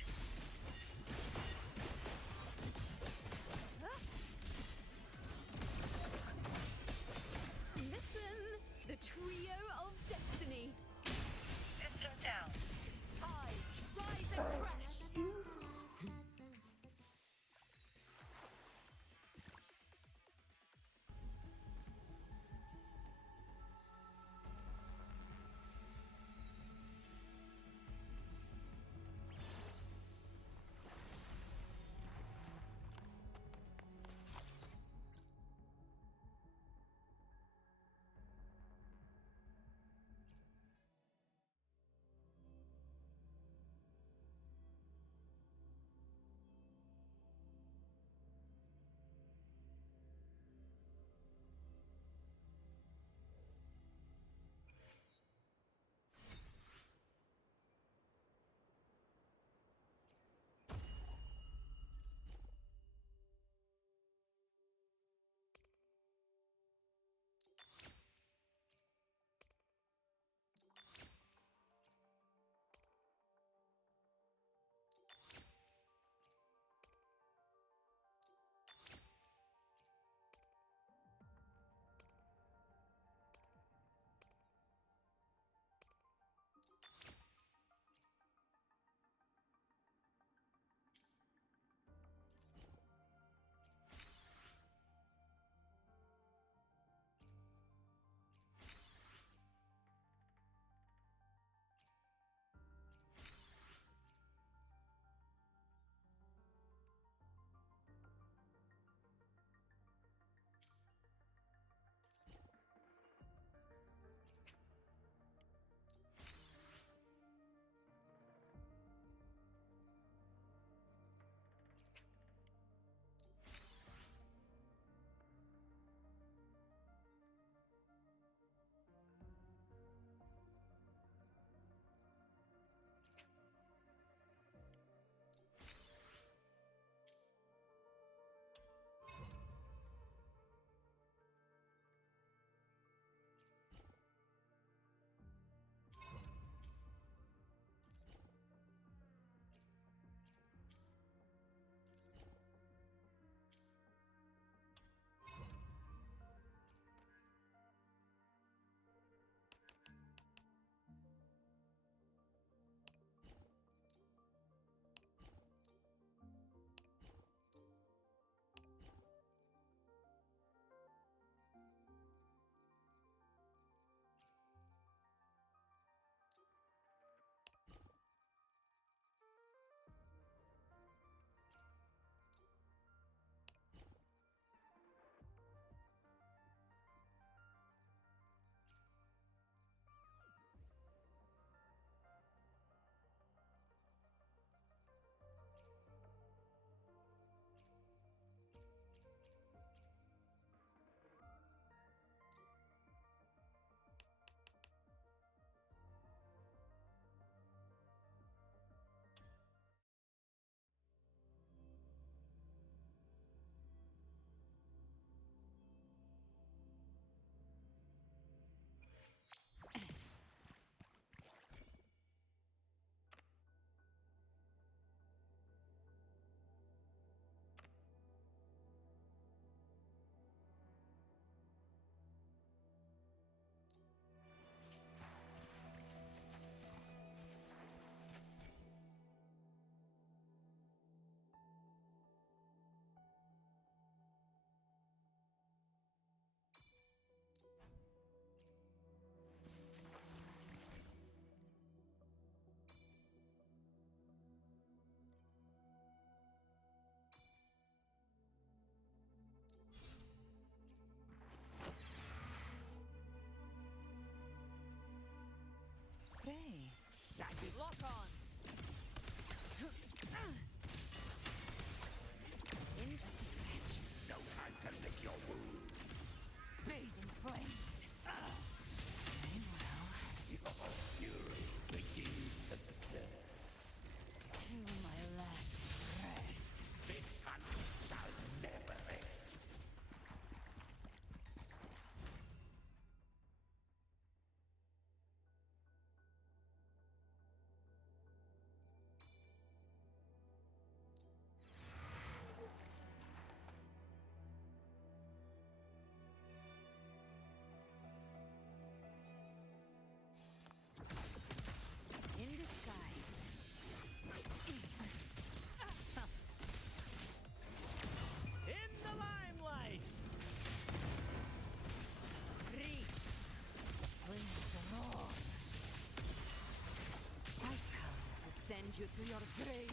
you to your grave.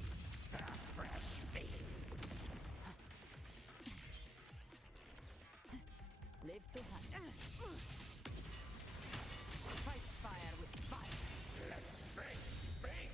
A fresh feast. Live to hunt. Fight fire with fire. Let's face fate. Pray.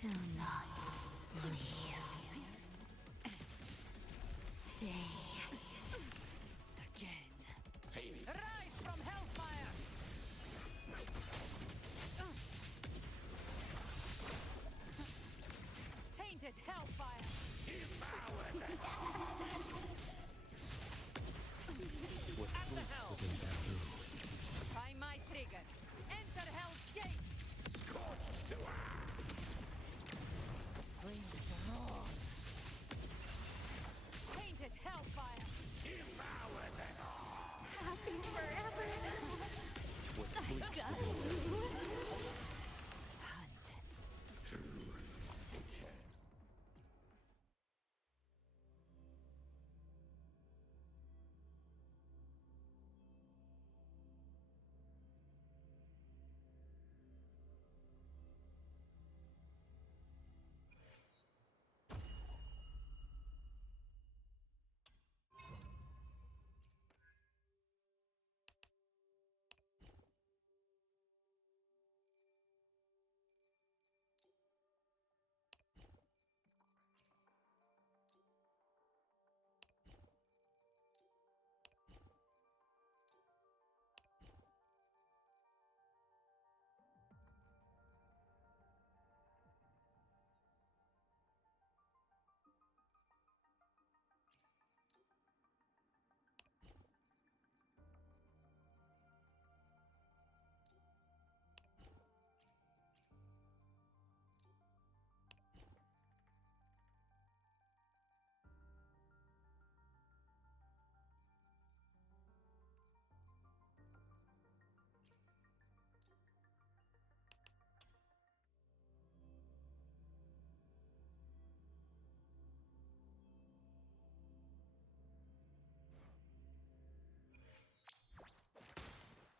Do not leave. Stay. Again. Pay me. Rise from hellfire! Tainted hellfire! Devour them. What sleeps within taboo? By my trigger. Enter hell's gate! Scorched to Flames roar. Tainted hellfire! devour them all. Happy forever. What sleeps got within taboo? Hunt. Through eternity.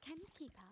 Can you keep up?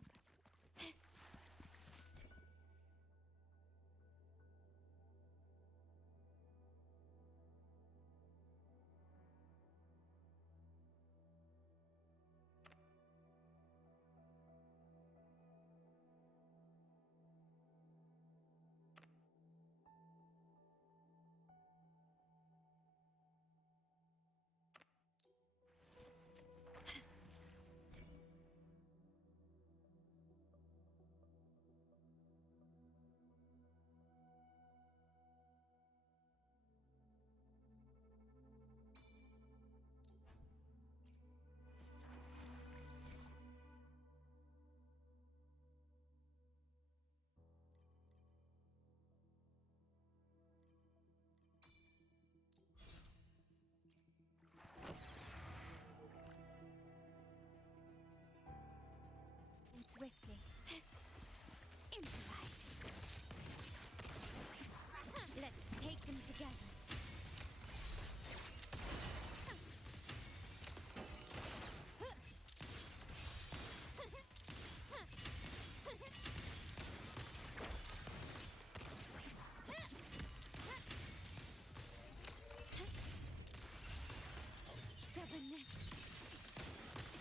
And swiftly. Improvise. Let's take them together. Stubbornness.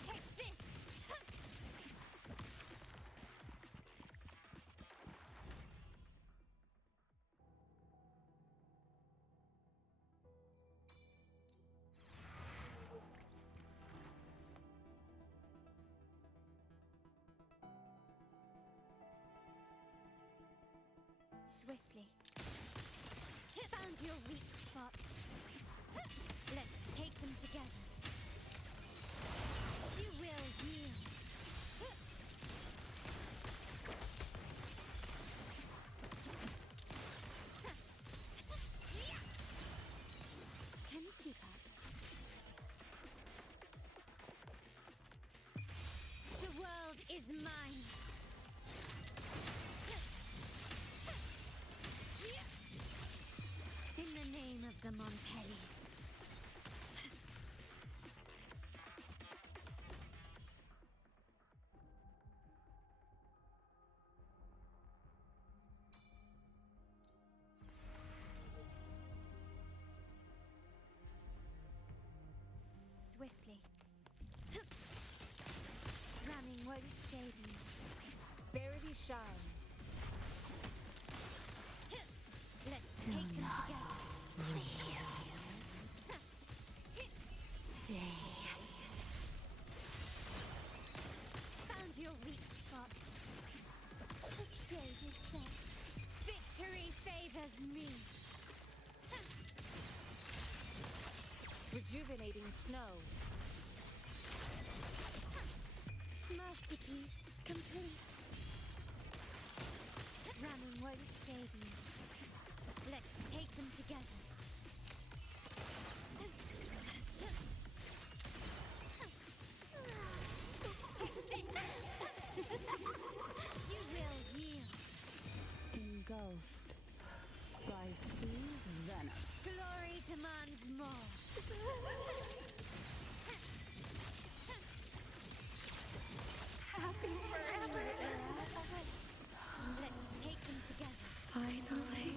Take this. Swiftly. Found your weak spot. Let's take them together. You will yield. Can you keep up? swiftly. Running won't save you. Verity shines. Let's Do take them not together. leave. Stay. Found your weak spot. The stage is set. Victory favors me. Rejuvenating snow. Masterpiece complete. Running won't save you. Let's take them together. You will yield. Engulfed by Sea's venom. Glory demands more. Happy forever awaits. Let's take them together. Finally.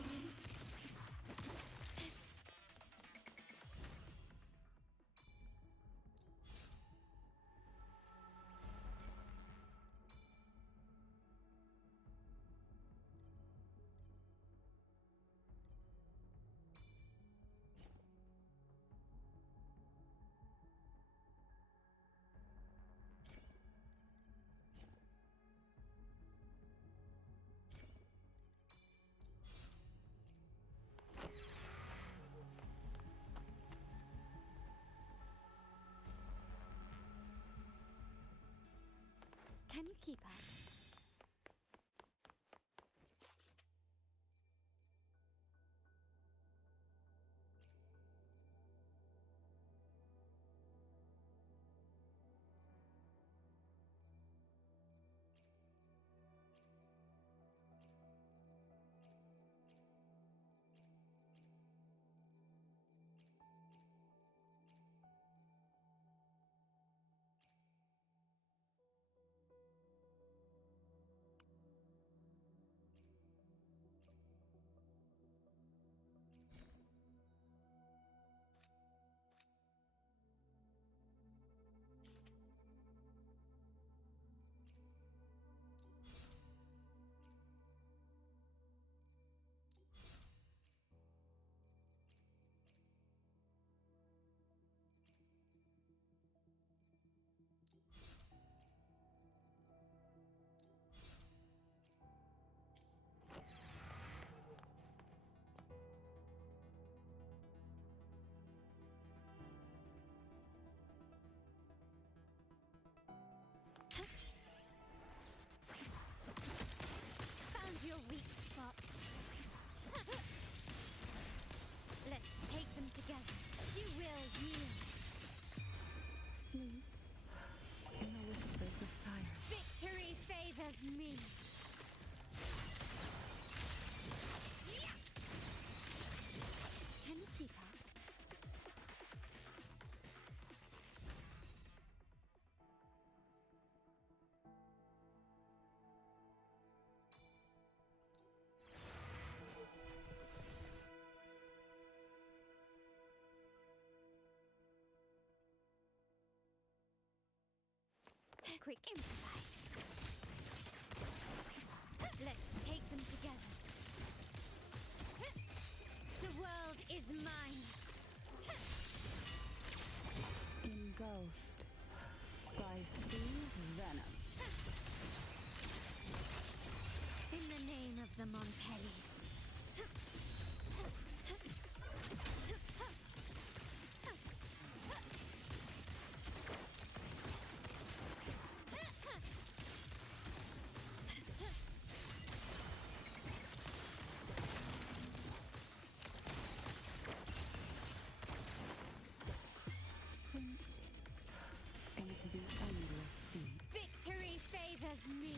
Can you keep up? Found your weak spot. Let's take them together. You will yield. Sleep in the whispers of silence. Victory favors me. Can you keep up? Quick improvise. Let's take them together. The world is mine. Engulfed by Sea's venom. In the name of the Montellis. Sink into the endless deep. Victory favors me.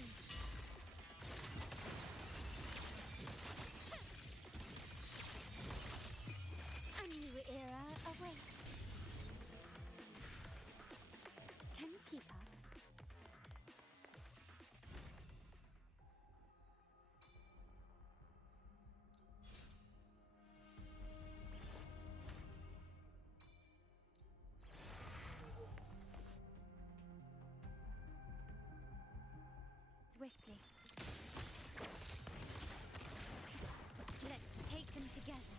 swiftly. Let's take them together.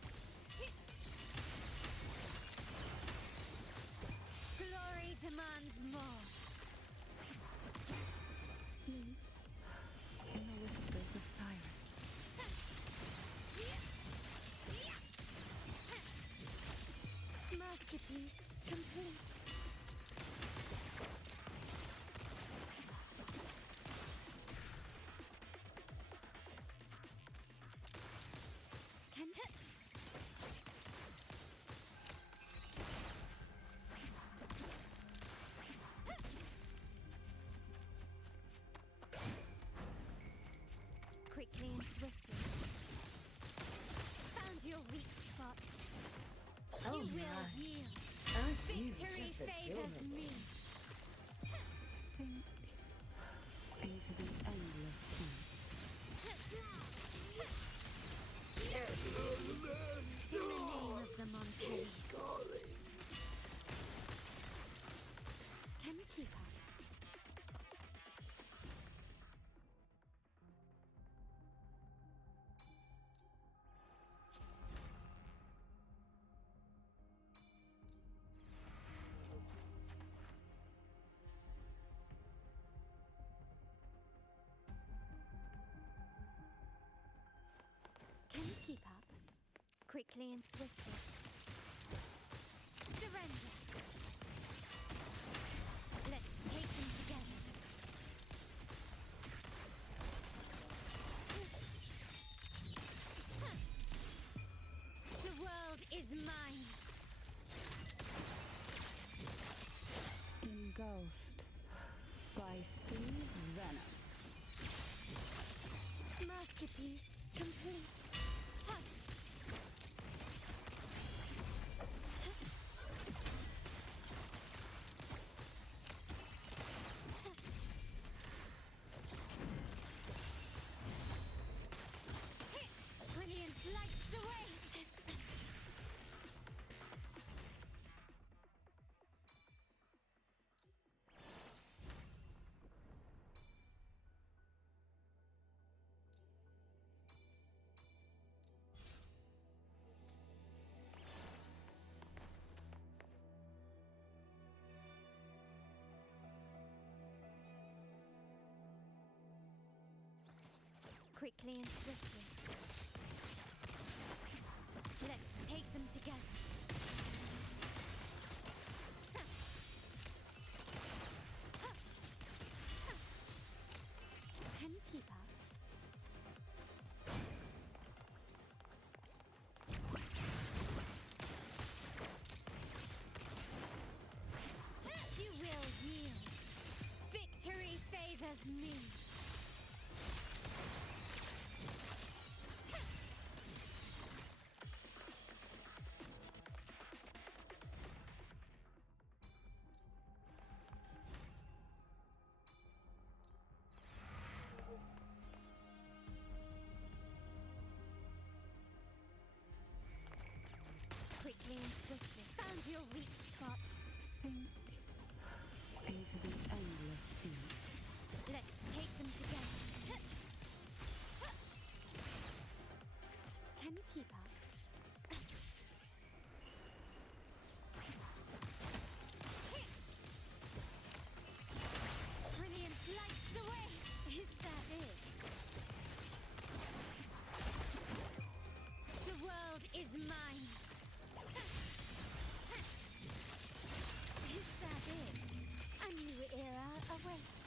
Glory demands more. Sleep in the whispers of silence. Masterpiece complete. Can quickly and swiftly. Found your weak spot. Oh You will my. yield. Aren't you Victory just favors adorable? me. Sink into the endless deep. In the name of the Montellis. Can you keep up? Can you keep up? Quickly and swiftly. Surrender. Let's take them together. The world is mine. Engulfed by sea's venom. Masterpiece complete. Hush. Brilliance lights the way. Quickly and swiftly. Let's take them together. Can you keep up? You will yield. Victory favors me. Quickly and swiftly. Found your weak spot. Sink into the endless deep. Let's take them together. Can you keep up? Brilliance lights the way. Is that it? The world is mine. Is that it? A new era awaits.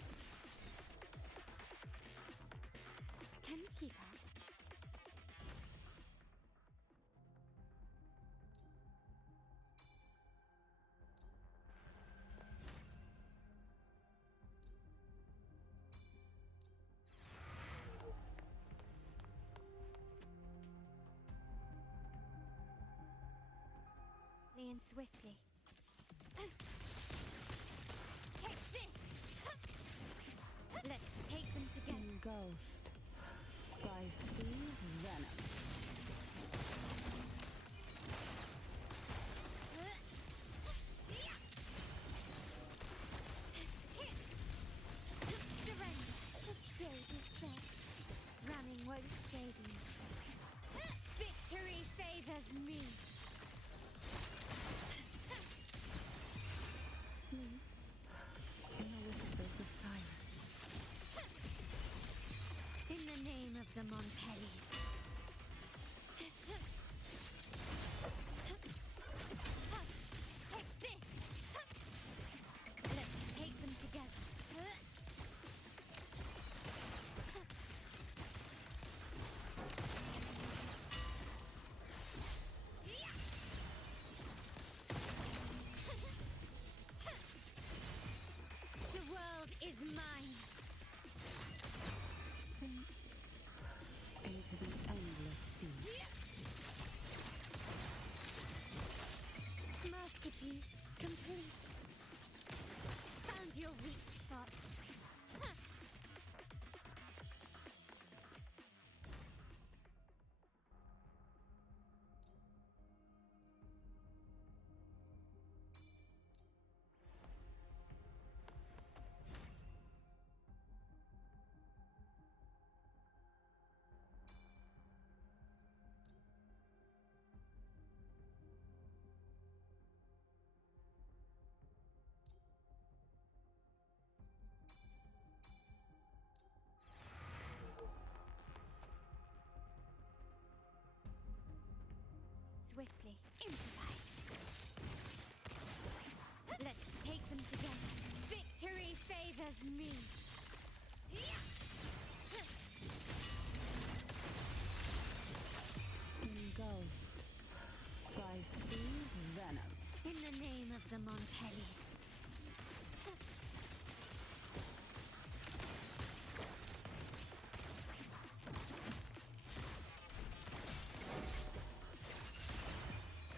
Can you keep up? And swiftly. Take this! Let's take them together. Engulfed by sea's venom. Surrender. The stage swiftly. Improvise. Let's take them together. Victory favors me. Engulfed by Sea's venom. In the name of the Montellis.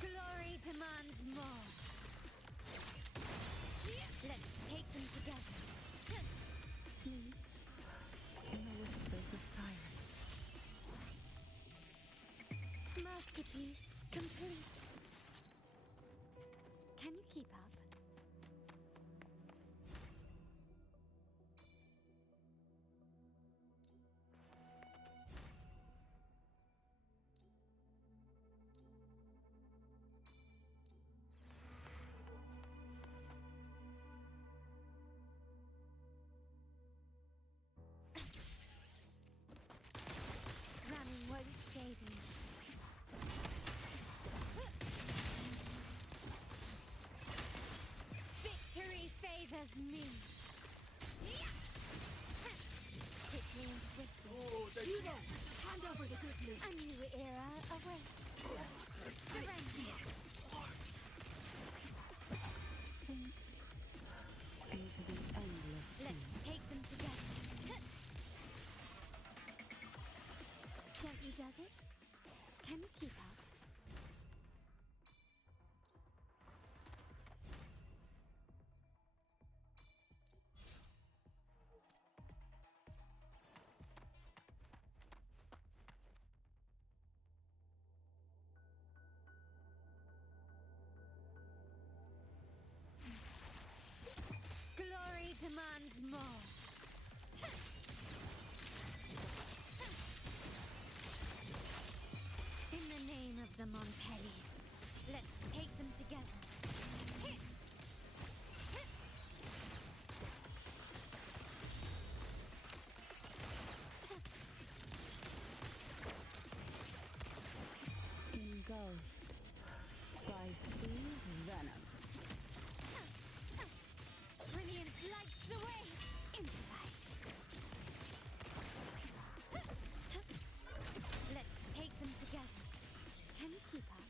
Glory demands more. Let's take them together. Sleep in the whispers of silence. Masterpiece complete. Can you keep up? Ramming won't save you. Victory favors me. Quickly and swiftly. Hand over the good news. A new era awaits. Surrender. Sink into the endless deep. Let's take them together. Gently does it? Can you keep up? Glory demands more. In the name of the Montellis, let's take them together. Engulfed by Sea's venom. Brilliance lights the way. Improvise. Let's take them together. Can you keep up?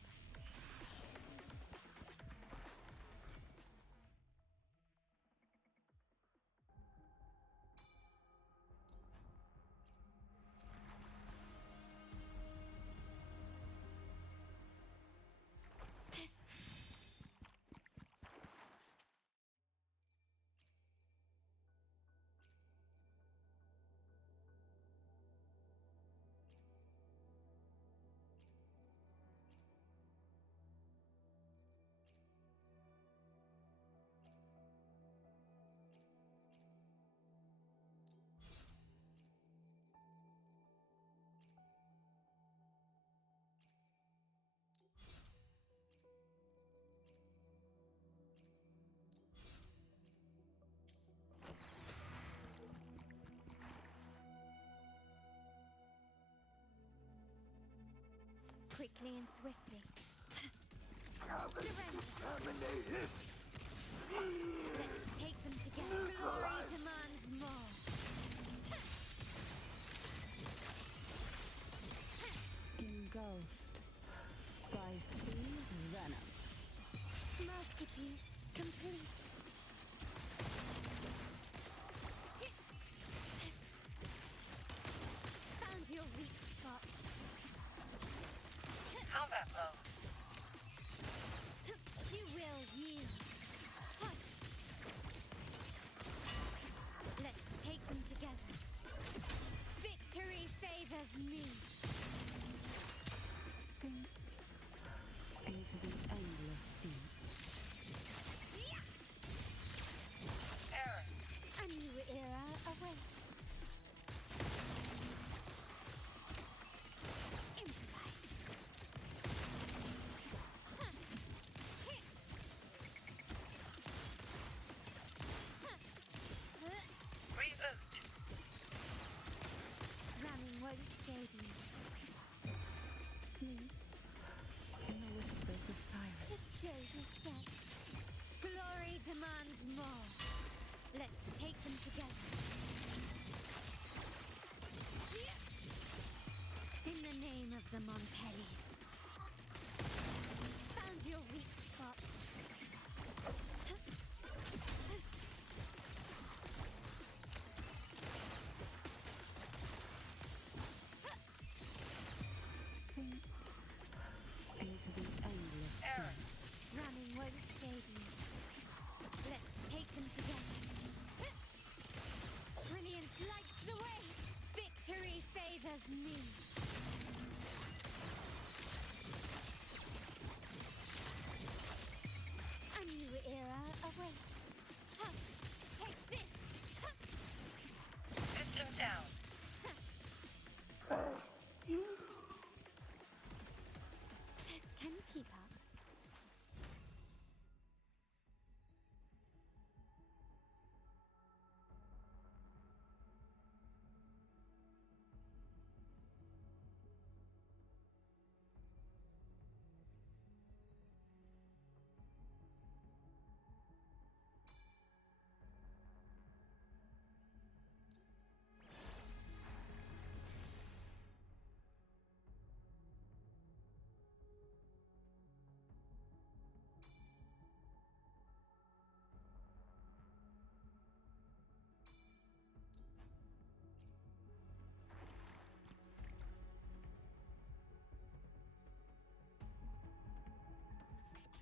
Quickly and swiftly. Surrender. Terminated. Let's take them together. Glory demands more. Engulfed by Sea's venom. Masterpiece complete. Found your weak spot. Combat blow. You will yield. Let's take them together. Victory favors me. Sink into the endless deep. stage is set. Glory demands more. Let's take them together. In the name of the Montellis. Found your weak spot. Sink into the endless deep. Ramming won't save you. Let's take them together. Brilliance lights the way. Victory favors me. A new era awaits. Ha! Take this! Ha! System down. Can you keep up?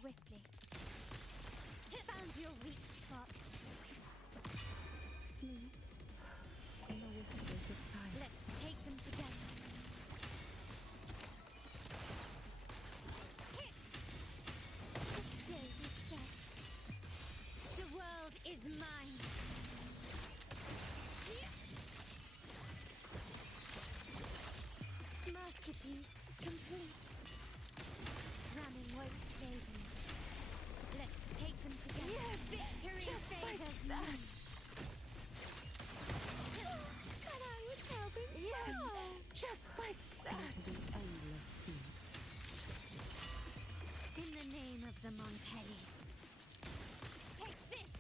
Swiftly. Found your weak spot. Sleep in the whispers of silence. Let's take them together. The stage is set. The world is mine. Masterpiece complete. Ramming won't save me. Let's take them together. Yes, victory just favors like that. Me. And I was helping. Yes, just like that. Into the endless deep. In the name of the Montellis. Take this.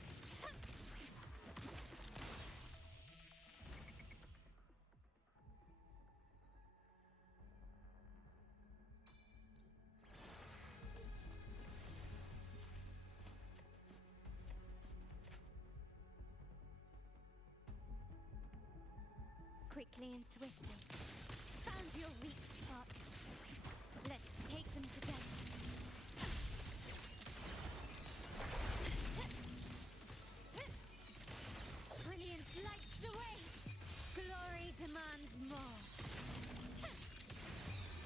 Quickly and swiftly. Found your weak spot. Let's take them together. Brilliance lights the way. Glory demands more.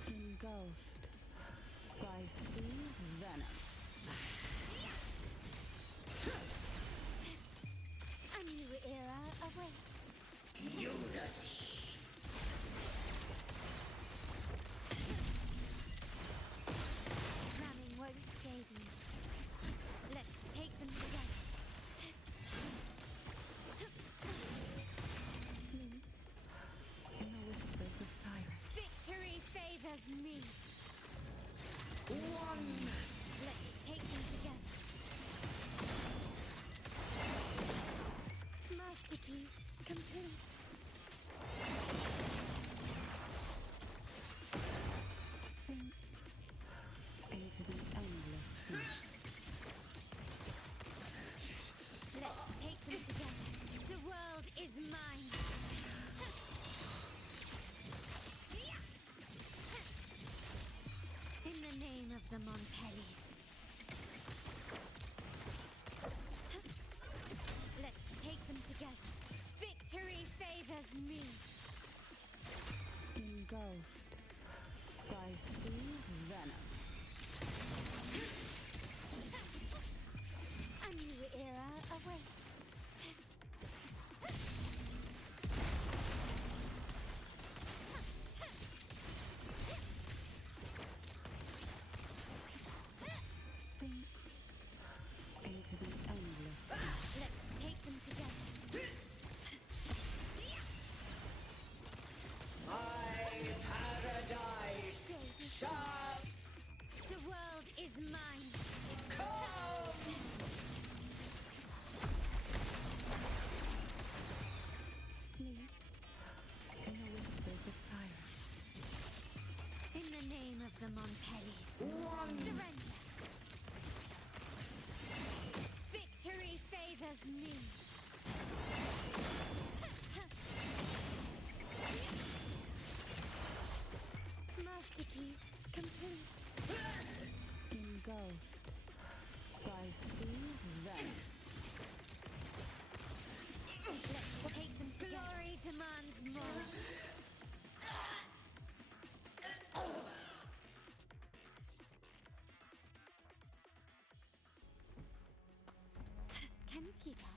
Engulfed by sea's venom. A new era awaits. Unity. Ramming won't save you. Let's take them together. Sleep in the whispers of silence. Victory favors me. Oneness. Let's take them together. Masterpiece complete. Sink into the endless deep. Let's take them together. The world is mine. In the name of the Montellis. Let's take them together. Victory favors me. Engulfed by sea's venom. A new era awaits. the Montellis. Surrender. Victory favors me. Masterpiece complete. Engulfed by sea's wrath. Let's take them together. Glory demands more. Can you keep up?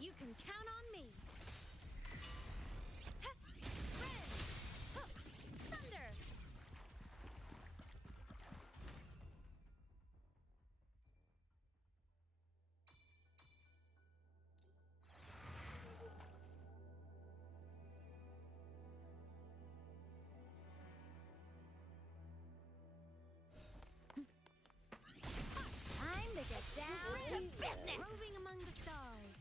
You can count on me. Thunder! Time to get down to business! Roving among the stars.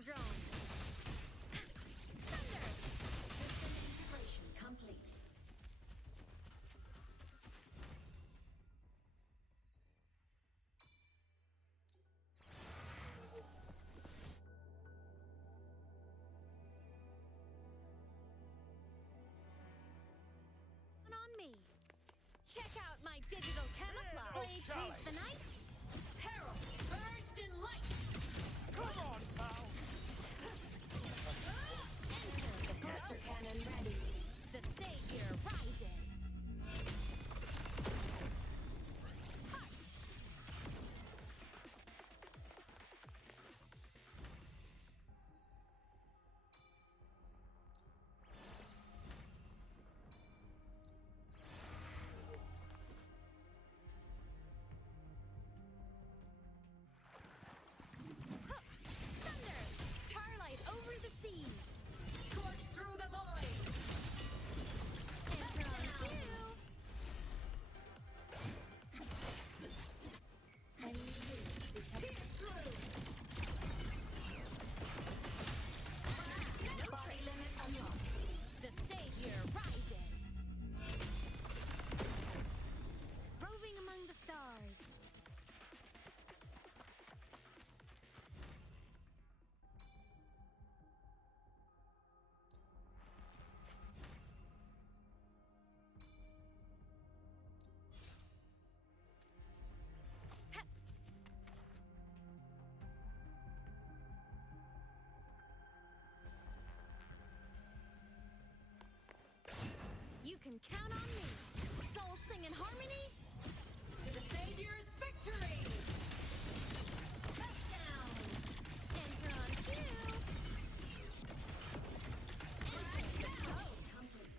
Feather drone! Thunder! System integration complete. On me! Check out my digital camouflage! Blade cleaves the night! Herald, burst in light! Come on, pal! Enter the Cluster cannon ready. The savior rises! Thunder! Starlight over the seas! Scorch through the void! Enter on cue! Enemy unit detected. Body limit unlocked. The savior rises! Roving among the stars. You can count on me. Soul sing in harmony. To the Savior's victory! Touchdown! Enter on cue. Complete.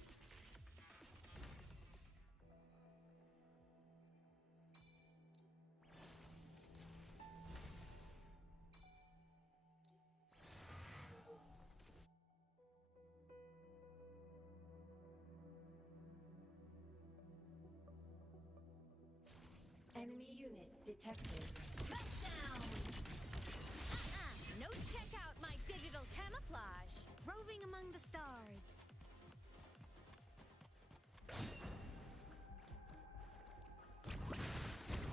Enemy unit detected. Touchdown! No check out my digital camouflage. Roving among the stars.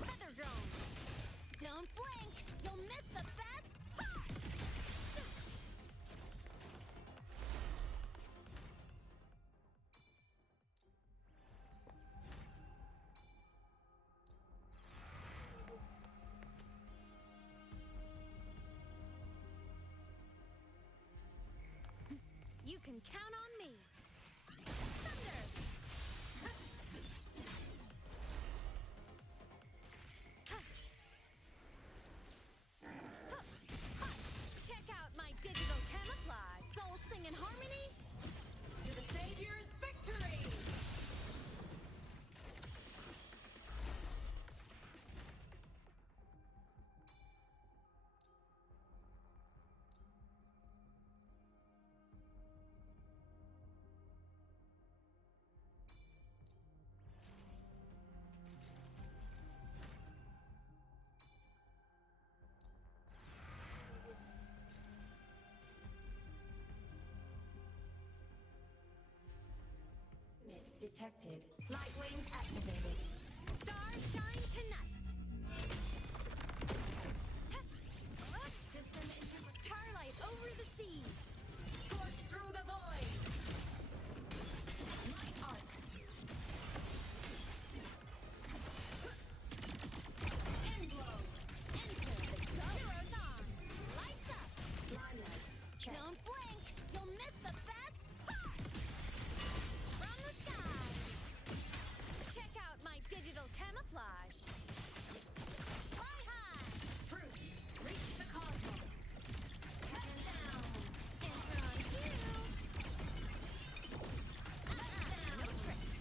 Feather drone. Don't blink. You'll miss the best part. You can count on me. Thunder! Check out my digital camouflage. Soul sing in harmony. To the Savior's victory! Detected. Light wings activated. Stars shine tonight. System integrated. Starlight over the seas. Scorch through the void! Light arc. Endblow. Enter the heroes on. Lights up. Line lights. Check. Don't blink. You'll miss the best part. From the sky. Check out my digital camouflage. Fly high. Truth. Reach the cosmos. Heaven down. Enter on cue. No tricks.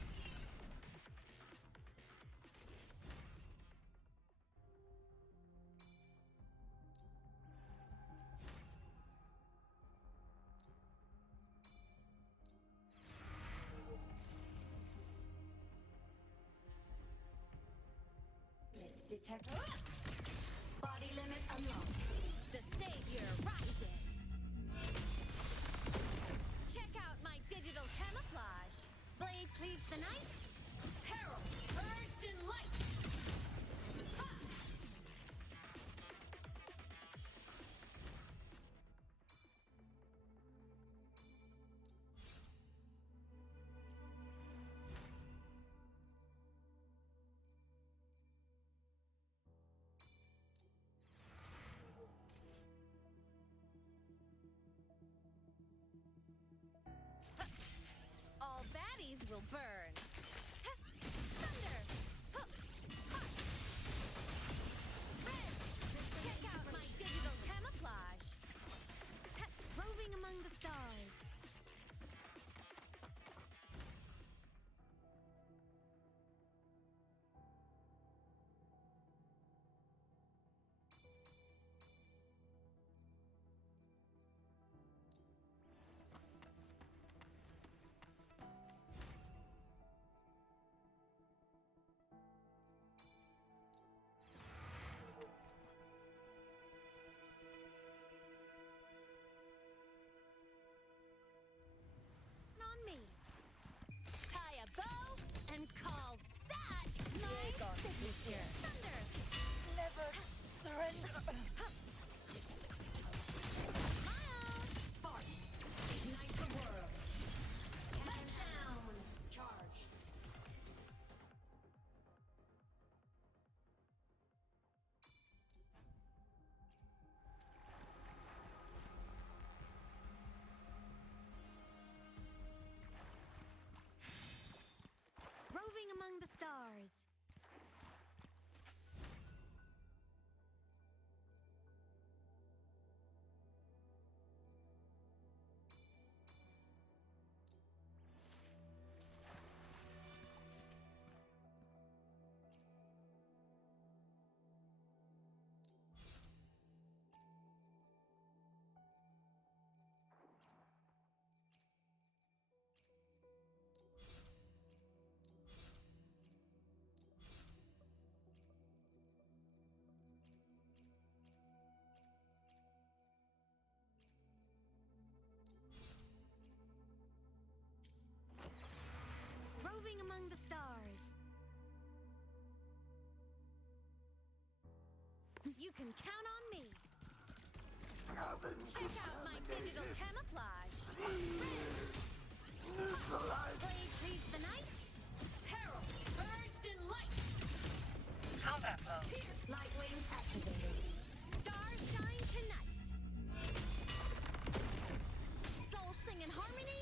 Detected. Body limit unlocked. The savior rises. burn. Thunder! Red! Check out my digital camouflage. Roving among the stars. On me. Tie a bow and call that my signature. Thunder. Never surrender. Smile. Sparks! Ignite the world! Cannon down! Charge! Roving among the stars. Roving among the stars. You can count on me. Check out my digital camouflage. Blade cleaves the night. Herald! Burst in light! Combat pose. Light wings activated. Stars shine tonight. Souls sing in harmony.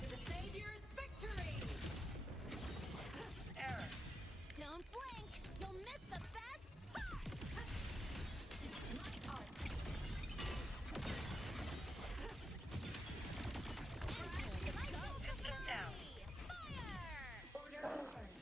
To the Savior's victory! Error. Don't blink. You'll miss the best part. Light art! System down. Fire! Order confirmed.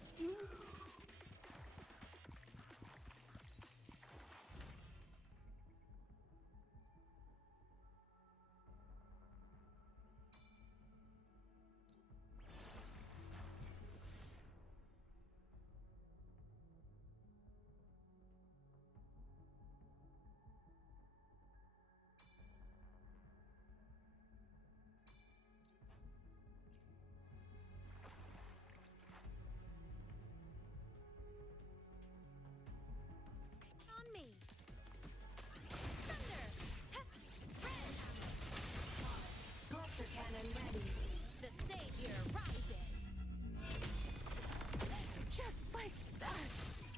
On me. Thunder. Red. Cluster cannon ready. The Savior rises. Just like that!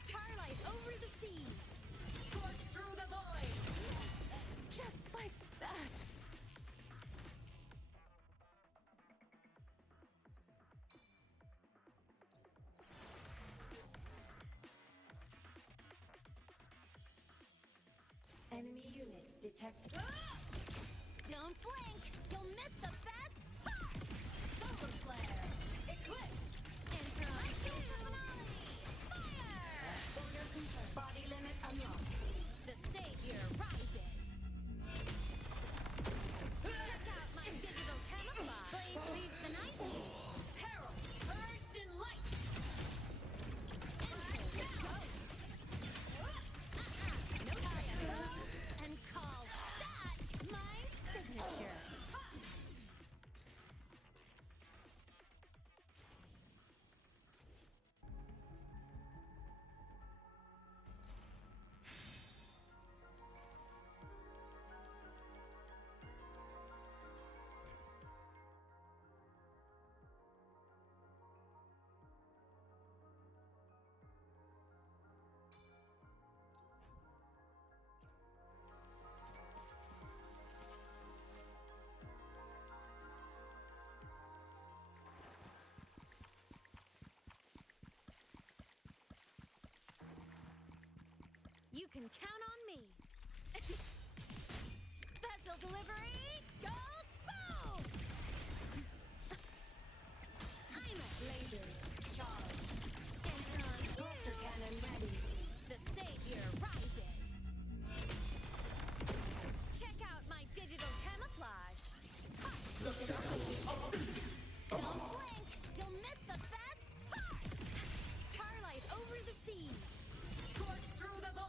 Starlight over the seas. Scorch through the void! Just like that. Enemy unit detected. Don't blink. You'll miss the best part. Solar flare! Eclipse! Enter my finale. Fire! Order confirmed. Body limit unlocked. The Savior rises. Check out my digital camouflage. Blade cleaves the night. Herald! Burst in light! Enter the ghost. Tie a bow and call that my signature. You can count on me. Special delivery, go boom! I'm at lasers charged. Antron cluster cannon ready. The savior rises. Check out my digital camouflage. Don't blink, you'll miss the best part. Starlight over the seas. Scorch through the void.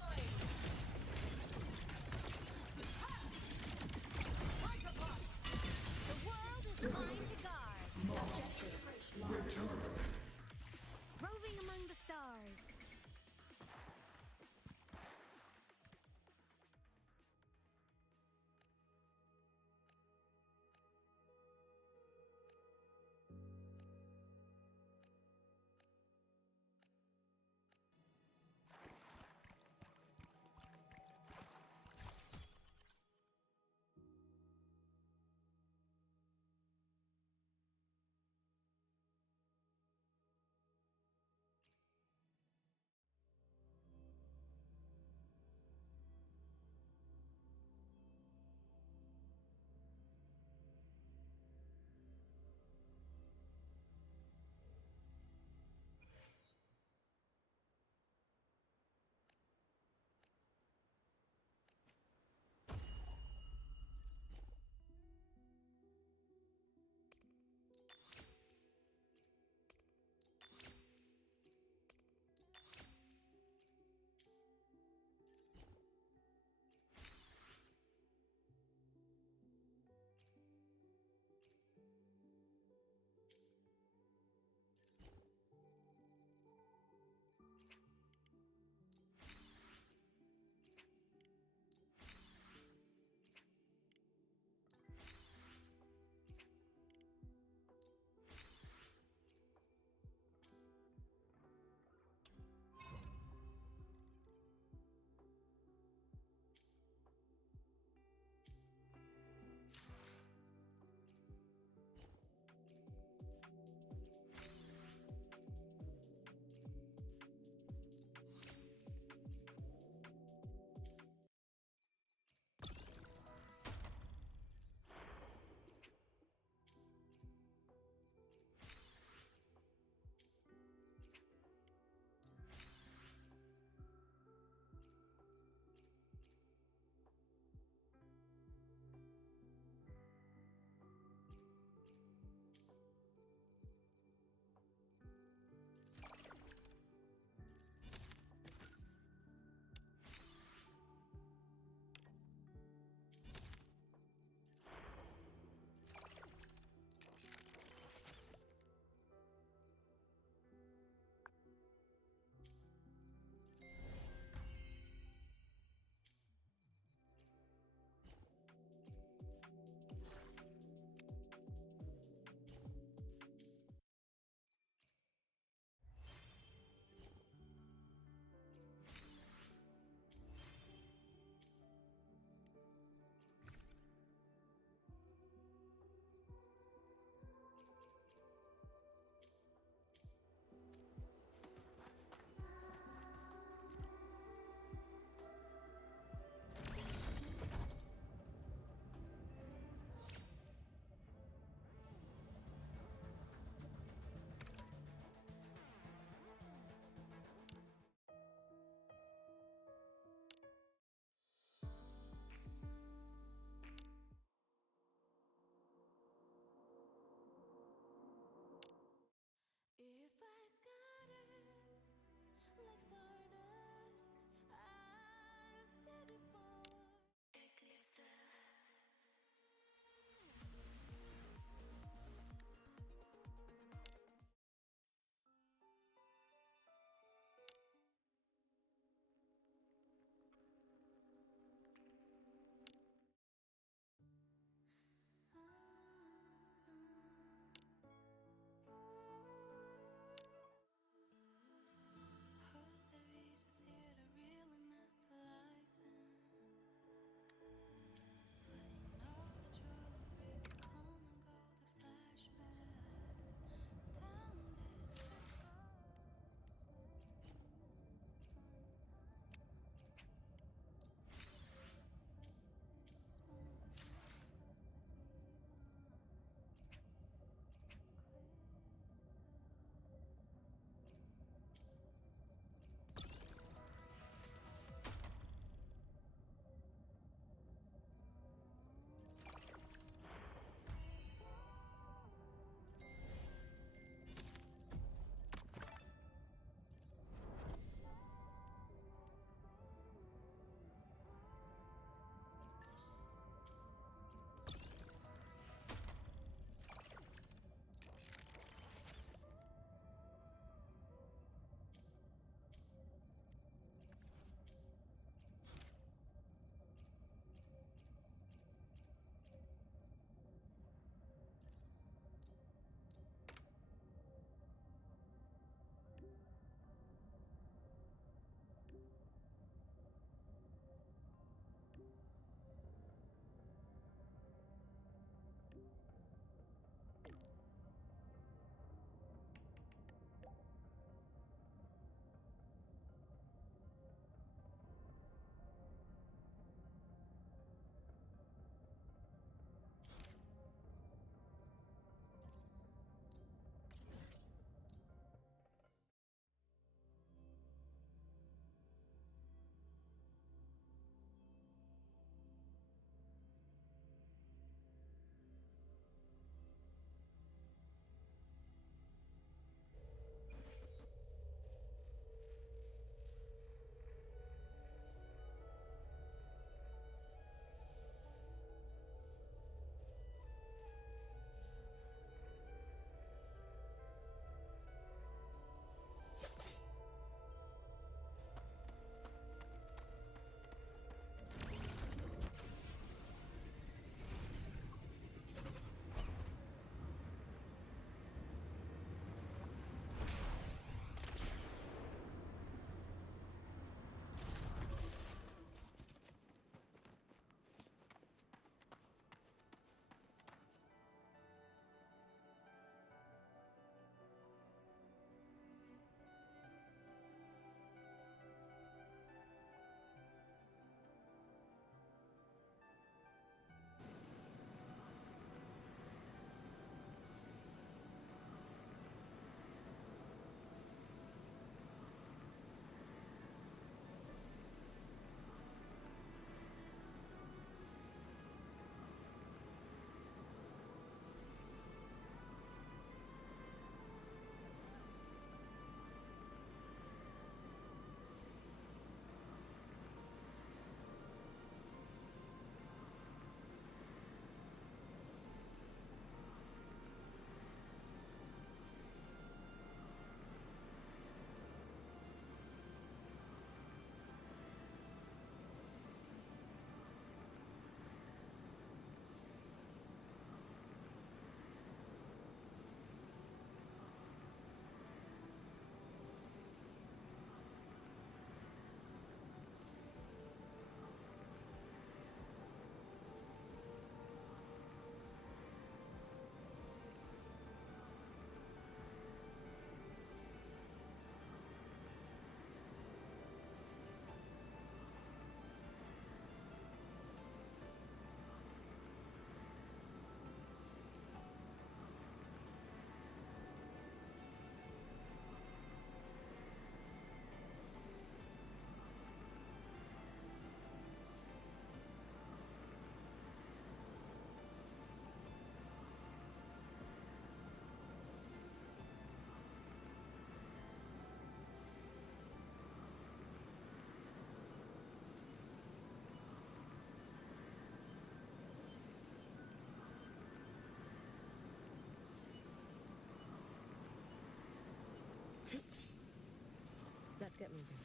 get moving.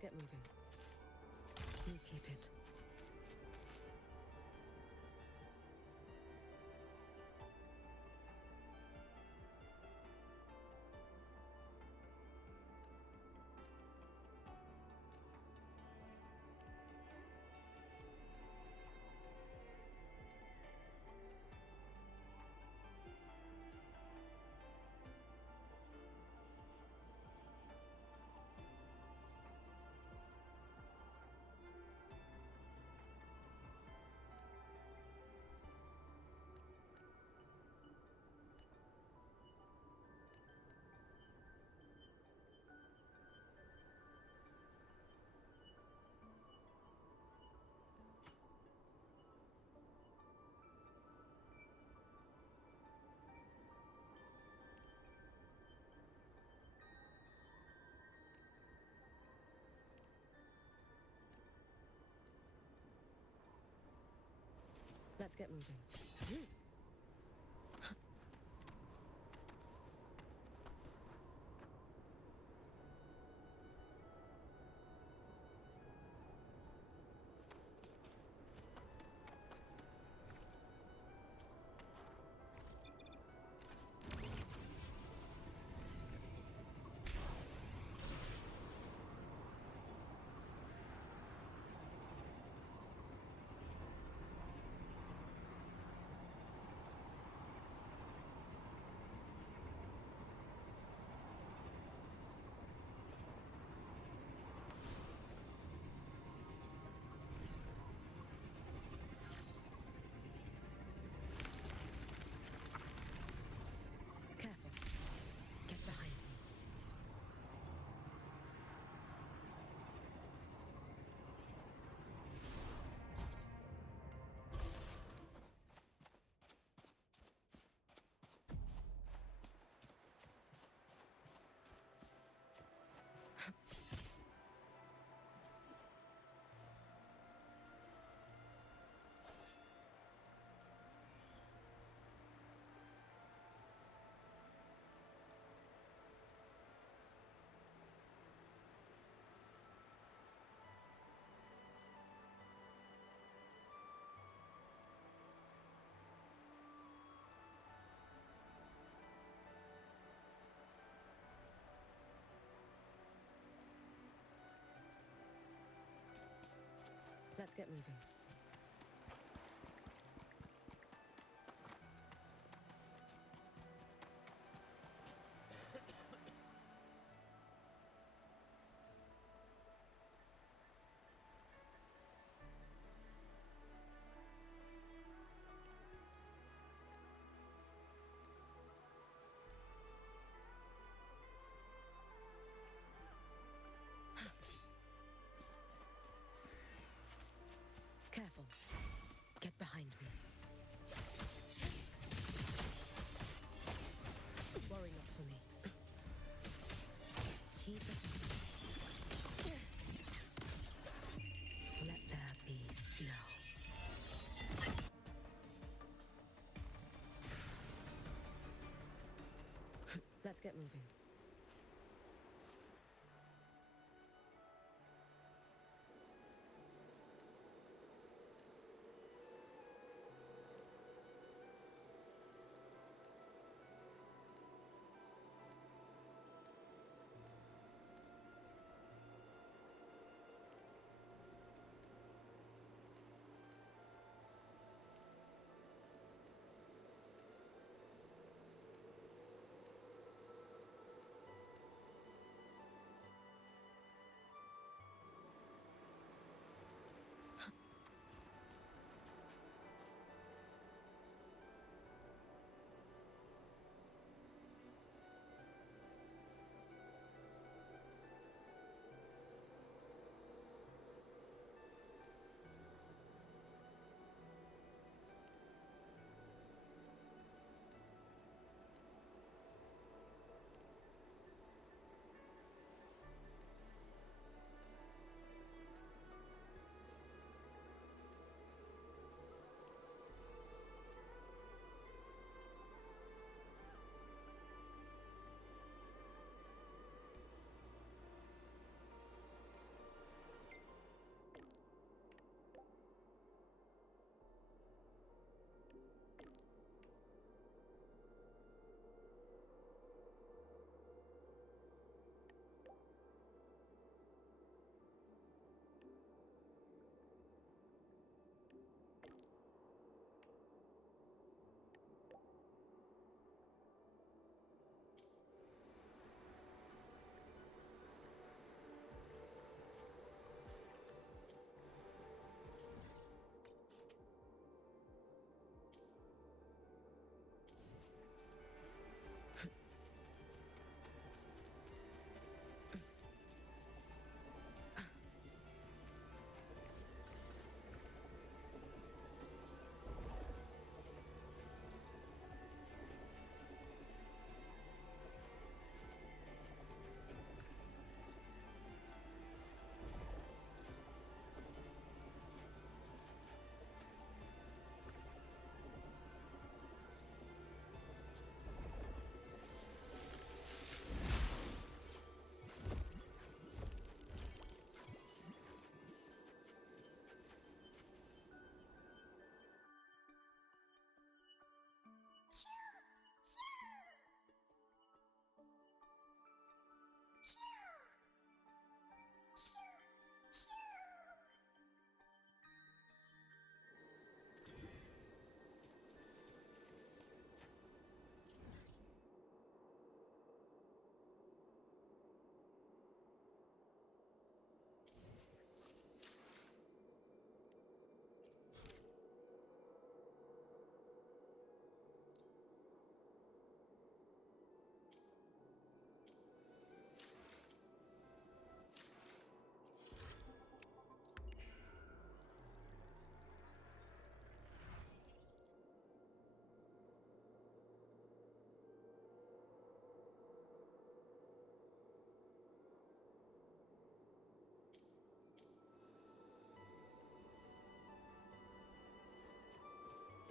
get moving. You keep it. Let's get moving. Careful. Get behind me. Let's get moving. Careful. Get behind me. Worry not for me. Heed the sound. Let there be slow. Let's get moving.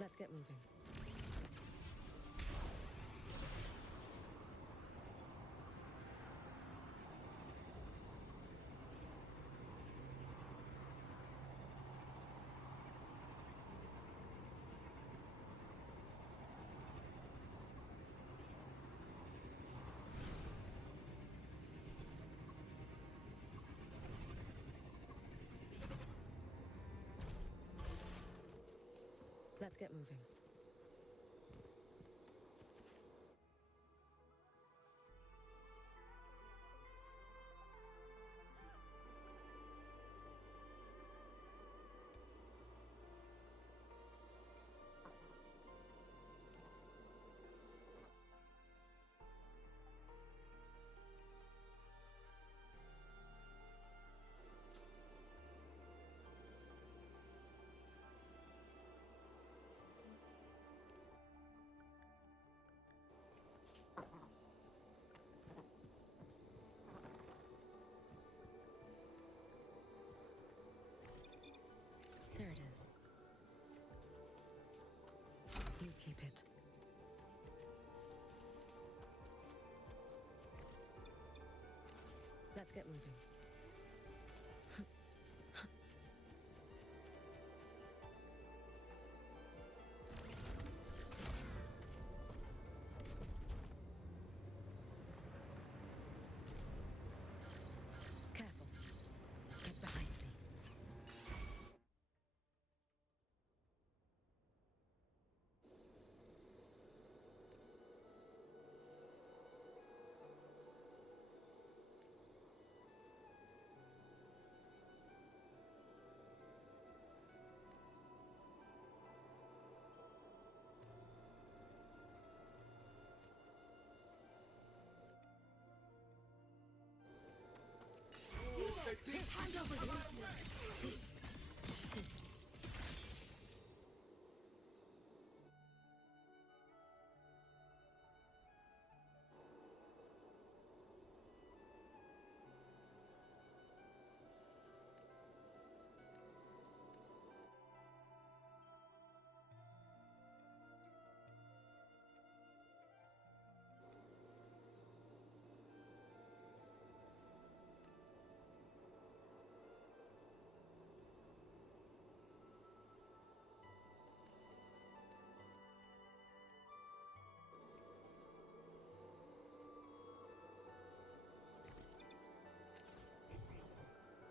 Let's get moving. Let's get moving. There it is. You keep it. Let's get moving. Careful. Get behind me. Hand over there!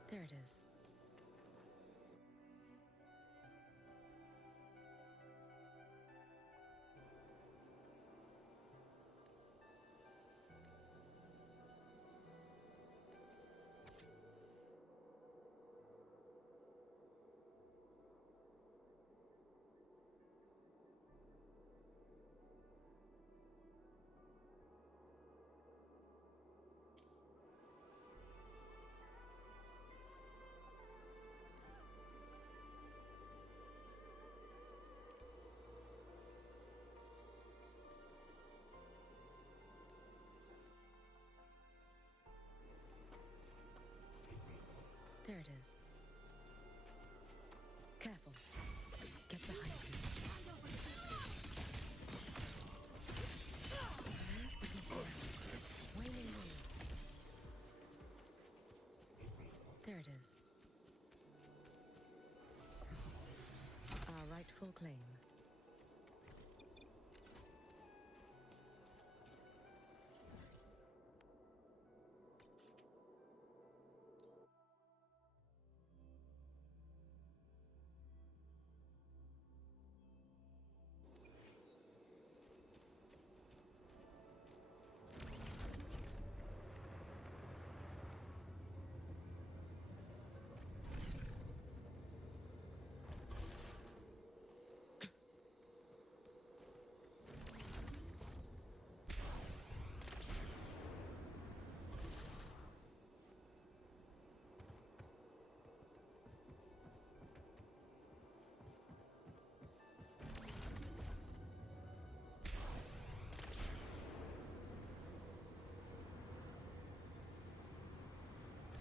There it is. There it is. Careful. Get behind me. Waning moon. There it is. Our rightful claim.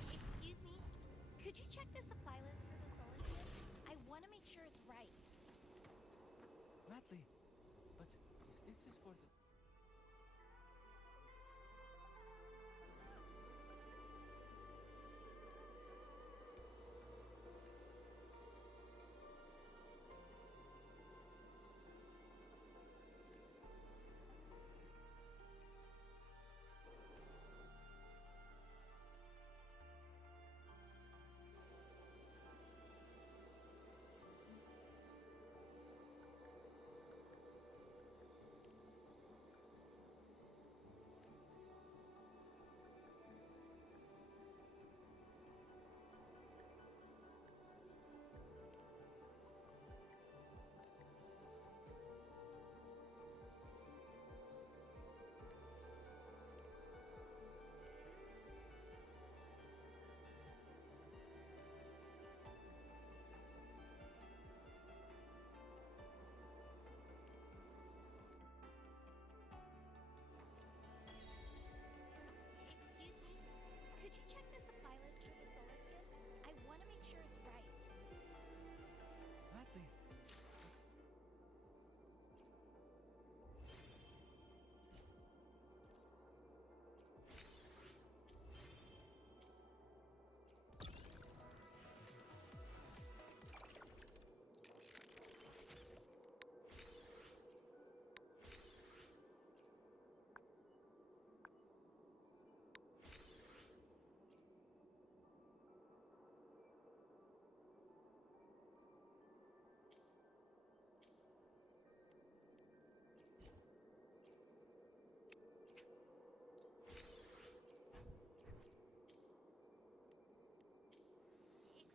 Excuse me? Could you check the supply list for this Elysium? I want to make sure it's right. Gladly. But if this is for the... Excuse me? Could you check the supply list for the solar skin? I want to make sure it's right. Gladly.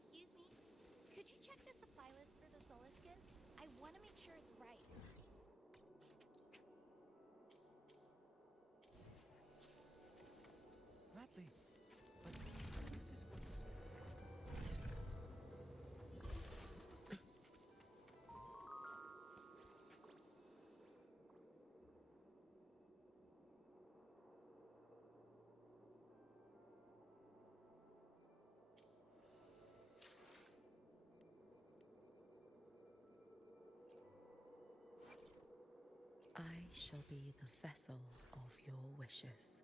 Excuse me? Could you check the supply list for the solar skin? I want to make sure it's right. Gladly. But this is for the... I shall be the vessel of your wishes.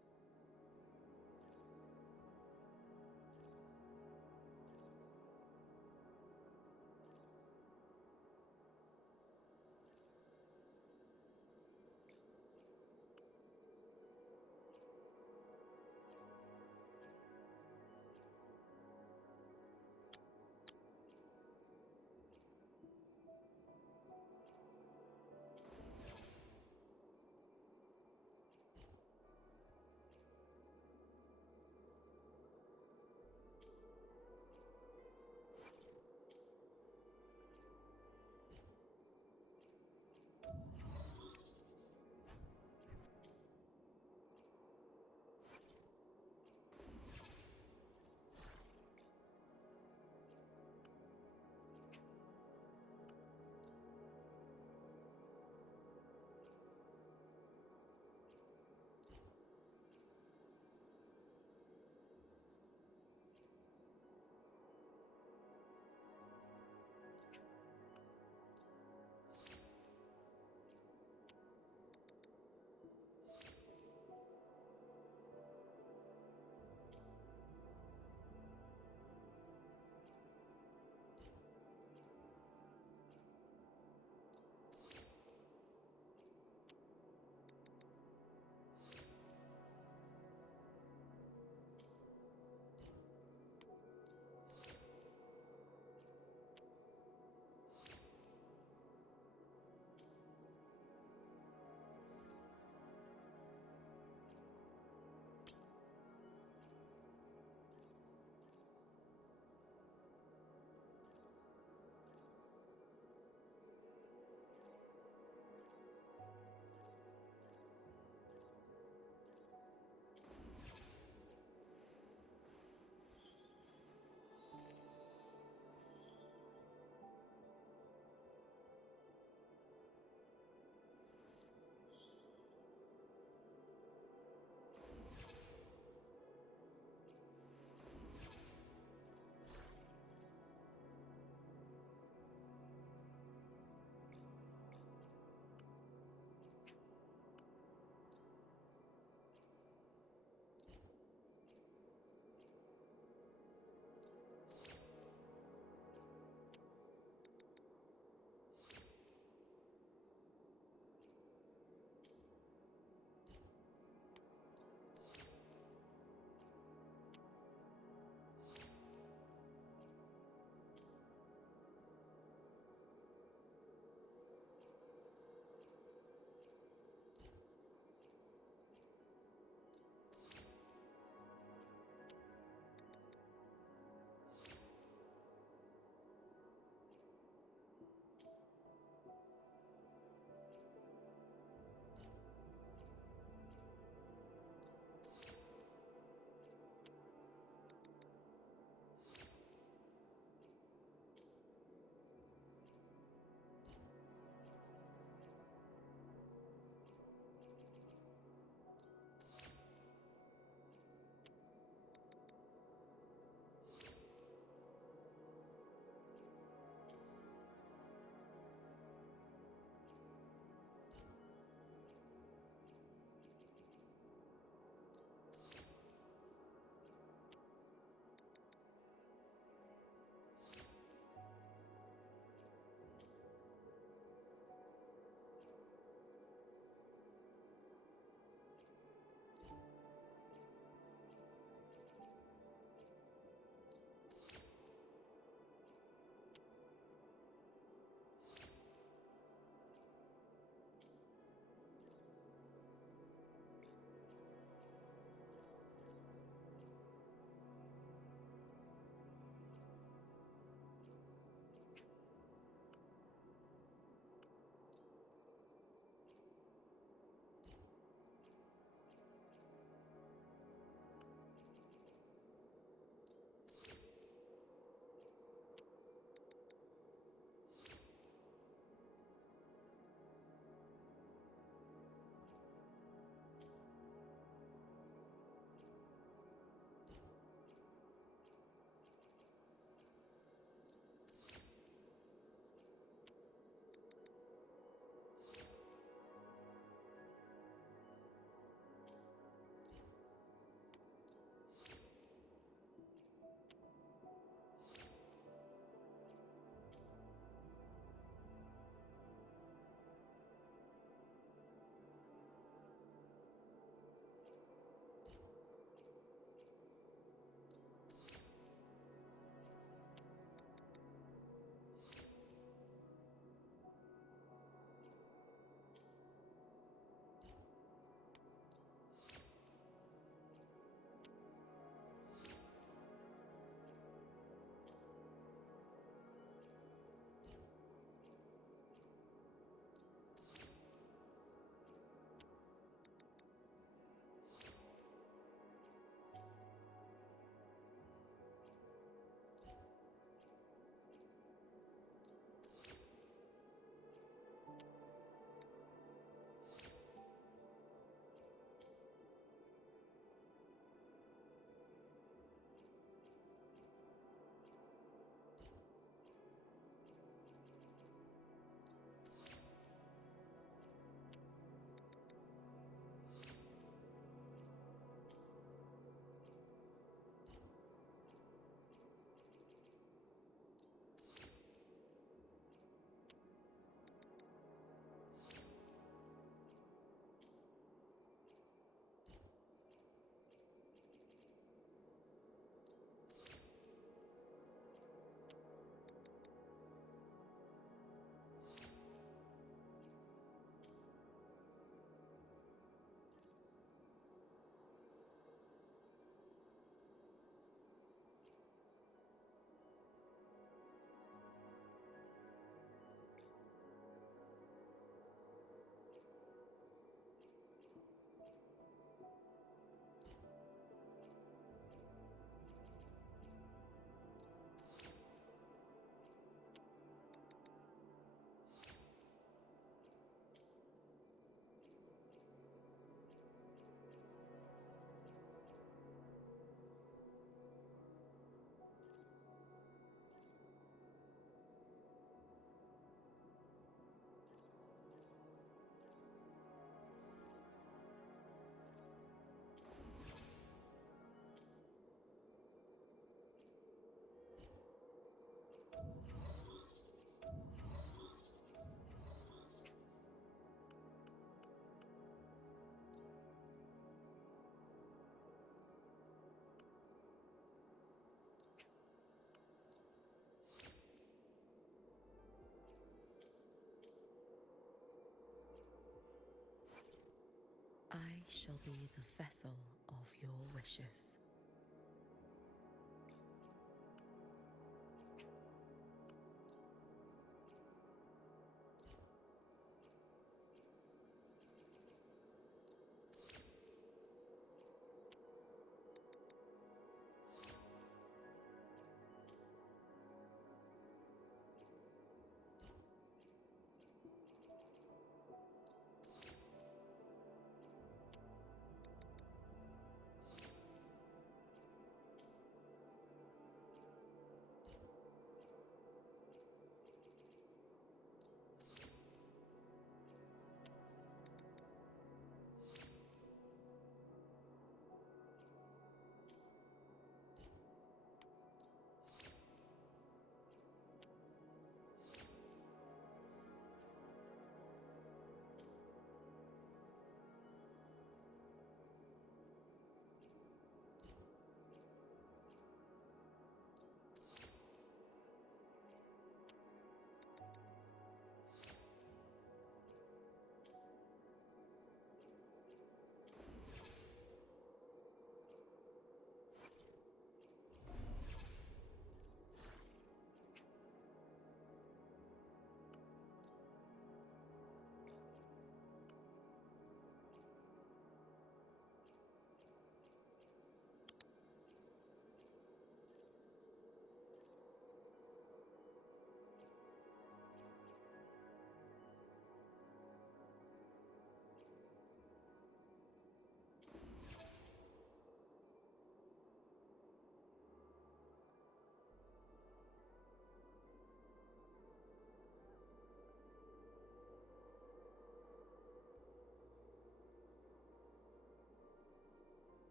shall be the vessel of your wishes.